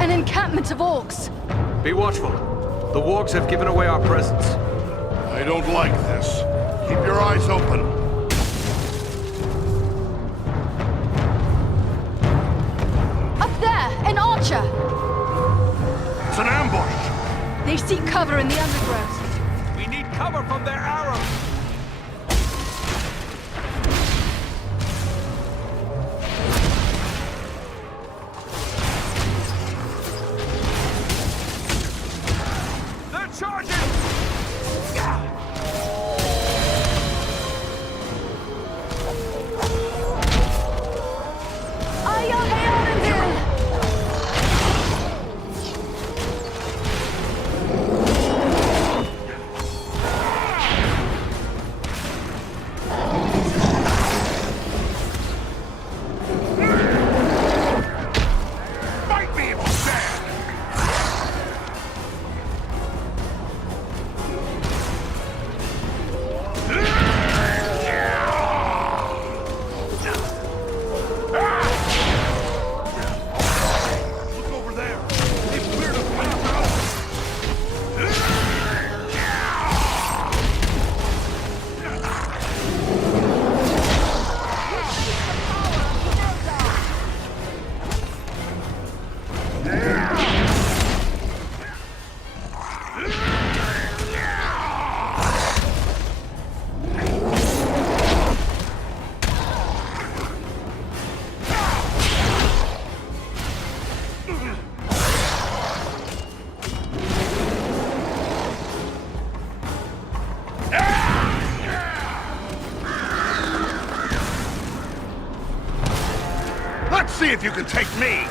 An encampment of orcs! Be watchful. The wargs have given away our presence. I don't like this. Keep your eyes open. Up there! An archer! It's an ambush! They seek cover in the undergrowth. We need cover from their arrows! They're charging! Let's see if you can take me!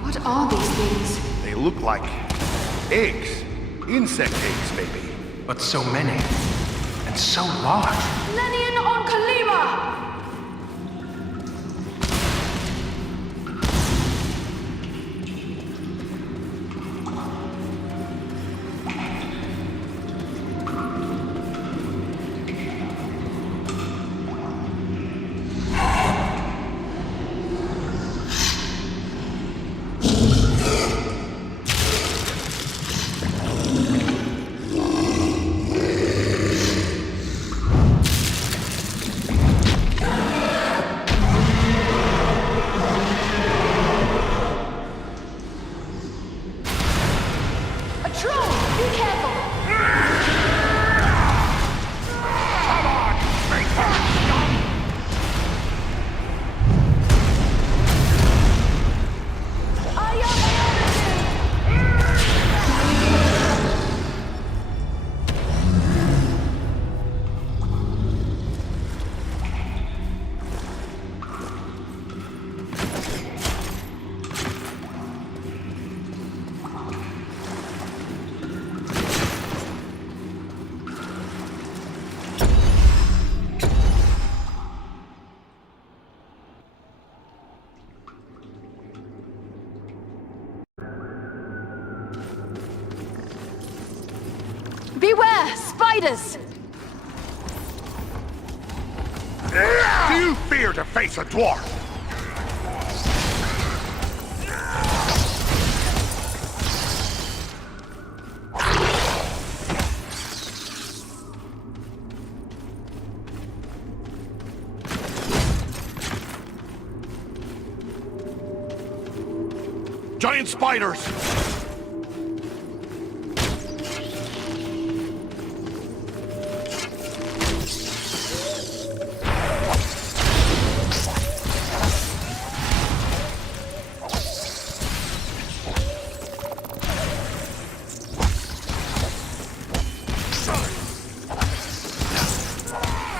What are these things? They look like eggs. Insect eggs, maybe. But so many. And so large. Lenian on Kalima! Beware! Spiders! Do you fear to face a dwarf? Giant spiders!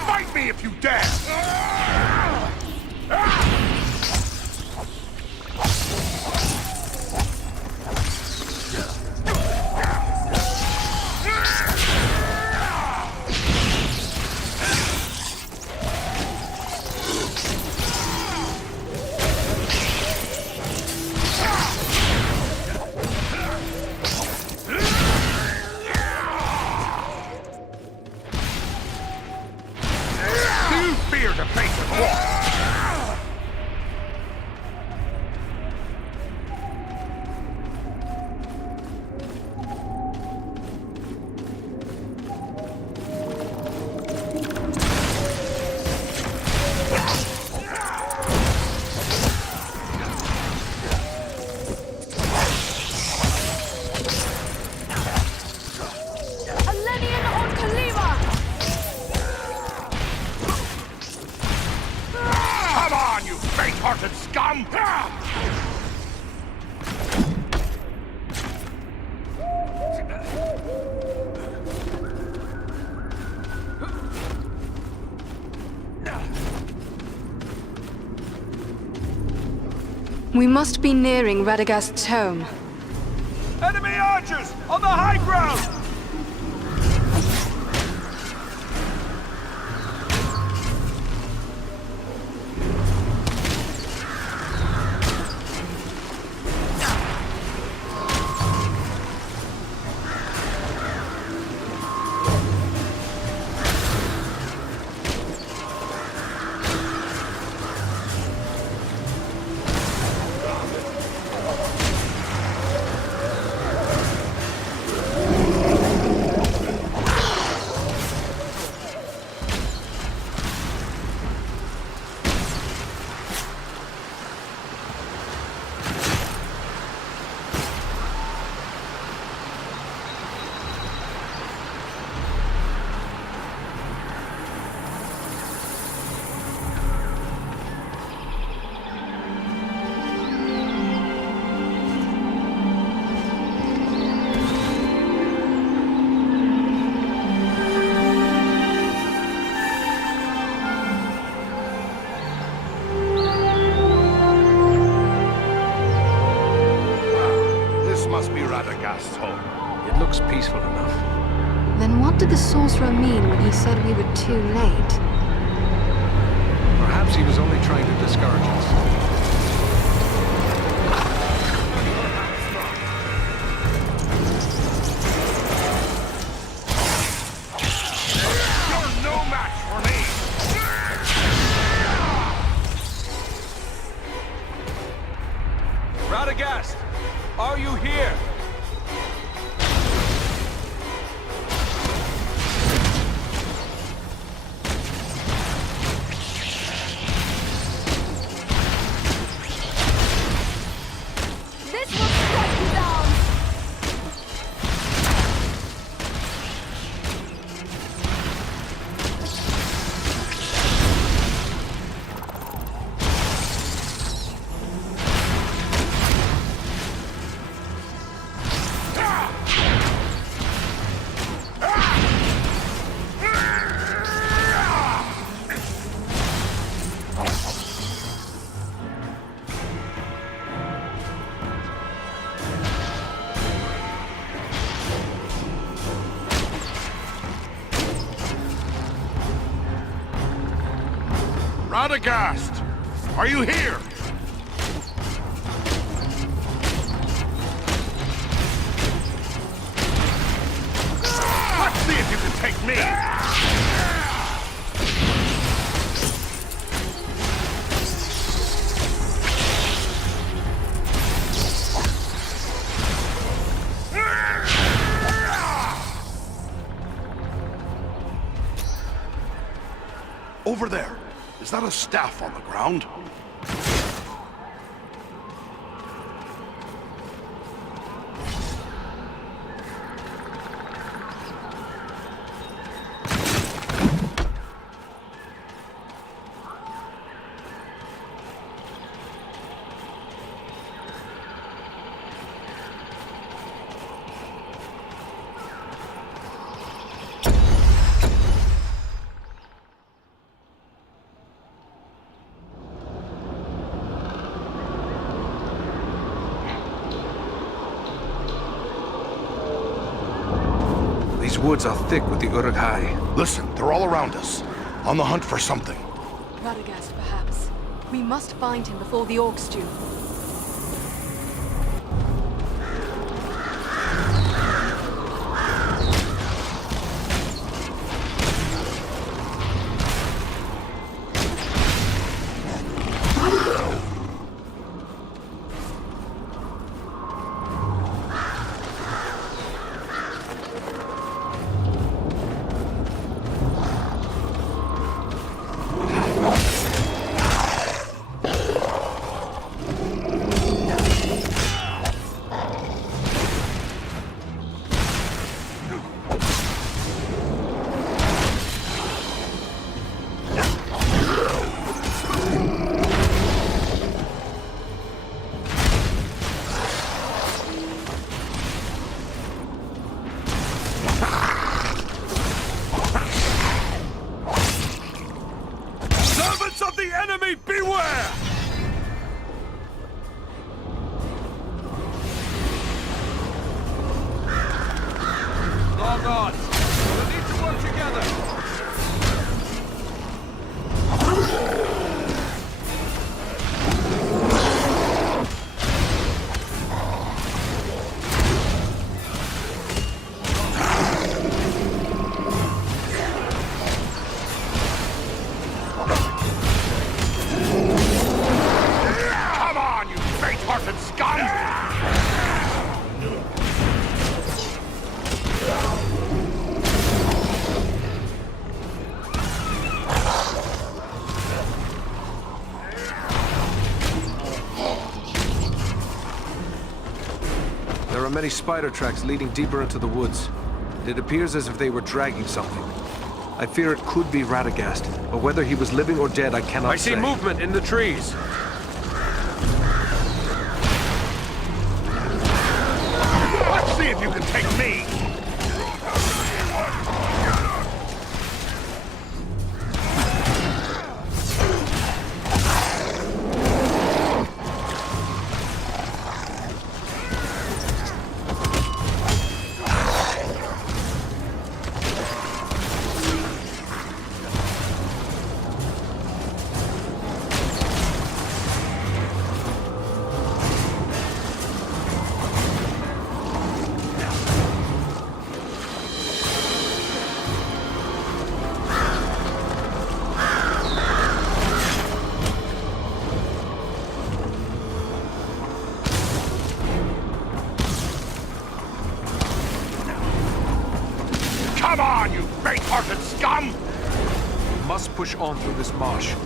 Fight me if you dare! Scum! We must be nearing Radagast's home. Enemy archers! On the high ground! did the sorcerer mean when he said we were too late? Perhaps he was only trying to discourage us. Radagast, are you here? This will strike you down! Radagast! Are you here? Let's see if you can take me! Over there. Is that a staff on the ground? These woods are thick with the Uruk-hai. Listen, they're all around us. On the hunt for something. Radagast, perhaps. We must find him before the orcs do. There are many spider tracks leading deeper into the woods. It appears as if they were dragging something. I fear it could be Radagast, but whether he was living or dead, I cannot say. I see movement in the trees. Let's see if you can take me! must push on through this marsh.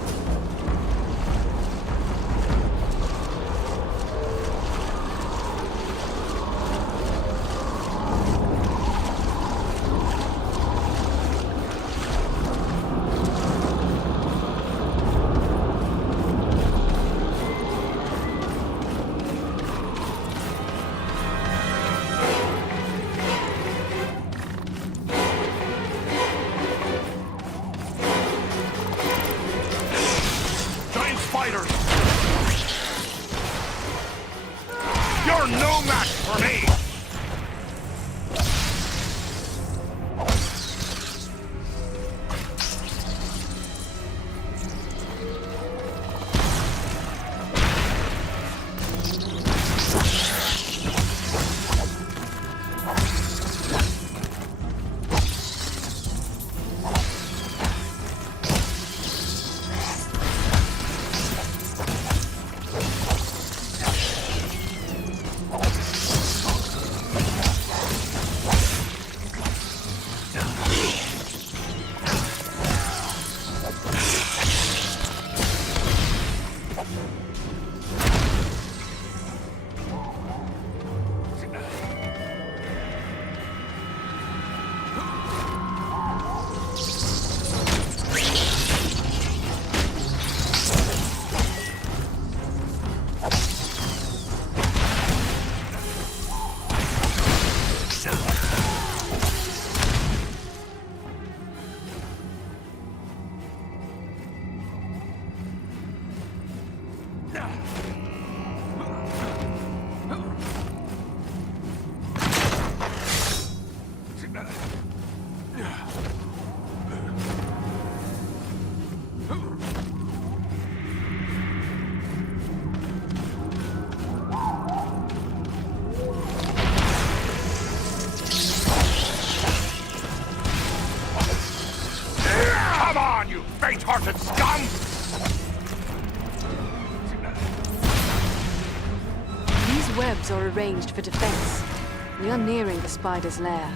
Faint-hearted scum! These webs are arranged for defense. We are nearing the spider's lair.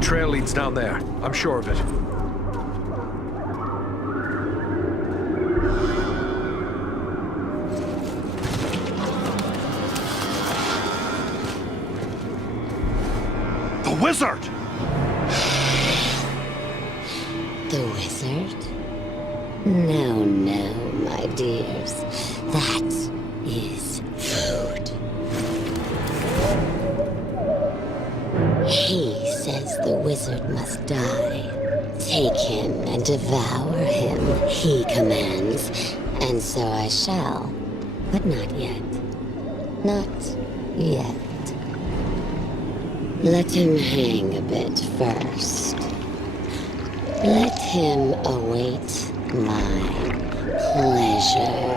Trail leads down there. I'm sure of it. The wizard! The wizard? No, no, my dears. That is food. He says the wizard must die. Take him and devour him, he commands. And so I shall. But not yet. Not yet. Let him hang a bit first. Let him await my pleasure.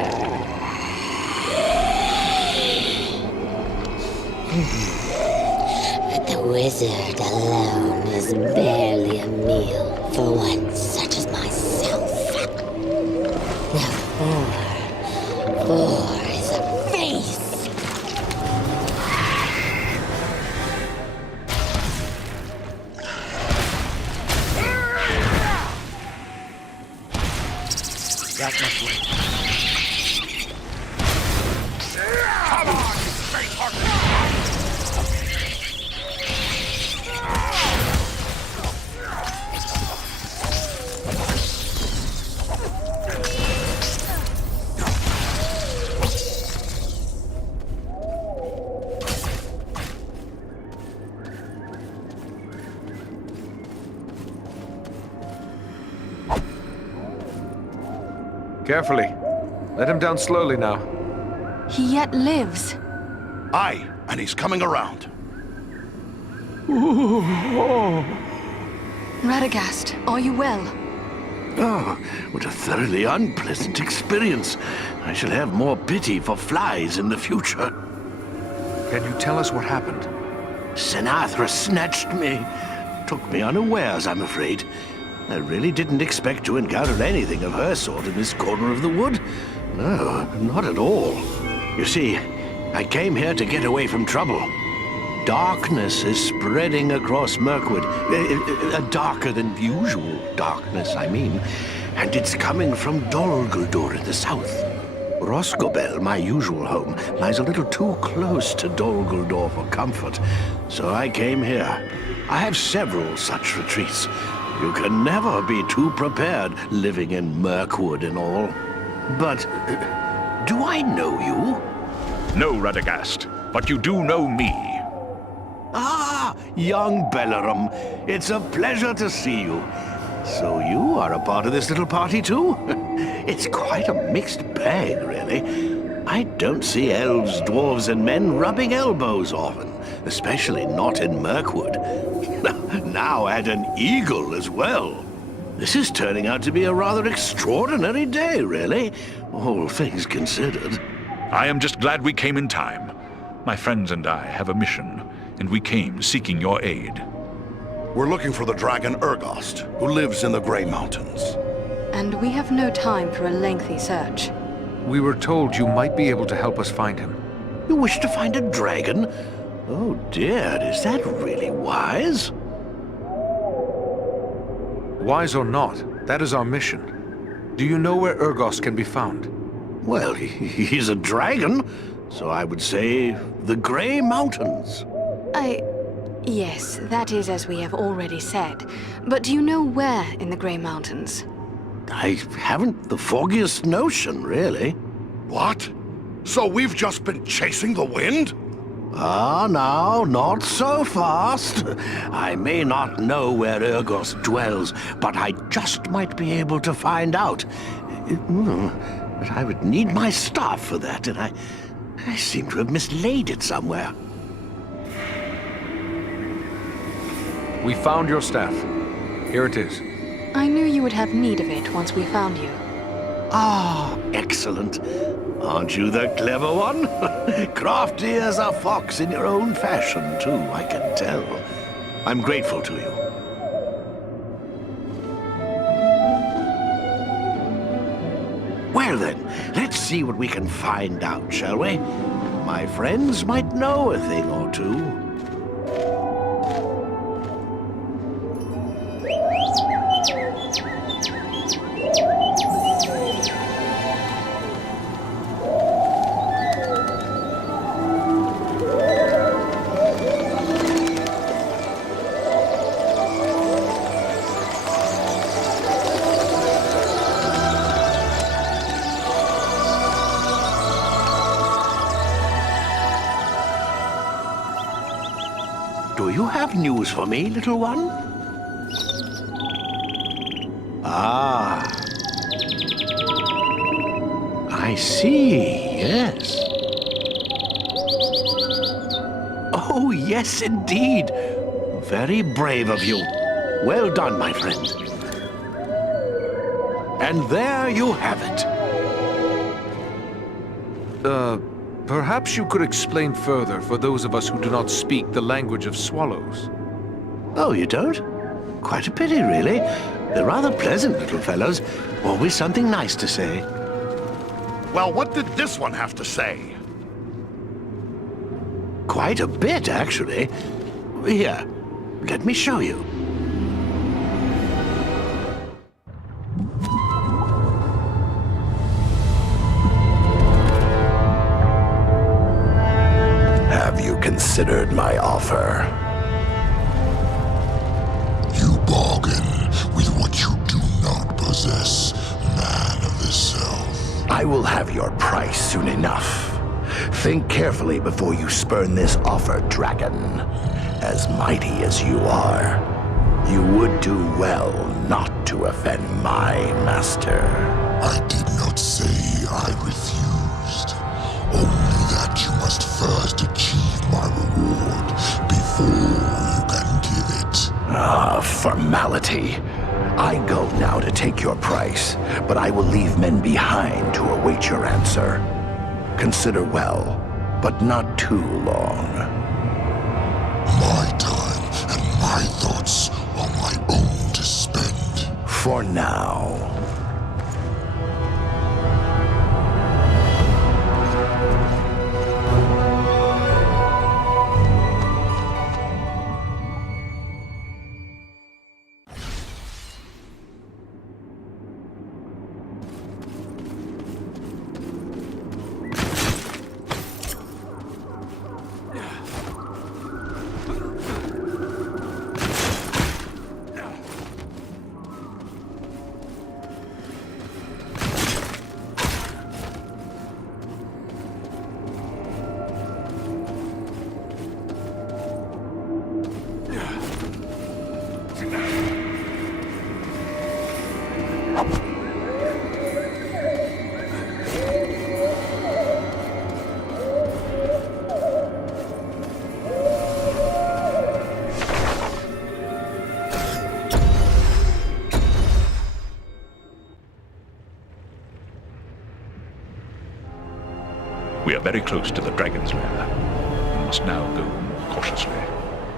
But the wizard alone is barely a meal for one such as myself. Now four is a face. That must wait. Come on, you faint-hearted! Carefully. Let him down slowly now. He yet lives. Aye, and he's coming around. Radagast, are you well? Oh, what a thoroughly unpleasant experience. I shall have more pity for flies in the future. Can you tell us what happened? Sinatra snatched me. Took me unawares, I'm afraid. I really didn't expect to encounter anything of her sort in this corner of the wood. No, not at all. You see, I came here to get away from trouble. Darkness is spreading across Mirkwood. A darker than usual darkness, I mean. And it's coming from Dol Guldur in the south. Rosgobel, my usual home, lies a little too close to Dol Guldur for comfort. So I came here. I have several such retreats. You can never be too prepared living in Mirkwood and all. But, do I know you? No, Radagast, but you do know me. Ah, young Bellerum. It's a pleasure to see you. So you are a part of this little party too? It's quite a mixed bag, really. I don't see elves, dwarves, and men rubbing elbows often, especially not in Mirkwood. Now add an eagle as well. This is turning out to be a rather extraordinary day, really, all things considered. I am just glad we came in time. My friends and I have a mission, and we came seeking your aid. We're looking for the dragon Urgost, who lives in the Grey Mountains. And we have no time for a lengthy search. We were told you might be able to help us find him. You wish to find a dragon? Oh dear, is that really wise? Wise or not, that is our mission. Do you know where Urgost can be found? Well, he's a dragon, so I would say the Grey Mountains. Yes, that is as we have already said. But do you know where in the Grey Mountains? I haven't the foggiest notion, really. What? So we've just been chasing the wind? Ah, now, not so fast. I may not know where Urgost dwells, but I just might be able to find out. But I would need my staff for that, and I seem to have mislaid it somewhere. We found your staff. Here it is. I knew you would have need of it once we found you. Ah, excellent. Aren't you the clever one? Crafty as a fox in your own fashion, too, I can tell. I'm grateful to you. Well then, let's see what we can find out, shall we? My friends might know a thing or two. Do you have news for me, little one? Ah. I see, yes. Oh, yes, indeed. Very brave of you. Well done, my friend. And there you have it. Perhaps you could explain further for those of us who do not speak the language of swallows. Oh, you don't? Quite a pity, really. They're rather pleasant little fellows. Always something nice to say. Well, what did this one have to say? Quite a bit, actually. Here, let me show you. Have you considered my offer? You bargain with what you do not possess, man of the South. I will have your price soon enough. Think carefully before you spurn this offer, dragon. As mighty as you are, you would do well not to offend my master. I did not say I refused. Only that you must first achieve my reward before you can give it. Ah, formality. I go now to take your price, but I will leave men behind to await your answer. Consider well, but not too long. My time and my thoughts are my own to spend. For now. We are very close to the dragon's lair. We must now go more cautiously.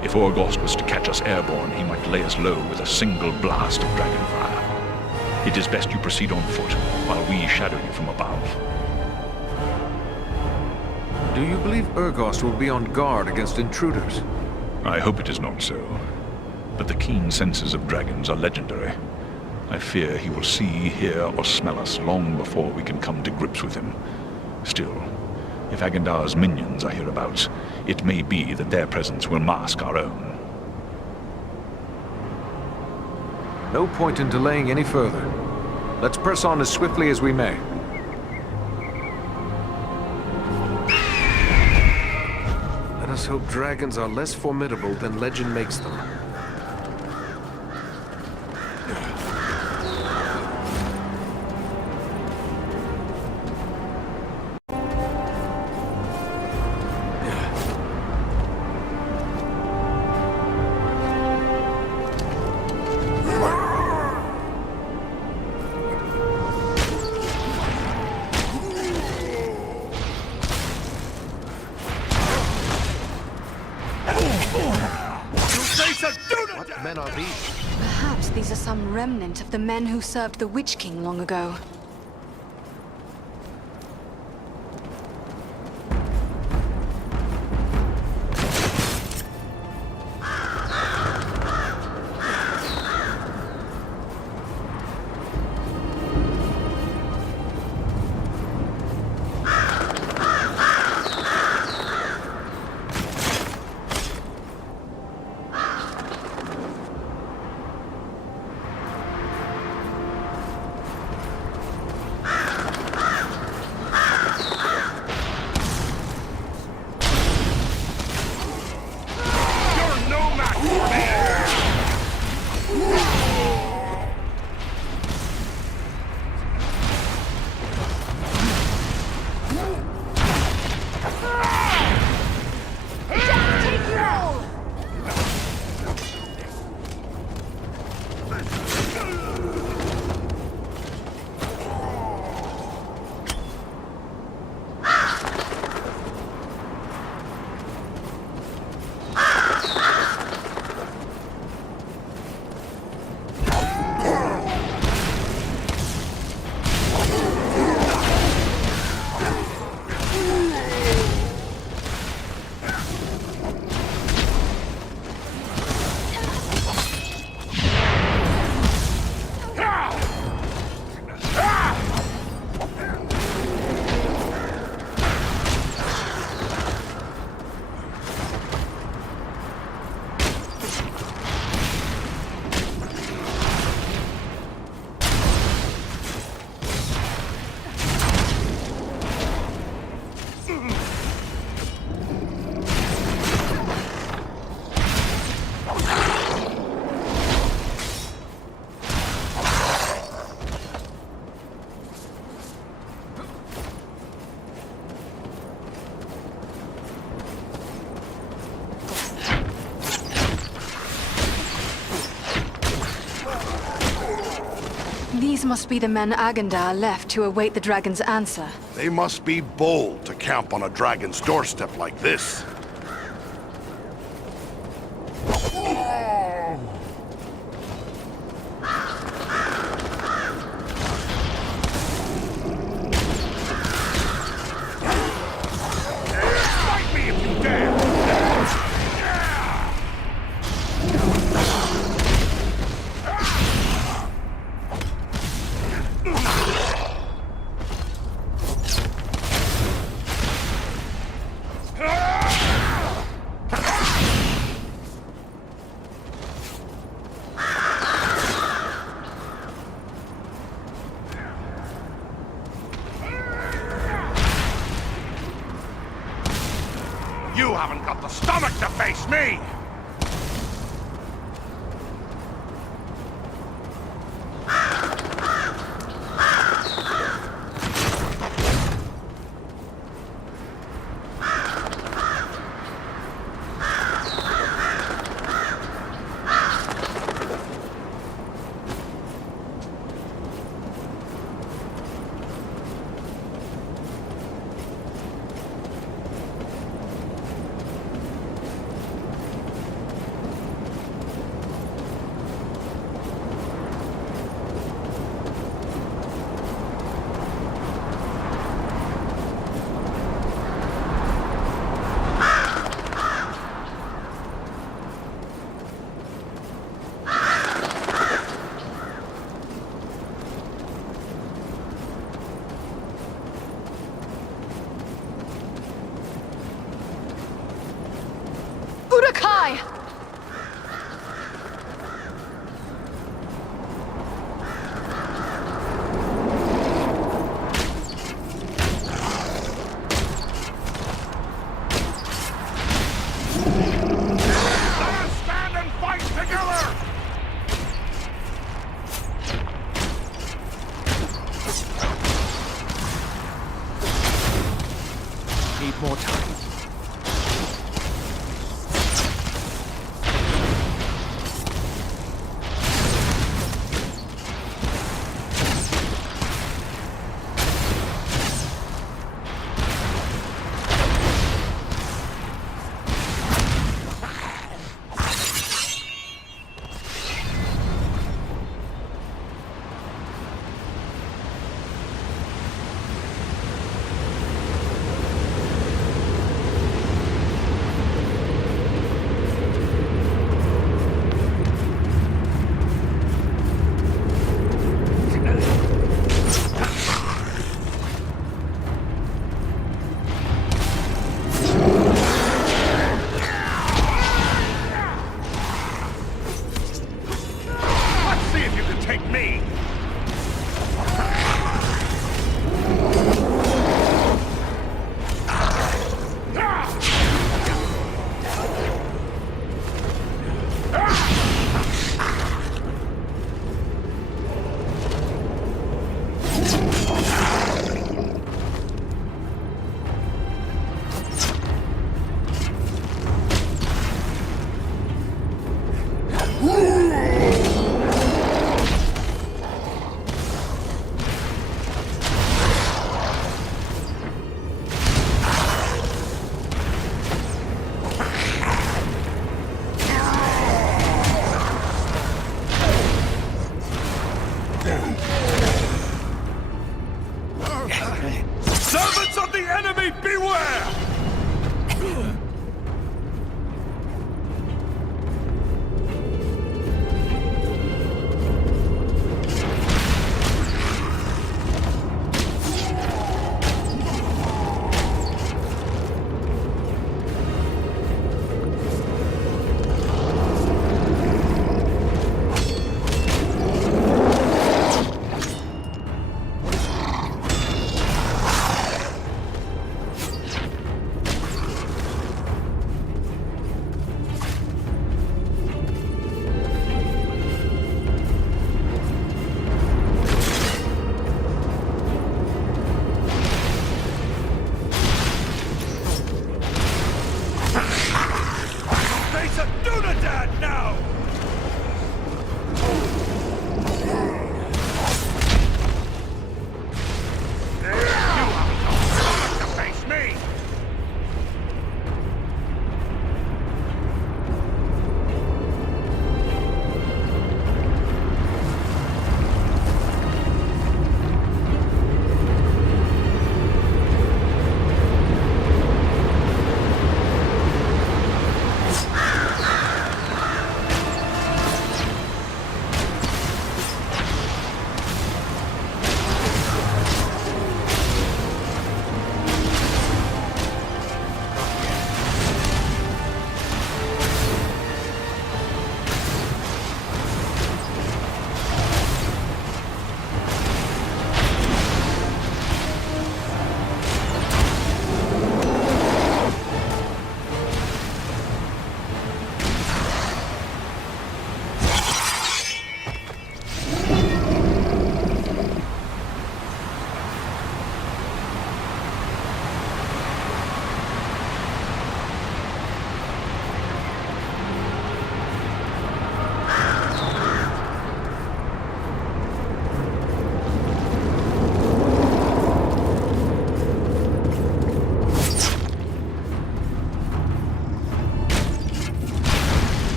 If Urgost was to catch us airborne, he might lay us low with a single blast of dragon fire. It is best you proceed on foot, while we shadow you from above. Do you believe Urgost will be on guard against intruders? I hope it is not so. But the keen senses of dragons are legendary. I fear he will see, hear, or smell us long before we can come to grips with him. Still, if Agandaûr's minions are hereabouts, it may be that their presence will mask our own. No point in delaying any further. Let's press on as swiftly as we may. Let us hope dragons are less formidable than legend makes them. What men are these? Perhaps these are some remnant of the men who served the Witch King long ago. These must be the men Agandaûr left to await the dragon's answer. They must be bold to camp on a dragon's doorstep like this. Fight me if you dare! You haven't got the stomach to face me!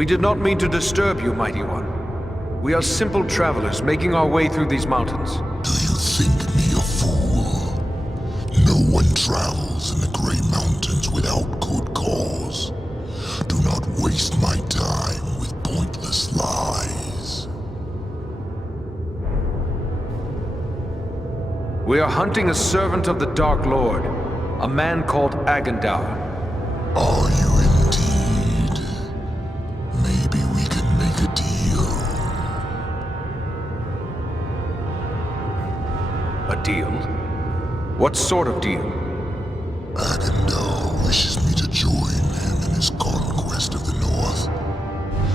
We did not mean to disturb you, Mighty One. We are simple travelers making our way through these mountains. Do you think me a fool? No one travels in the Grey Mountains without good cause. Do not waste my time with pointless lies. We are hunting a servant of the Dark Lord, a man called Agandaûr. Are you indeed? Maybe we can make a deal. A deal? What sort of deal? Agandaûr wishes me to join him in his conquest of the North.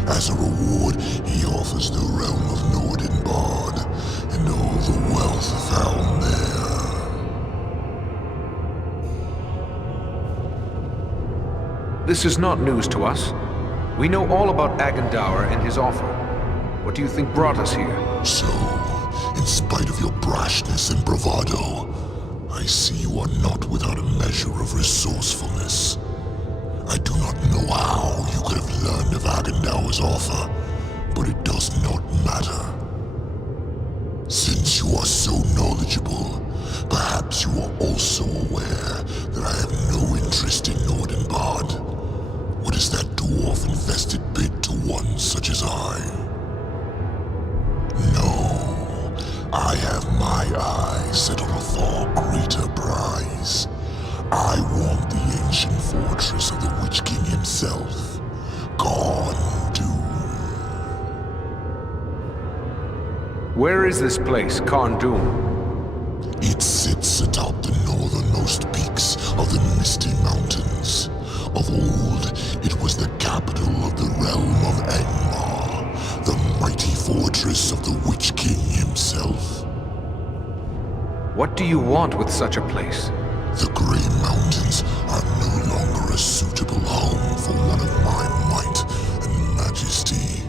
As a reward, he offers the realm of Nordinbad and all the wealth found there. This is not news to us. We know all about Agandaûr and his offer. What do you think brought us here? So, in spite of your brashness and bravado, I see you are not without a measure of resourcefulness. I do not know how you could have learned of Agandaûr's offer, but it does not matter. Since you are so knowledgeable, perhaps you are also aware that I have no interest in Nordinbad. What is that dwarf-infested bit to one such as I? No, I have my eyes set on a far greater prize. I want the ancient fortress of the Witch King himself, Carn Dûm. Where is this place, Carn Dûm? It sits atop the northernmost peaks of the Misty Mountains. Of old, it was the capital of the realm of Angmar, the mighty fortress of the Witch King himself. What do you want with such a place? The Grey Mountains are no longer a suitable home for one of my might and majesty.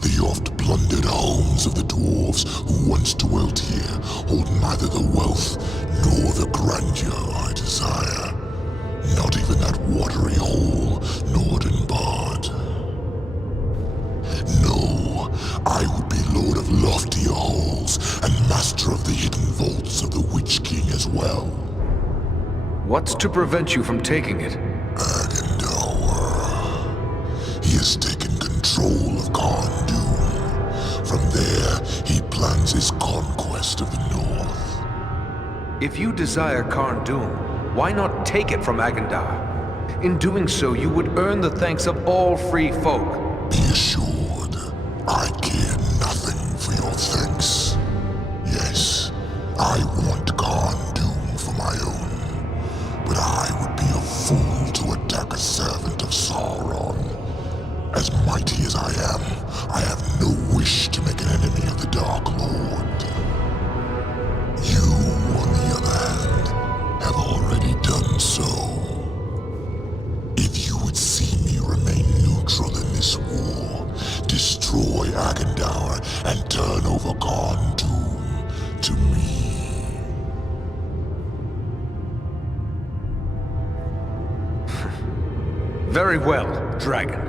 The oft-plundered homes of the dwarves who once dwelt here hold neither the wealth nor the grandeur I desire. Not even that watery hole, Nordinbad. No, I would be lord of loftier halls and master of the hidden vaults of the Witch King as well. What's to prevent you from taking it? Agandaûr. He has taken control of Carn Dûm. From there, he plans his conquest of the North. If you desire Carn Dûm, why not take it from Agandaûr? In doing so, you would earn the thanks of all free folk. Be assured, I care nothing for your thanks. Yes, I want Carn Dûm for my own, but I would be a fool to attack a servant of Sauron. As mighty as I am, I have no wish to make an enemy of the Dark Lord. You, on the other hand, have already done so. If you would see me remain neutral in this war, destroy Agandaûr and turn over Carn Dûm to me. Very well, Dragon.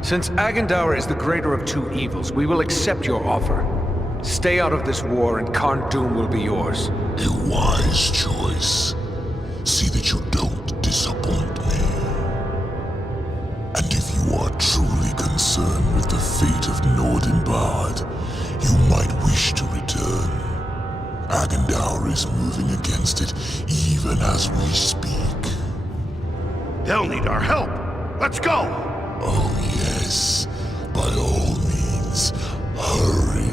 Since Agandaûr is the greater of two evils, we will accept your offer. Stay out of this war and Carn Dûm will be yours. A wise choice. See that you don't disappoint me. And if you are truly concerned with the fate of Nordinbad, you might wish to return. Agandaûr is moving against it even as we speak. They'll need our help. Let's go! Oh yes, by all means, hurry.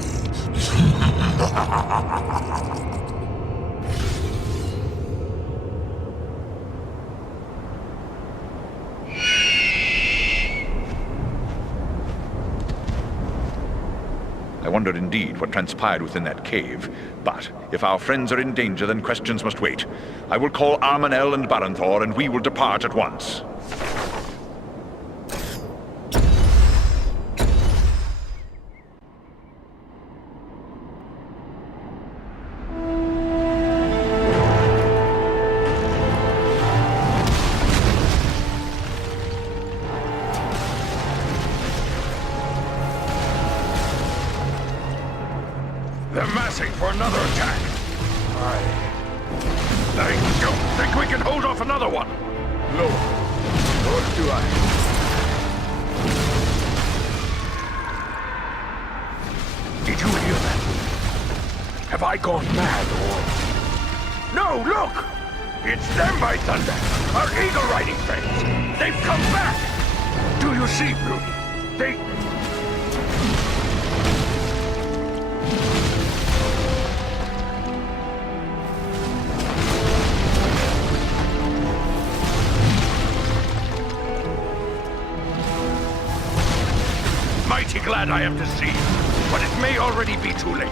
I wonder indeed what transpired within that cave. But if our friends are in danger, then questions must wait. I will call Armanel and Baranthor, and we will depart at once. Lower. Nor do I. Did you hear that? Have I gone mad, or... No, look! It's them, by thunder! Our eagle-riding friends! They've come back! Do you see, Rudy? They... Mighty glad I am to see you, but it may already be too late.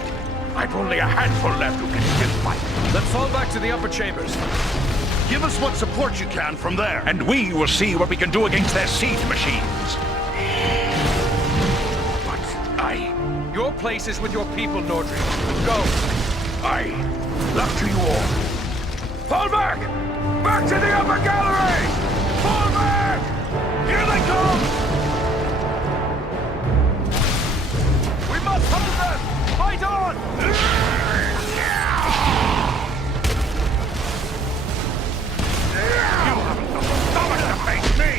I've only a handful left who can still fight. Then fall back to the upper chambers. Give us what support you can from there. And we will see what we can do against their siege machines. But your place is with your people, Nordri. Go. Left to you all. Fall back! Back to the upper gallery! Fall back! Here they come! We must hold them! Fight on! You haven't the stomach to face me!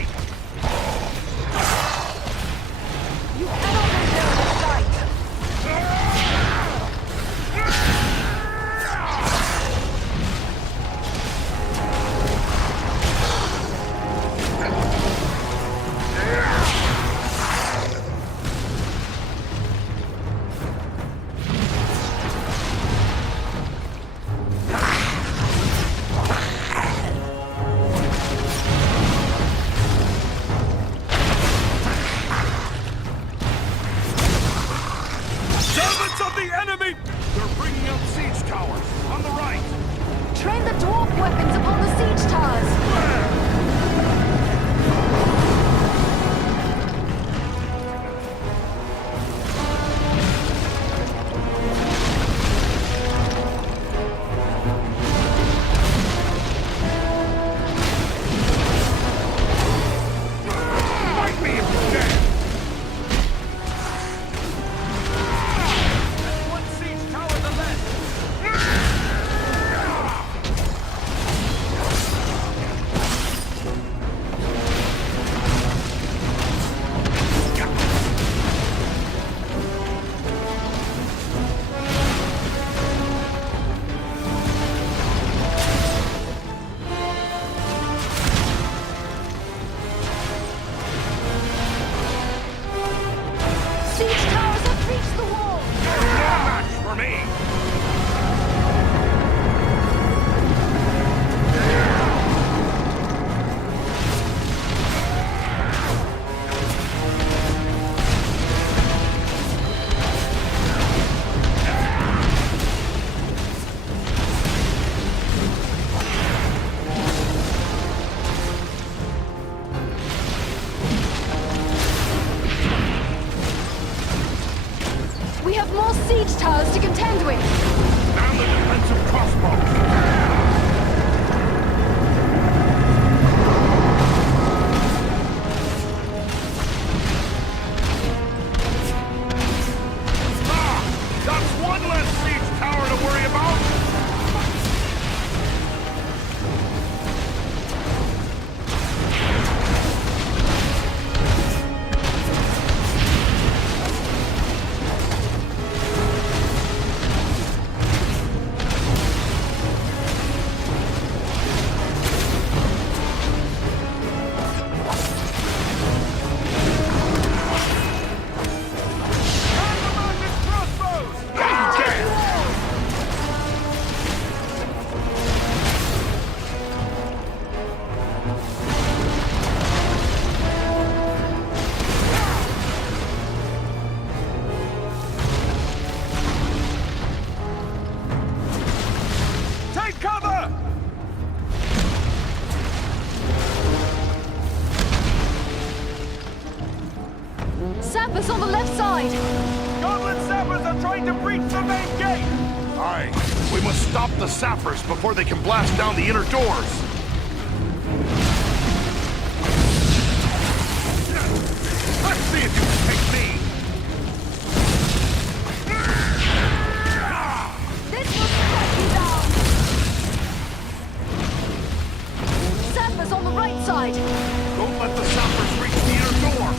You cannot endure the sight! Servants of the enemy! They're bringing up siege towers on the right. Train the dwarf weapons upon the siege towers! Fight me if you can! One siege tower the less! Siege towers have breached the wall! No match for me! We have more siege towers to contend with! Down the defensive crossbow! That's one less siege tower to worry about! Take cover! Sappers on the left side! Gauntlet sappers are trying to breach the main gate! Aye, we must stop the sappers before they can blast down the inner doors! Let's see if you can take me! This will strike you down! Sappers on the right side! side! Don't let the sappers reach the inner door!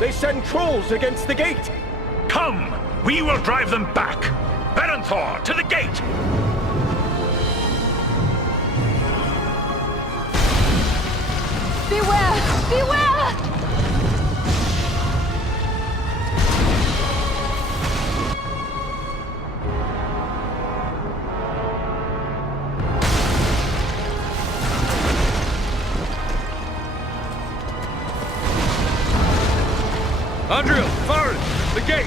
They send trolls against the gate! Come! We will drive them back! Berenthor, to the gate! Beware! Beware! Andriel, Farin, the gate!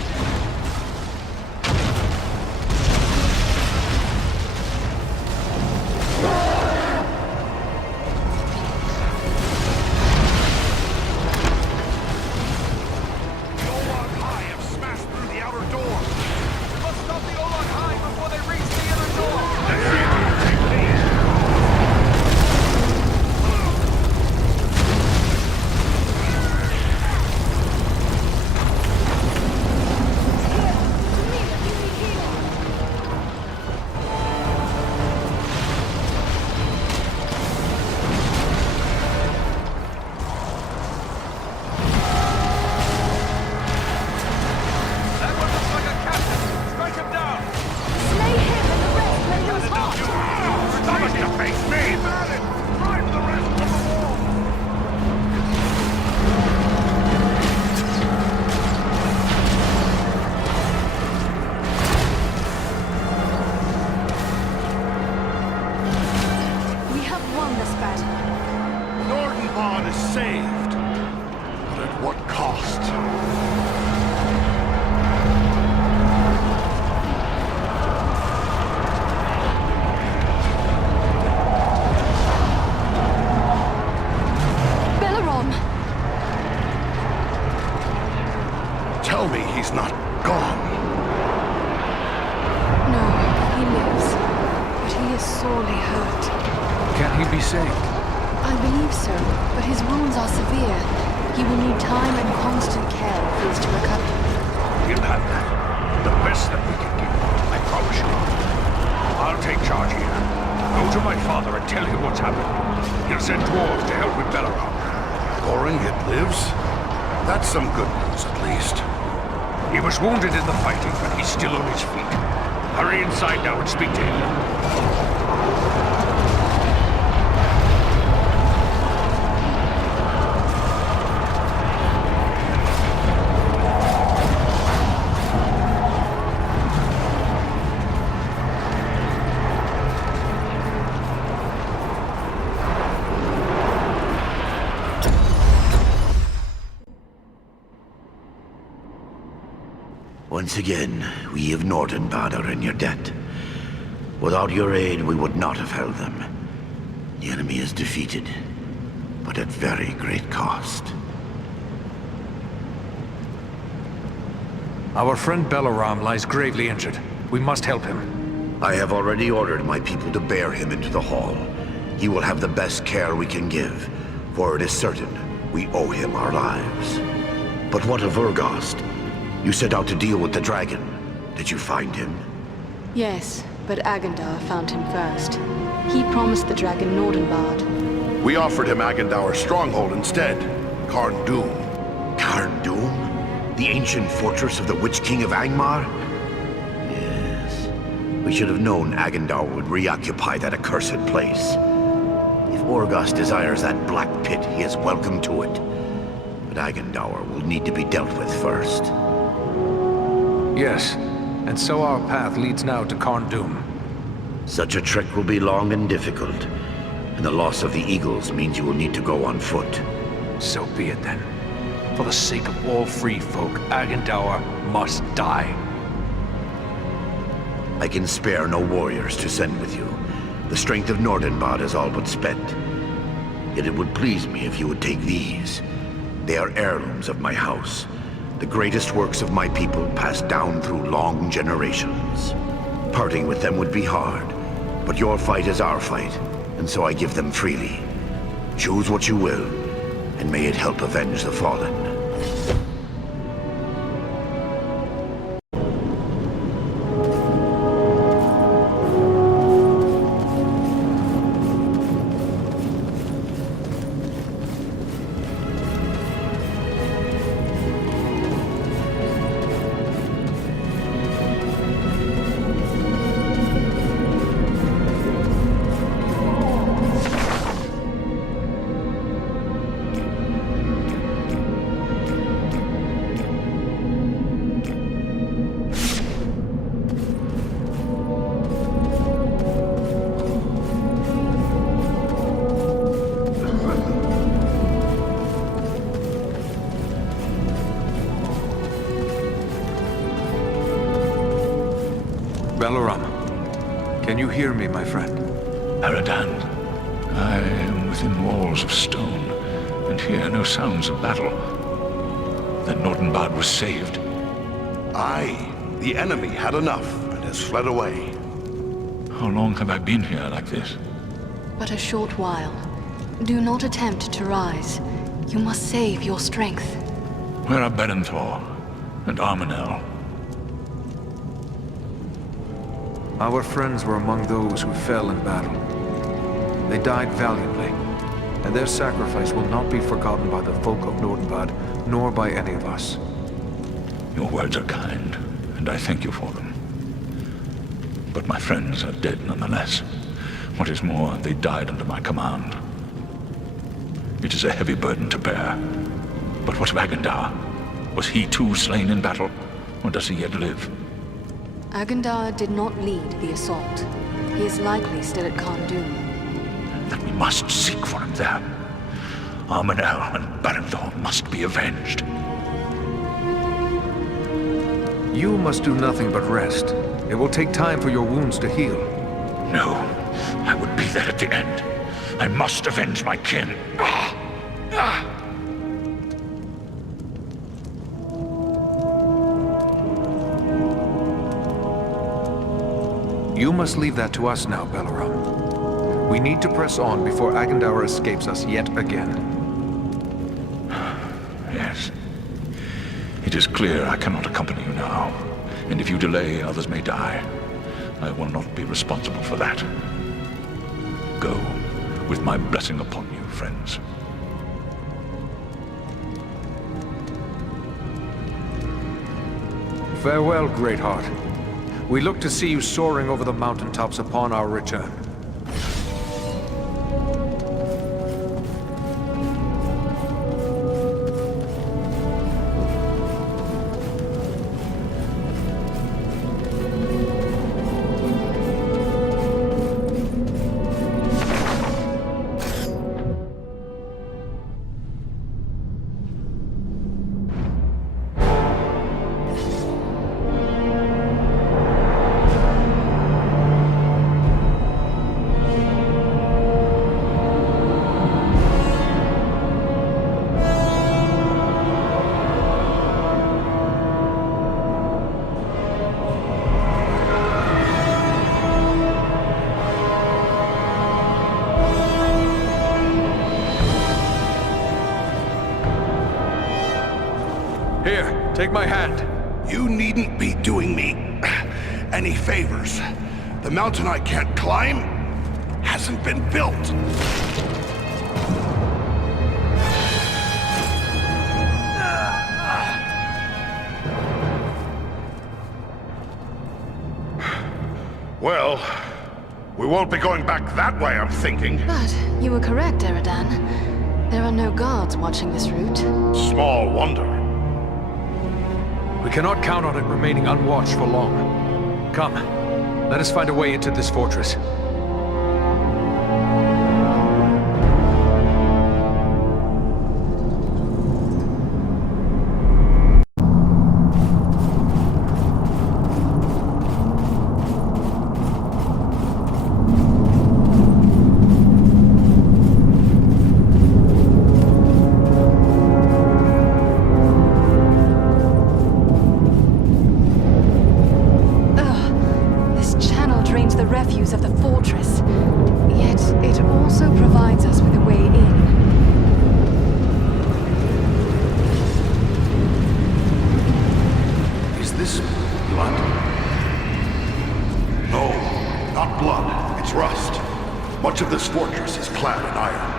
Tell me he's not gone. No, he lives. But he is sorely hurt. Can he be saved? I believe so, but his wounds are severe. He will need time and constant care if he is to recover. He'll have that. The best that we can give, I promise you. I'll take charge here. Go to my father and tell him what's happened. He'll send dwarves to help with Belleroth. Goring yet lives? That's some good news, at least. He was wounded in the fighting, but he's still on his feet. Hurry inside now and speak to him. Once again, we of Norden-Bad are in your debt. Without your aid, we would not have held them. The enemy is defeated, but at very great cost. Our friend Belleroth lies gravely injured. We must help him. I have already ordered my people to bear him into the hall. He will have the best care we can give, for it is certain we owe him our lives. But what of Urgost? You set out to deal with the dragon. Did you find him? Yes, but Agandaûr found him first. He promised the dragon Nordenbad. We offered him Agandaûr's stronghold instead, Carn Dûm. Carn Dûm? The ancient fortress of the Witch King of Angmar? Yes. We should have known Agandaûr would reoccupy that accursed place. If Urgost desires that black pit, he is welcome to it. But Agandaûr will need to be dealt with first. Yes, and so our path leads now to Carn Dûm. Such a trek will be long and difficult, and the loss of the eagles means you will need to go on foot. So be it then. For the sake of all free folk, Agandaûr must die. I can spare no warriors to send with you. The strength of Nordenbad is all but spent. Yet it would please me if you would take these. They are heirlooms of my house. The greatest works of my people passed down through long generations. Parting with them would be hard, but your fight is our fight, and so I give them freely. Choose what you will, and may it help avenge the fallen. Can you hear me, my friend? Aradan, I am within walls of stone, and hear no sounds of battle. Then Nordenbad was saved. Aye, the enemy had enough and has fled away. How long have I been here like this? But a short while. Do not attempt to rise. You must save your strength. Where are Berenthor and Armenel? Our friends were among those who fell in battle. They died valiantly, and their sacrifice will not be forgotten by the folk of Nordenbad, nor by any of us. Your words are kind, and I thank you for them. But my friends are dead nonetheless. What is more, they died under my command. It is a heavy burden to bear. But what of Agandaûr? Was he too slain in battle, or does he yet live? Agandaûr did not lead the assault. He is likely still at Carn Dûm. Then we must seek for him there. Armenel and Berenthor must be avenged. You must do nothing but rest. It will take time for your wounds to heal. No, I would be there at the end. I must avenge my kin. You must leave that to us now, Balaram. We need to press on before Agandaûr escapes us yet again. Yes. It is clear I cannot accompany you now. And if you delay, others may die. I will not be responsible for that. Go, with my blessing upon you, friends. Farewell, Greatheart. We look to see you soaring over the mountaintops upon our return. Take my hand. You needn't be doing me any favors. The mountain I can't climb hasn't been built. Well, we won't be going back that way, I'm thinking. But you were correct, Eridan. There are no guards watching this route. Small wonder. We cannot count on it remaining unwatched for long. Come, let us find a way into this fortress. Of the fortress, yet it also provides us with a way in. Is this blood? No, not blood. It's rust. Much of this fortress is clad in iron.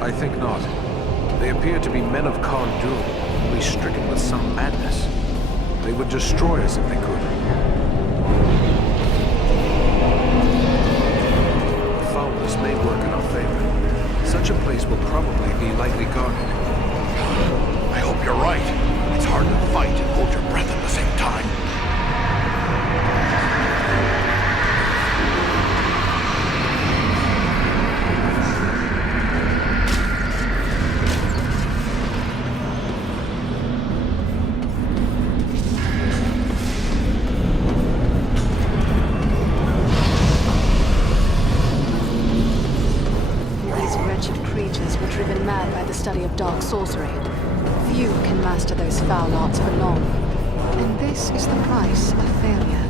I think not. They appear to be men of Carn Dûm, only stricken with some madness. They would destroy us if they could. Foulness may work in our favor. Such a place will probably be lightly guarded. I hope you're right. It's hard to fight and hold your breath at the same time. Study of dark sorcery. Few can master those foul arts for long. And this is the price of failure.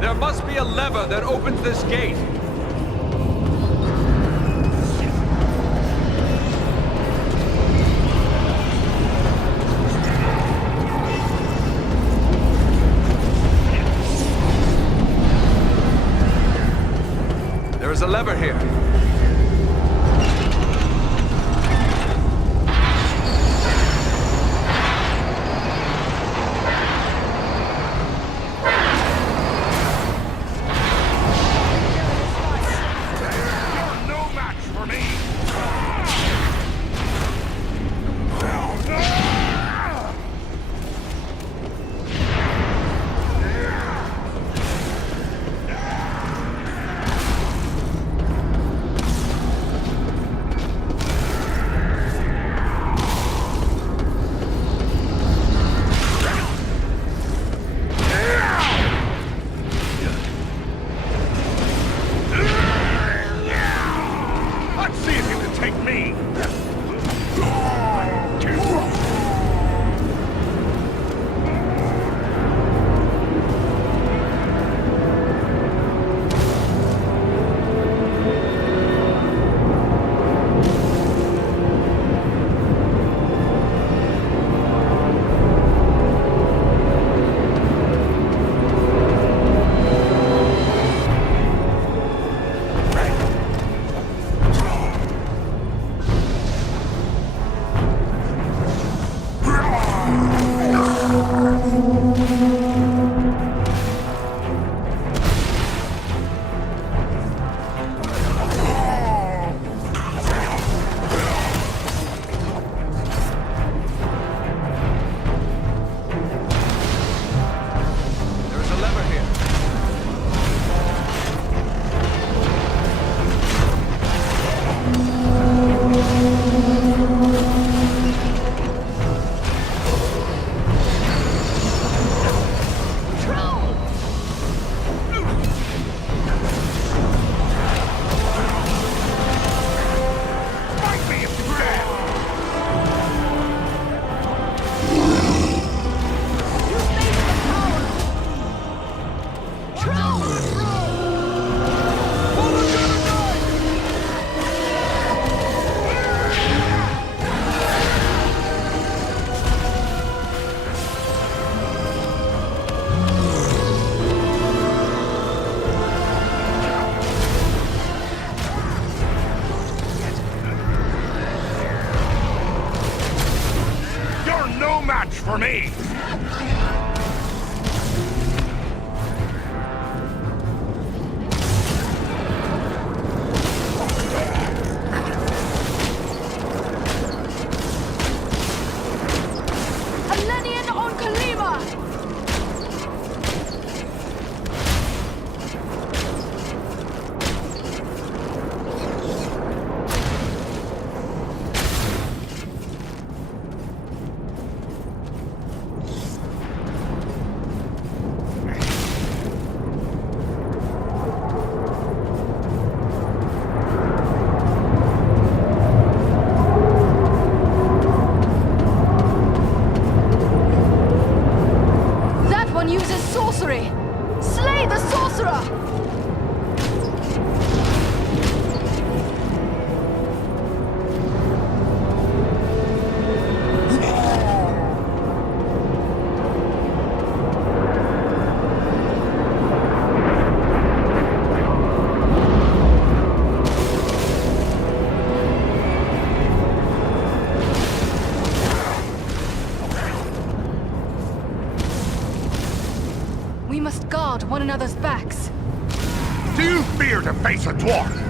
There must be a lever that opens this gate. There's a lever here. me! One another's backs. Do you fear to face a dwarf?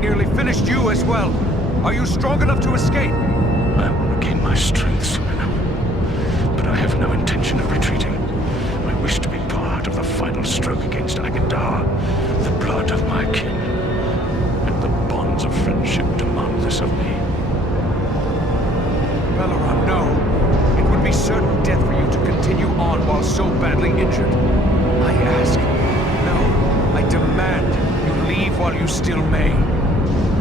Nearly finished you as well. Are you strong enough to escape? I will regain my strength soon enough. But I have no intention of retreating. I wish to be part of the final stroke against Agandaûr, the blood of my kin. And the bonds of friendship demand this of me. Belleron, no. It would be certain death for you to continue on while so badly injured. I ask, no, I demand you leave while you still may.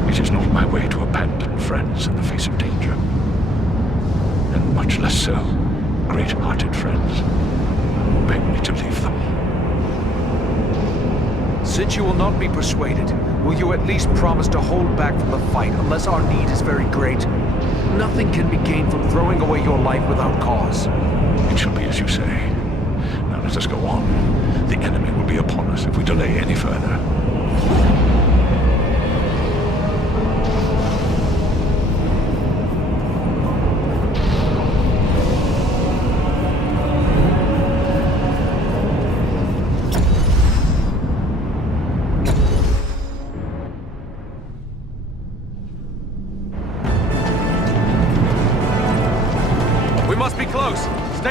It is not my way to abandon friends in the face of danger. And much less so, great-hearted friends who beg me to leave them. Since you will not be persuaded, will you at least promise to hold back from the fight unless our need is very great? Nothing can be gained from throwing away your life without cause. It shall be as you say. Now let us go on. The enemy will be upon us if we delay any further.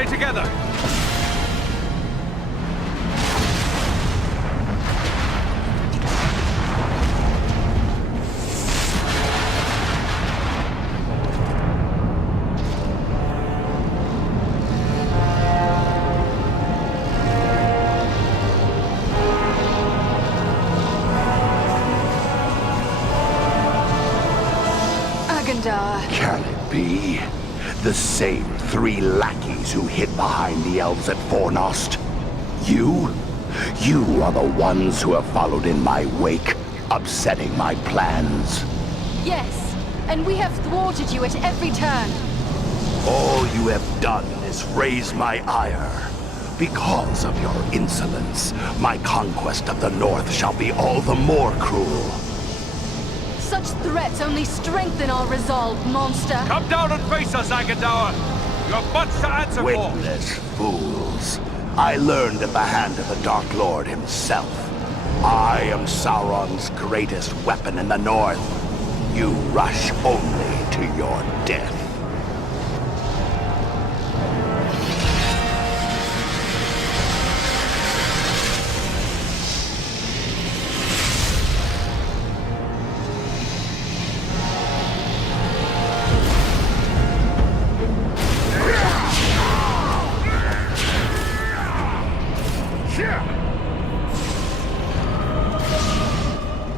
Stay together! Agandaûr. Can it be? The same 3 lackeys who hid behind the elves at Fornost? You? You are the ones who have followed in my wake, upsetting my plans. Yes, and we have thwarted you at every turn. All you have done is raise my ire. Because of your insolence, my conquest of the North shall be all the more cruel. Such threats only strengthen our resolve, monster. Come down and face us, Agandaûr! You have much to answer for! Witless fools. I learned at the hand of the Dark Lord himself. I am Sauron's greatest weapon in the North. You rush only to your death.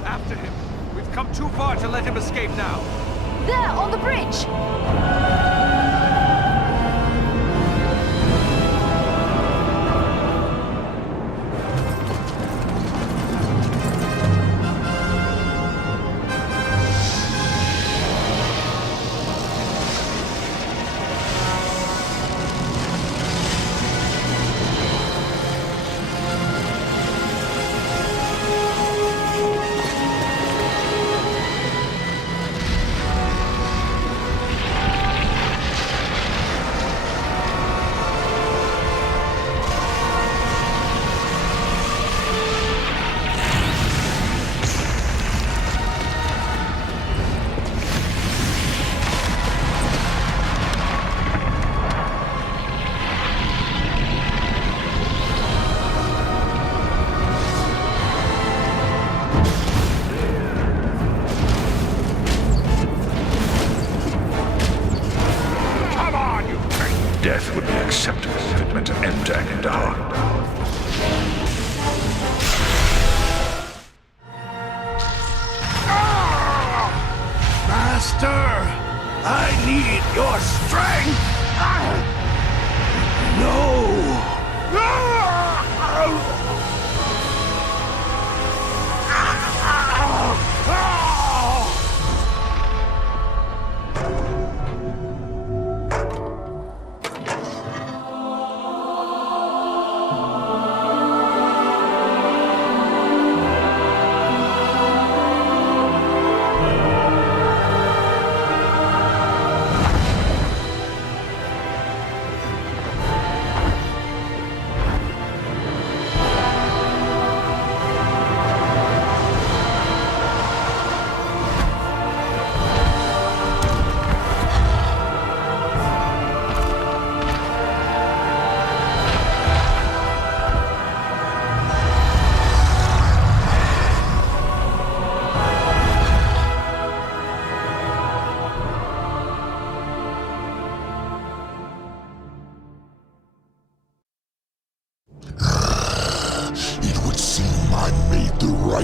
After him! We've come too far to let him escape now! There, on the bridge! Death would be acceptable if it meant an end to Agandaûr. Master, I need your strength.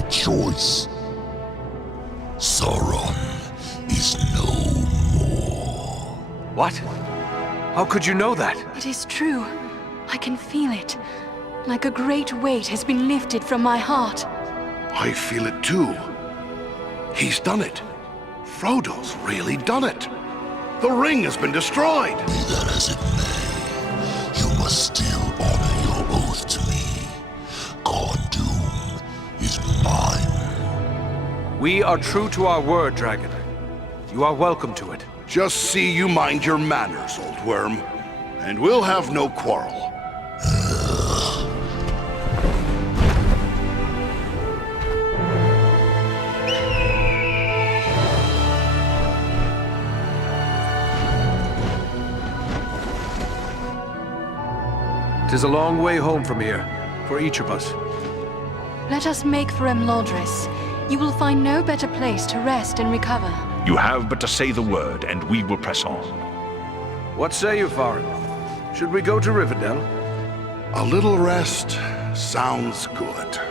Choice. Sauron is no more. What? How could you know that? It is true. I can feel it. Like a great weight has been lifted from my heart. I feel it too. He's done it. Frodo's really done it. The ring has been destroyed. Be that as it may, you must still honor your oath to me. Carn Dûm is mine. We are true to our word, Dragon. You are welcome to it. Just see you mind your manners, old worm. And we'll have no quarrel. 'Tis a long way home from here, for each of us. Let us make for Imladris. You will find no better place to rest and recover. You have but to say the word, and we will press on. What say you, Farin? Should we go to Rivendell? A little rest sounds good.